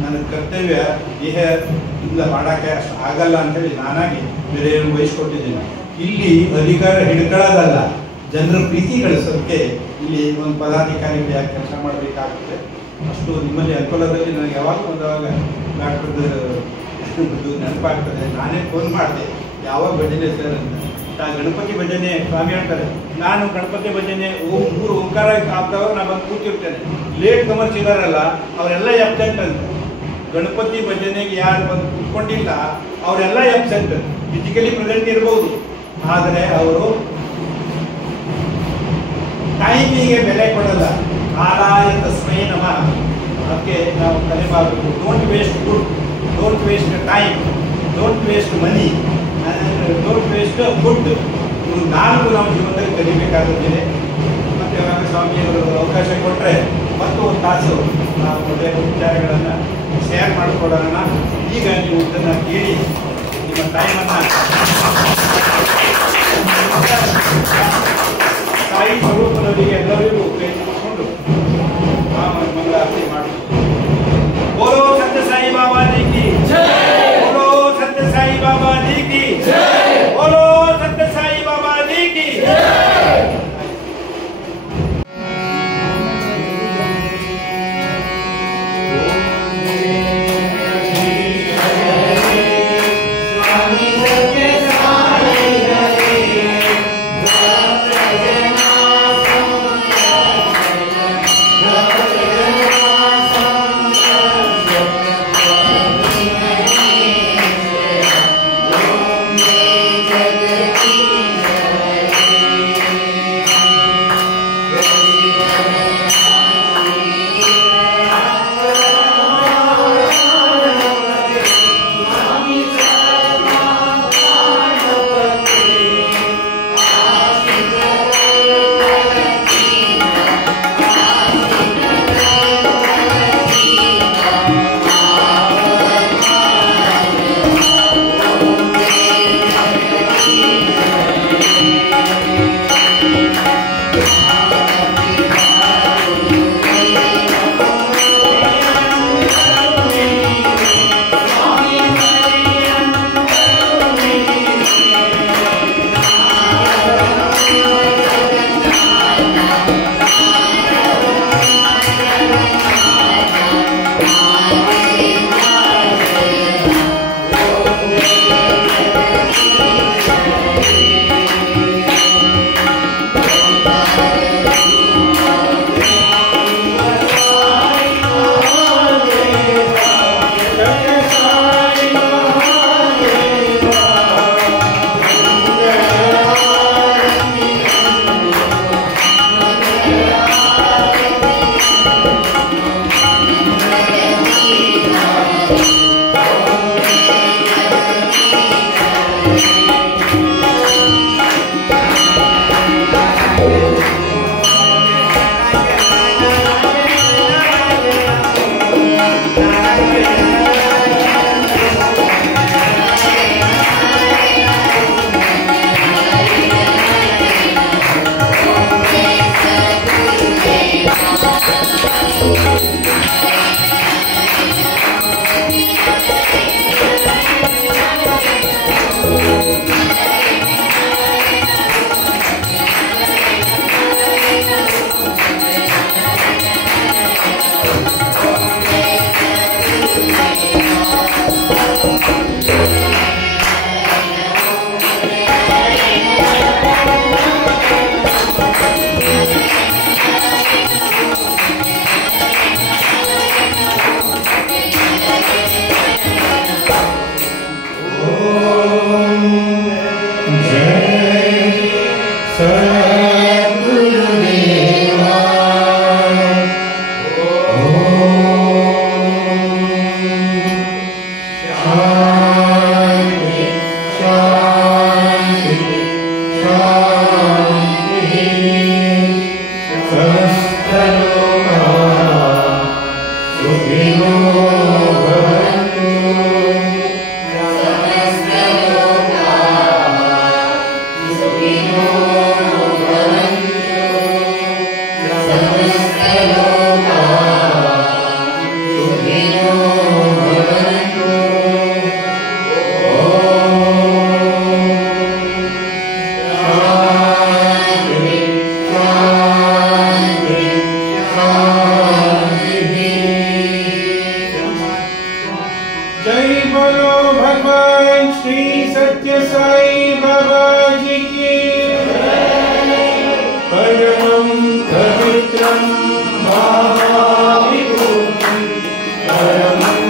ನನ್ನ ಕರ್ತವ್ಯ ದೇಹದಿಂದ ಮಾಡೋಕ್ಕೆ ಅಷ್ಟು ಆಗಲ್ಲ ಅಂತೇಳಿ ನಾನಾಗಿ ಬೇರೆ ವಹಿಸ್ಕೊಟ್ಟಿದ್ದೀನಿ. ಇಲ್ಲಿ ಅಧಿಕಾರ ಹಿಡ್ಕೊಳ್ಳೋದಲ್ಲ, ಜನರ ಪ್ರೀತಿ ಗಳಿಸೋದಕ್ಕೆ ಇಲ್ಲಿ ಒಂದು ಪದಾಧಿಕಾರಿಗಳು ಯಾಕೆ ಕೆಲಸ ಮಾಡಬೇಕಾಗುತ್ತೆ. ಅಷ್ಟು ನಿಮ್ಮಲ್ಲಿ ಅನುಕೂಲದಲ್ಲಿ ನನಗೆ ಯಾವಾಗ ಬಂದವಾಗ ಡಾಕ್ಟರ್ದು ನೆನಪಾಗ್ತದೆ. ನಾನೇ ಫೋನ್ ಮಾಡಿದೆ ಯಾವಾಗ ಭಜನೆ ಸರ್ ಅಂತ. ಗಣಪತಿ ಭಜನೆ ಸ್ವಾಮಿ ಹೇಳ್ತಾರೆ, ನಾನು ಗಣಪತಿ ಭಜನೆ ಮೂರು ಓಂಕಾರ ಆಗ್ತಾವ ನಾನು ಬಂದು ಕೂತಿರ್ತೇನೆ. ಲೇಟ್ ಕಮರ್ಸ್ ಇದಾರಲ್ಲ ಅವರೆಲ್ಲ ಎಬ್ಸೆಂಟ್ ಅಂತ. ಗಣಪತಿ ಭಜನೆಗೆ ಯಾರು ಬಂದು ಕೂತ್ಕೊಂಡಿಲ್ಲ ಅವರೆಲ್ಲ ಎಬ್ಸೆಂಟ್, ಫಿಸಿಕಲಿ ಪ್ರೆಸೆಂಟ್ ಇರ್ಬೋದು, ಆದರೆ ಅವರು ಟೈಮಿಗೆ ಬೆಲೆ ಕೊಡಲ್ಲ. ಕಾಲಾಯ ತಸ್ಮೈ ನಮಃ. ಅದಕ್ಕೆ ನಾವು ಕಲಿಬಾರದು. Don't waste food, don't waste time, don't waste money, don't waste food. ಇವು ನಾಲ್ಕು ನಾವು ಜೀವನದಲ್ಲಿ ಕಲಿಬೇಕಾಗುತ್ತದೆ. ಮತ್ತು ಯಾವಾಗ ಸ್ವಾಮಿಯವರು ಅವಕಾಶ ಕೊಟ್ಟರೆ ಮತ್ತು ಒಂದು ತಾಸು ನಾವು ಒಳ್ಳೆಯ ವಿಚಾರಗಳನ್ನು ಶೇರ್ ಮಾಡಿಕೊಡೋಣ. ಈಗ ನೀವು ಇದನ್ನು ಕೇಳಿ ನಿಮ್ಮ ಟೈಮನ್ನು ತಾಯಿ ಸ್ವರೂಪದವರಿಗೆ ಎಲ್ಲರಿಗೂ ಕೈ ಮುಗಿಸ್ಕೊಂಡು ಮಂಗಳಾರತಿ ಮಾಡಿ. ಬೋಲೋ ಸತ್ಯ ಸಾಯಿ ಬಾಬಾ ಜಿ ಕಿ ಜೈ, ಬೋಲೋ ಸತ್ಯ ಸಾಯಿ ಬಾಬಾ ಜಿ ಕಿ ಜೈ, ಬೋಲೋ ಸತ್ಯ ಸಾಯಿ ಬಾಬಾ ಜಿ ಕಿ ಜೈ. स्वामी सत्य साई सत्य साई बाबा जी की परमं पवित्रं बाबा विभूति परमं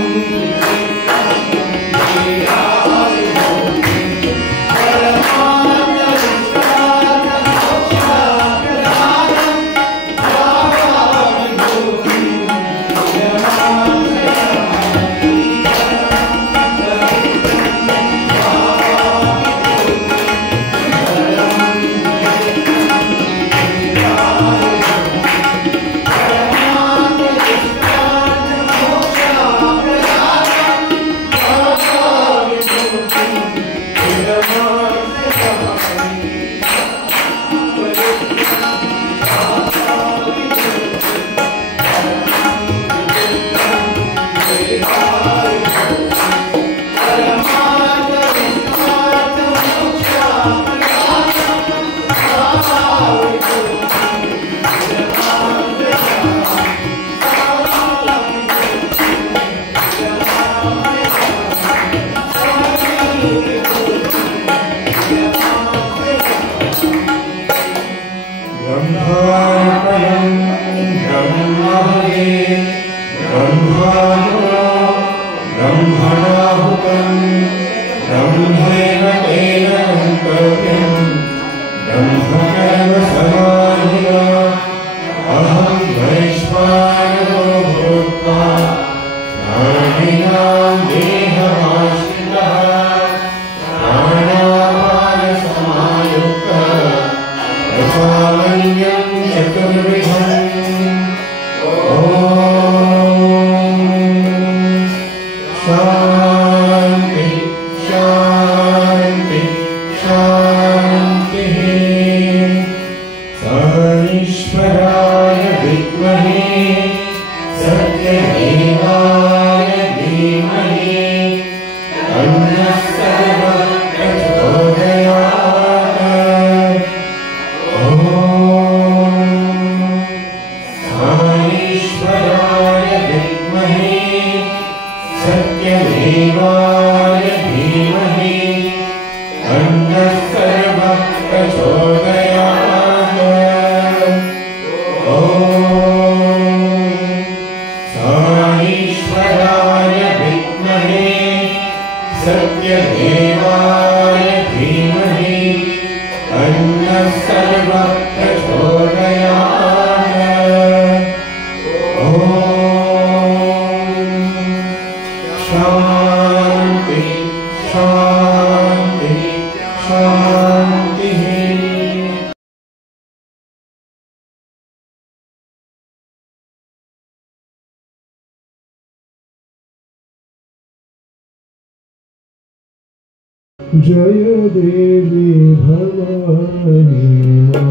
जय देवी भवानी मां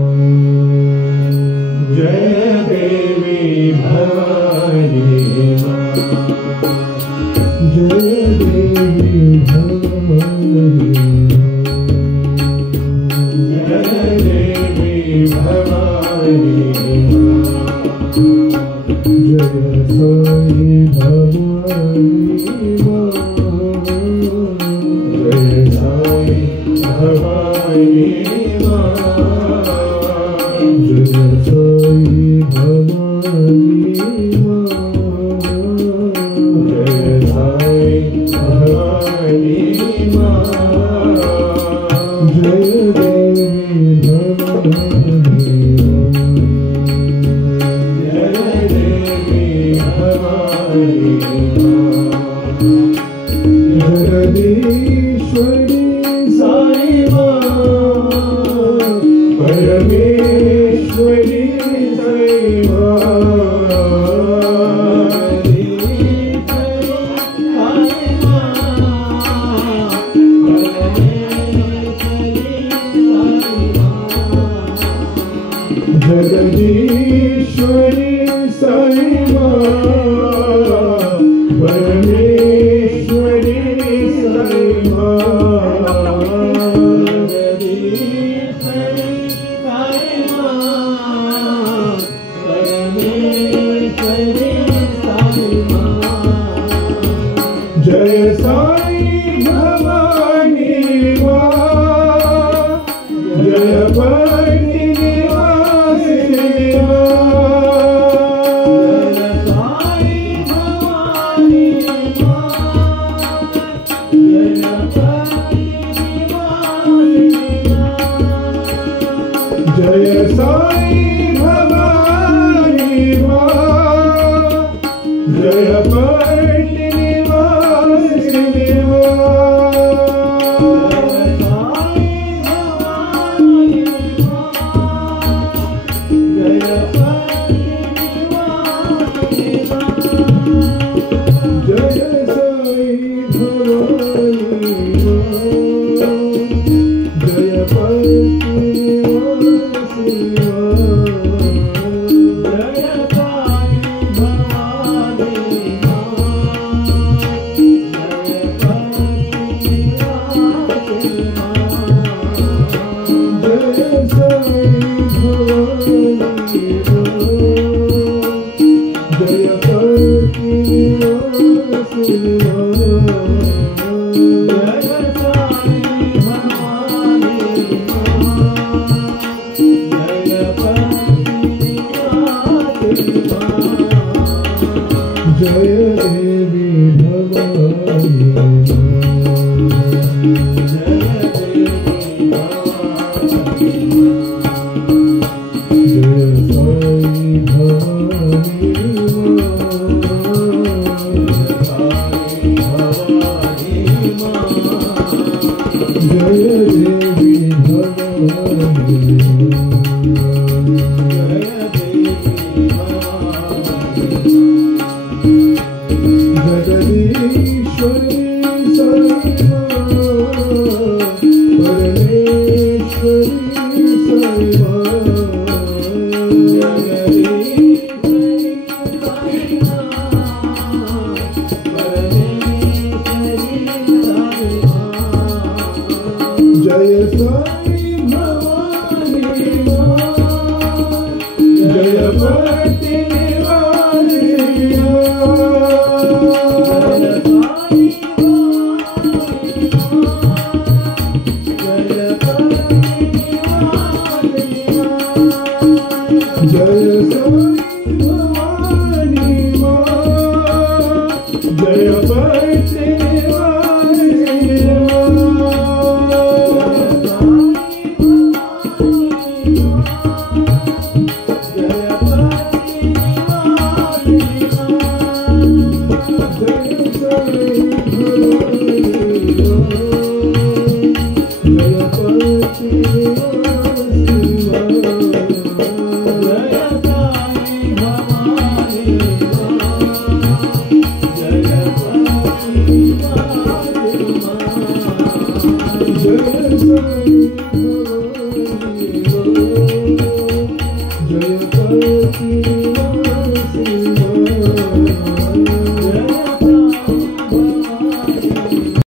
जय देवी भवानी मां जय देवी भवानी जय देवी भवानी जय साई भवानी मां भवानी मां जय साई भवानी मां जय साई भवानी मां जय देवी भवानी जय देवी भवानी जगदीश्वरी साई परमेश्वरी साई जगदीश्वरी साई परमेश्वरी साई जय साई भवानी जय साई भवानी मां जय पट्टी निवासिनी जय